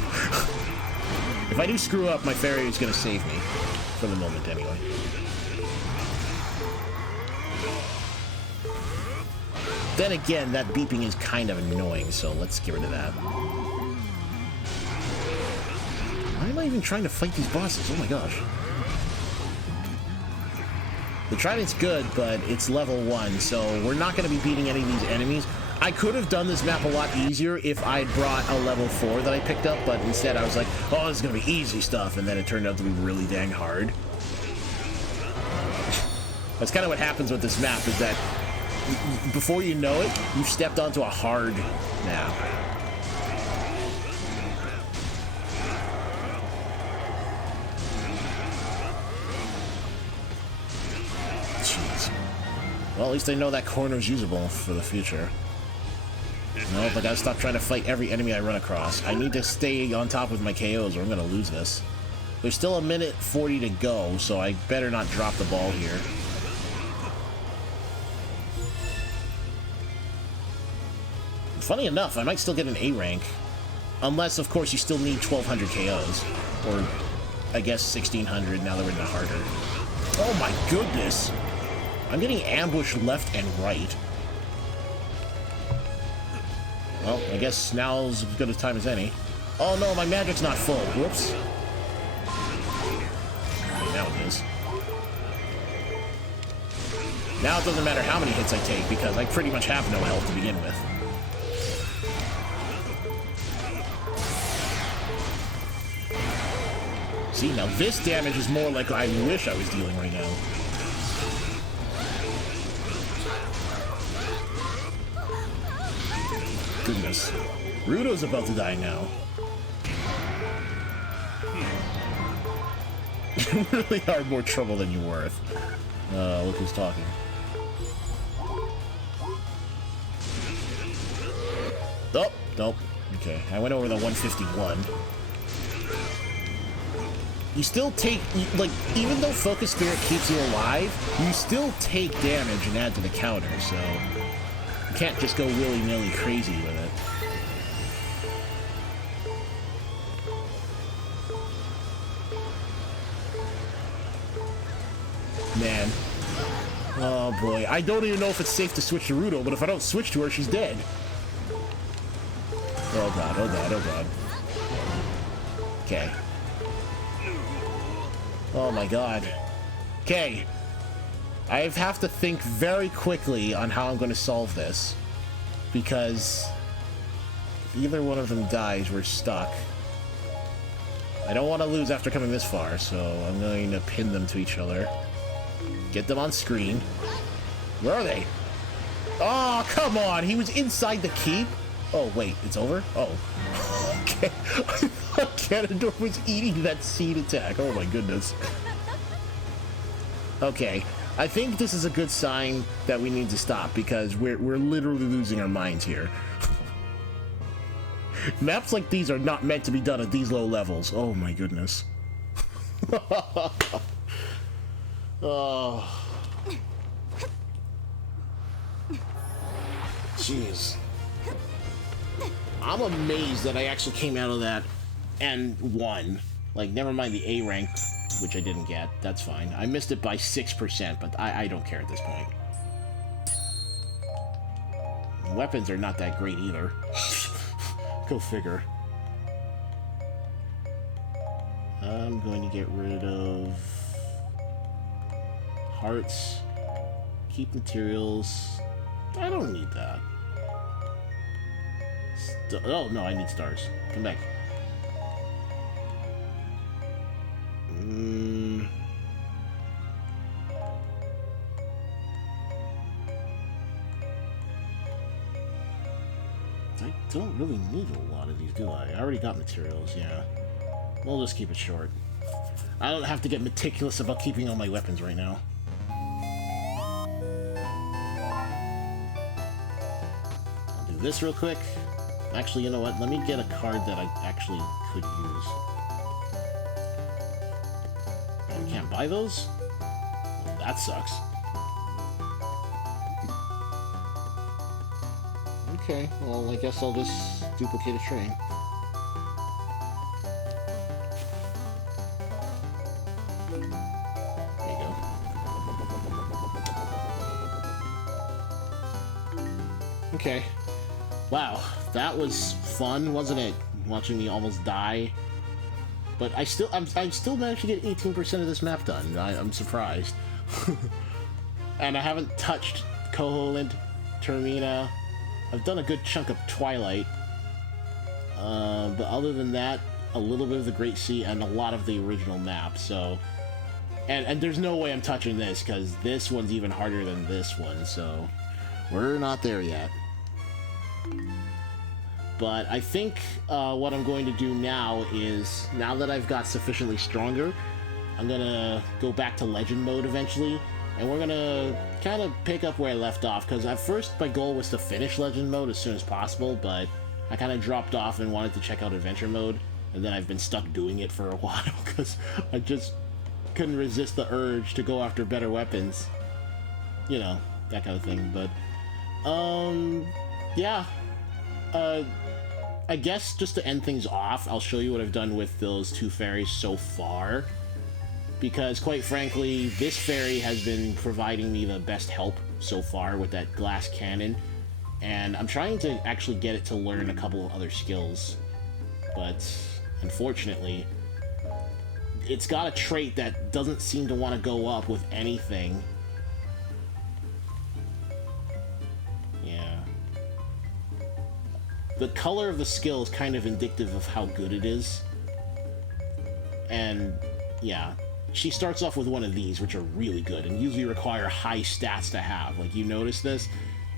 If I do screw up, my fairy is going to save me. For the moment, anyway. Then again, that beeping is kind of annoying, so let's get rid of that. Why am I even trying to fight these bosses? Oh my gosh. The Trident's good, but it's level 1, so we're not going to be beating any of these enemies. I could have done this map a lot easier if I'd brought a level 4 that I picked up, but instead I was like, oh, this is going to be easy stuff, and then it turned out to be really dang hard. That's kind of what happens with this map, is that before you know it, you've stepped onto a hard map. Jeez. Well, at least I know that corner's usable for the future. Nope, I gotta stop trying to fight every enemy I run across. I need to stay on top of my KOs or I'm gonna lose this. There's still a minute 40 to go, so I better not drop the ball here. Funny enough, I might still get an A rank. Unless, of course, you still need 1,200 KOs. Or, I guess, 1,600 now that we're in the harder. Oh my goodness! I'm getting ambushed left and right. Well, I guess now's as good a time as any. Oh no, my magic's not full. Whoops. Okay, now it is. Now it doesn't matter how many hits I take, because I pretty much have no health to begin with. See, now this damage is more like I wish I was dealing right now. Goodness. Rudo's about to die now. You really are more trouble than you're worth. Look who's talking. Oh, nope. Okay, I went over the 151. You still take, like, even though Focus Spirit keeps you alive, you still take damage and add to the counter, so you can't just go willy-nilly crazy with it. Man. Oh boy, I don't even know if it's safe to switch to Rudo, but if I don't switch to her, she's dead. Oh god, oh god, oh god. Okay. Oh my god. Okay. I have to think very quickly on how I'm going to solve this. Because if either one of them dies, we're stuck. I don't want to lose after coming this far, so I'm going to pin them to each other. Get them on screen. Where are they? Oh, come on! He was inside the keep? Oh, wait, it's over? Oh. Okay. I thought Ganondorf was eating that seed attack. Oh my goodness. Okay. I think this is a good sign that we need to stop because we're literally losing our minds here. Maps like these are not meant to be done at these low levels. Oh my goodness. Oh. Jeez. I'm amazed that I actually came out of that and won. Like, never mind the A rank, which I didn't get. That's fine. I missed it by 6%, but I don't care at this point. Weapons are not that great either. Go figure. I'm going to get rid of hearts. Keep materials. I don't need that. Oh, no, I need stars. Come back. I don't really need a lot of these, do I? I already got materials, yeah. We'll just keep it short. I don't have to get meticulous about keeping all my weapons right now. I'll do this real quick. Actually, you know what? Let me get a card that I actually could use. Oh, we can't buy those? Well, that sucks. Okay, well, I guess I'll just duplicate a train. There you go. Okay. Wow, that was fun, wasn't it? Watching me almost die. But I still managed to get 18% of this map done. I'm surprised. And I haven't touched Koholint, Termina. I've done a good chunk of Twilight. But other than that, a little bit of the Great Sea and a lot of the original map, so... And there's no way I'm touching this, because this one's even harder than this one, so... We're not there yet. But I think what I'm going to do now is, now that I've got sufficiently stronger, I'm gonna go back to Legend mode eventually, and we're gonna kind of pick up where I left off, because at first my goal was to finish Legend mode as soon as possible, but I kind of dropped off and wanted to check out Adventure mode, and then I've been stuck doing it for a while, because I just couldn't resist the urge to go after better weapons. You know, that kind of thing, but, yeah. I guess just to end things off, I'll show you what I've done with those two fairies so far. Because, quite frankly, this fairy has been providing me the best help so far with that glass cannon. And I'm trying to actually get it to learn a couple of other skills. But, unfortunately, it's got a trait that doesn't seem to want to go up with anything. The color of the skill is kind of indicative of how good it is. And, yeah. She starts off with one of these, which are really good, and usually require high stats to have. Like, you notice this?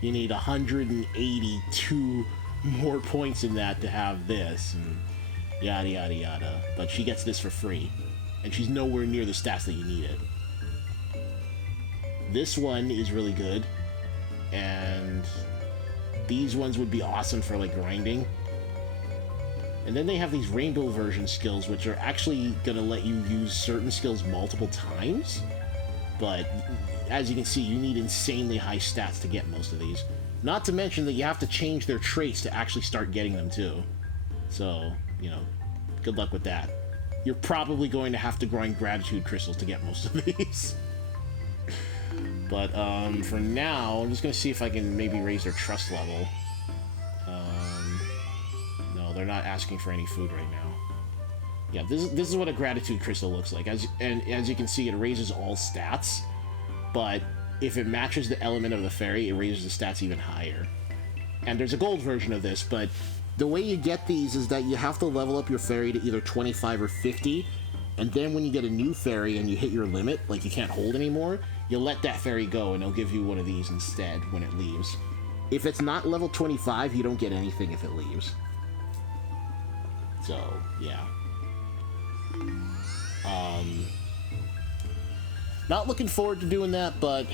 You need 182 more points in that to have this, and yada yada yada. But she gets this for free, and she's nowhere near the stats that you need it. This one is really good, and... these ones would be awesome for, like, grinding. And then they have these rainbow version skills, which are actually going to let you use certain skills multiple times. But, as you can see, you need insanely high stats to get most of these. Not to mention that you have to change their traits to actually start getting them, too. So, you know, good luck with that. You're probably going to have to grind gratitude crystals to get most of these. But, for now, I'm just going to see if I can maybe raise their trust level. No, they're not asking for any food right now. Yeah, this is what a gratitude crystal looks like. As you can see, it raises all stats. But if it matches the element of the fairy, it raises the stats even higher. And there's a gold version of this, but the way you get these is that you have to level up your fairy to either 25 or 50, and then when you get a new fairy and you hit your limit, like you can't hold anymore, you'll let that fairy go and they'll give you one of these instead when it leaves. If it's not level 25, you don't get anything if it leaves. So, yeah. Not looking forward to doing that, but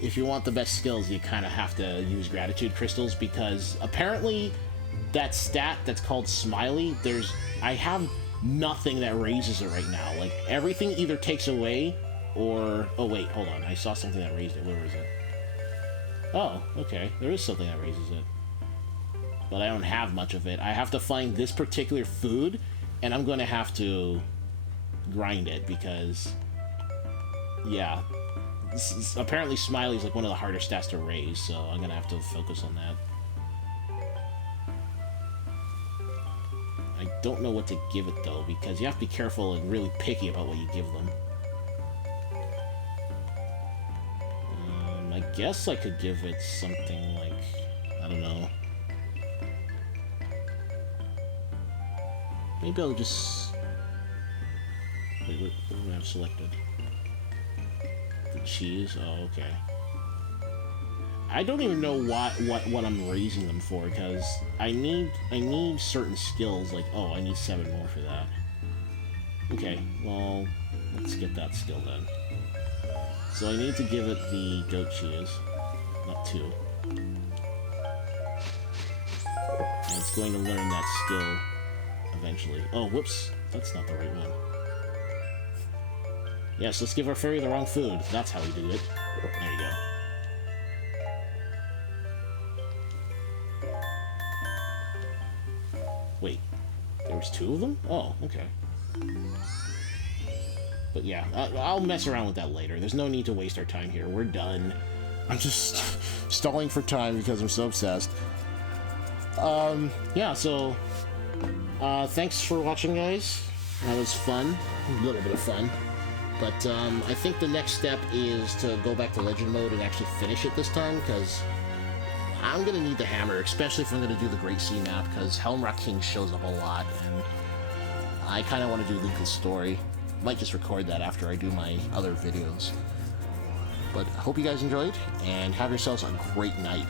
if you want the best skills, you kind of have to use gratitude crystals, because apparently that stat that's called Smiley, I have nothing that raises it right now. Like, everything either takes away or... oh, wait, hold on. I saw something that raised it. Where is it? Oh, okay. There is something that raises it. But I don't have much of it. I have to find this particular food, and I'm going to have to grind it, because... yeah. Apparently Smiley's like one of the harder stats to raise, so I'm going to have to focus on that. I don't know what to give it, though, because you have to be careful and really picky about what you give them. I guess I could give it something like... I don't know. Maybe I'll just... wait, what do I have selected? The cheese? Oh, okay. I don't even know what I'm raising them for, because I need certain skills, like, oh, I need 7 more for that. Okay, well, let's get that skill then. So I need to give it the goat cheese, not 2. And it's going to learn that skill eventually. Oh, whoops, that's not the right one. Yes, let's give our fairy the wrong food. That's how we do it. There you go. just 2 of them? Oh, okay. But yeah, I'll mess around with that later. There's no need to waste our time here. We're done. I'm just stalling for time because I'm so obsessed. Yeah, so... thanks for watching, guys. That was fun. A little bit of fun. But, I think the next step is to go back to Legend Mode and actually finish it this time, because I'm gonna need the hammer, especially if I'm gonna do the Great Sea map, because Helm Rock King shows up a lot, and I kind of want to do Lincoln's story. Might just record that after I do my other videos. But I hope you guys enjoyed, and have yourselves a great night.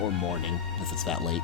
Or morning, if it's that late.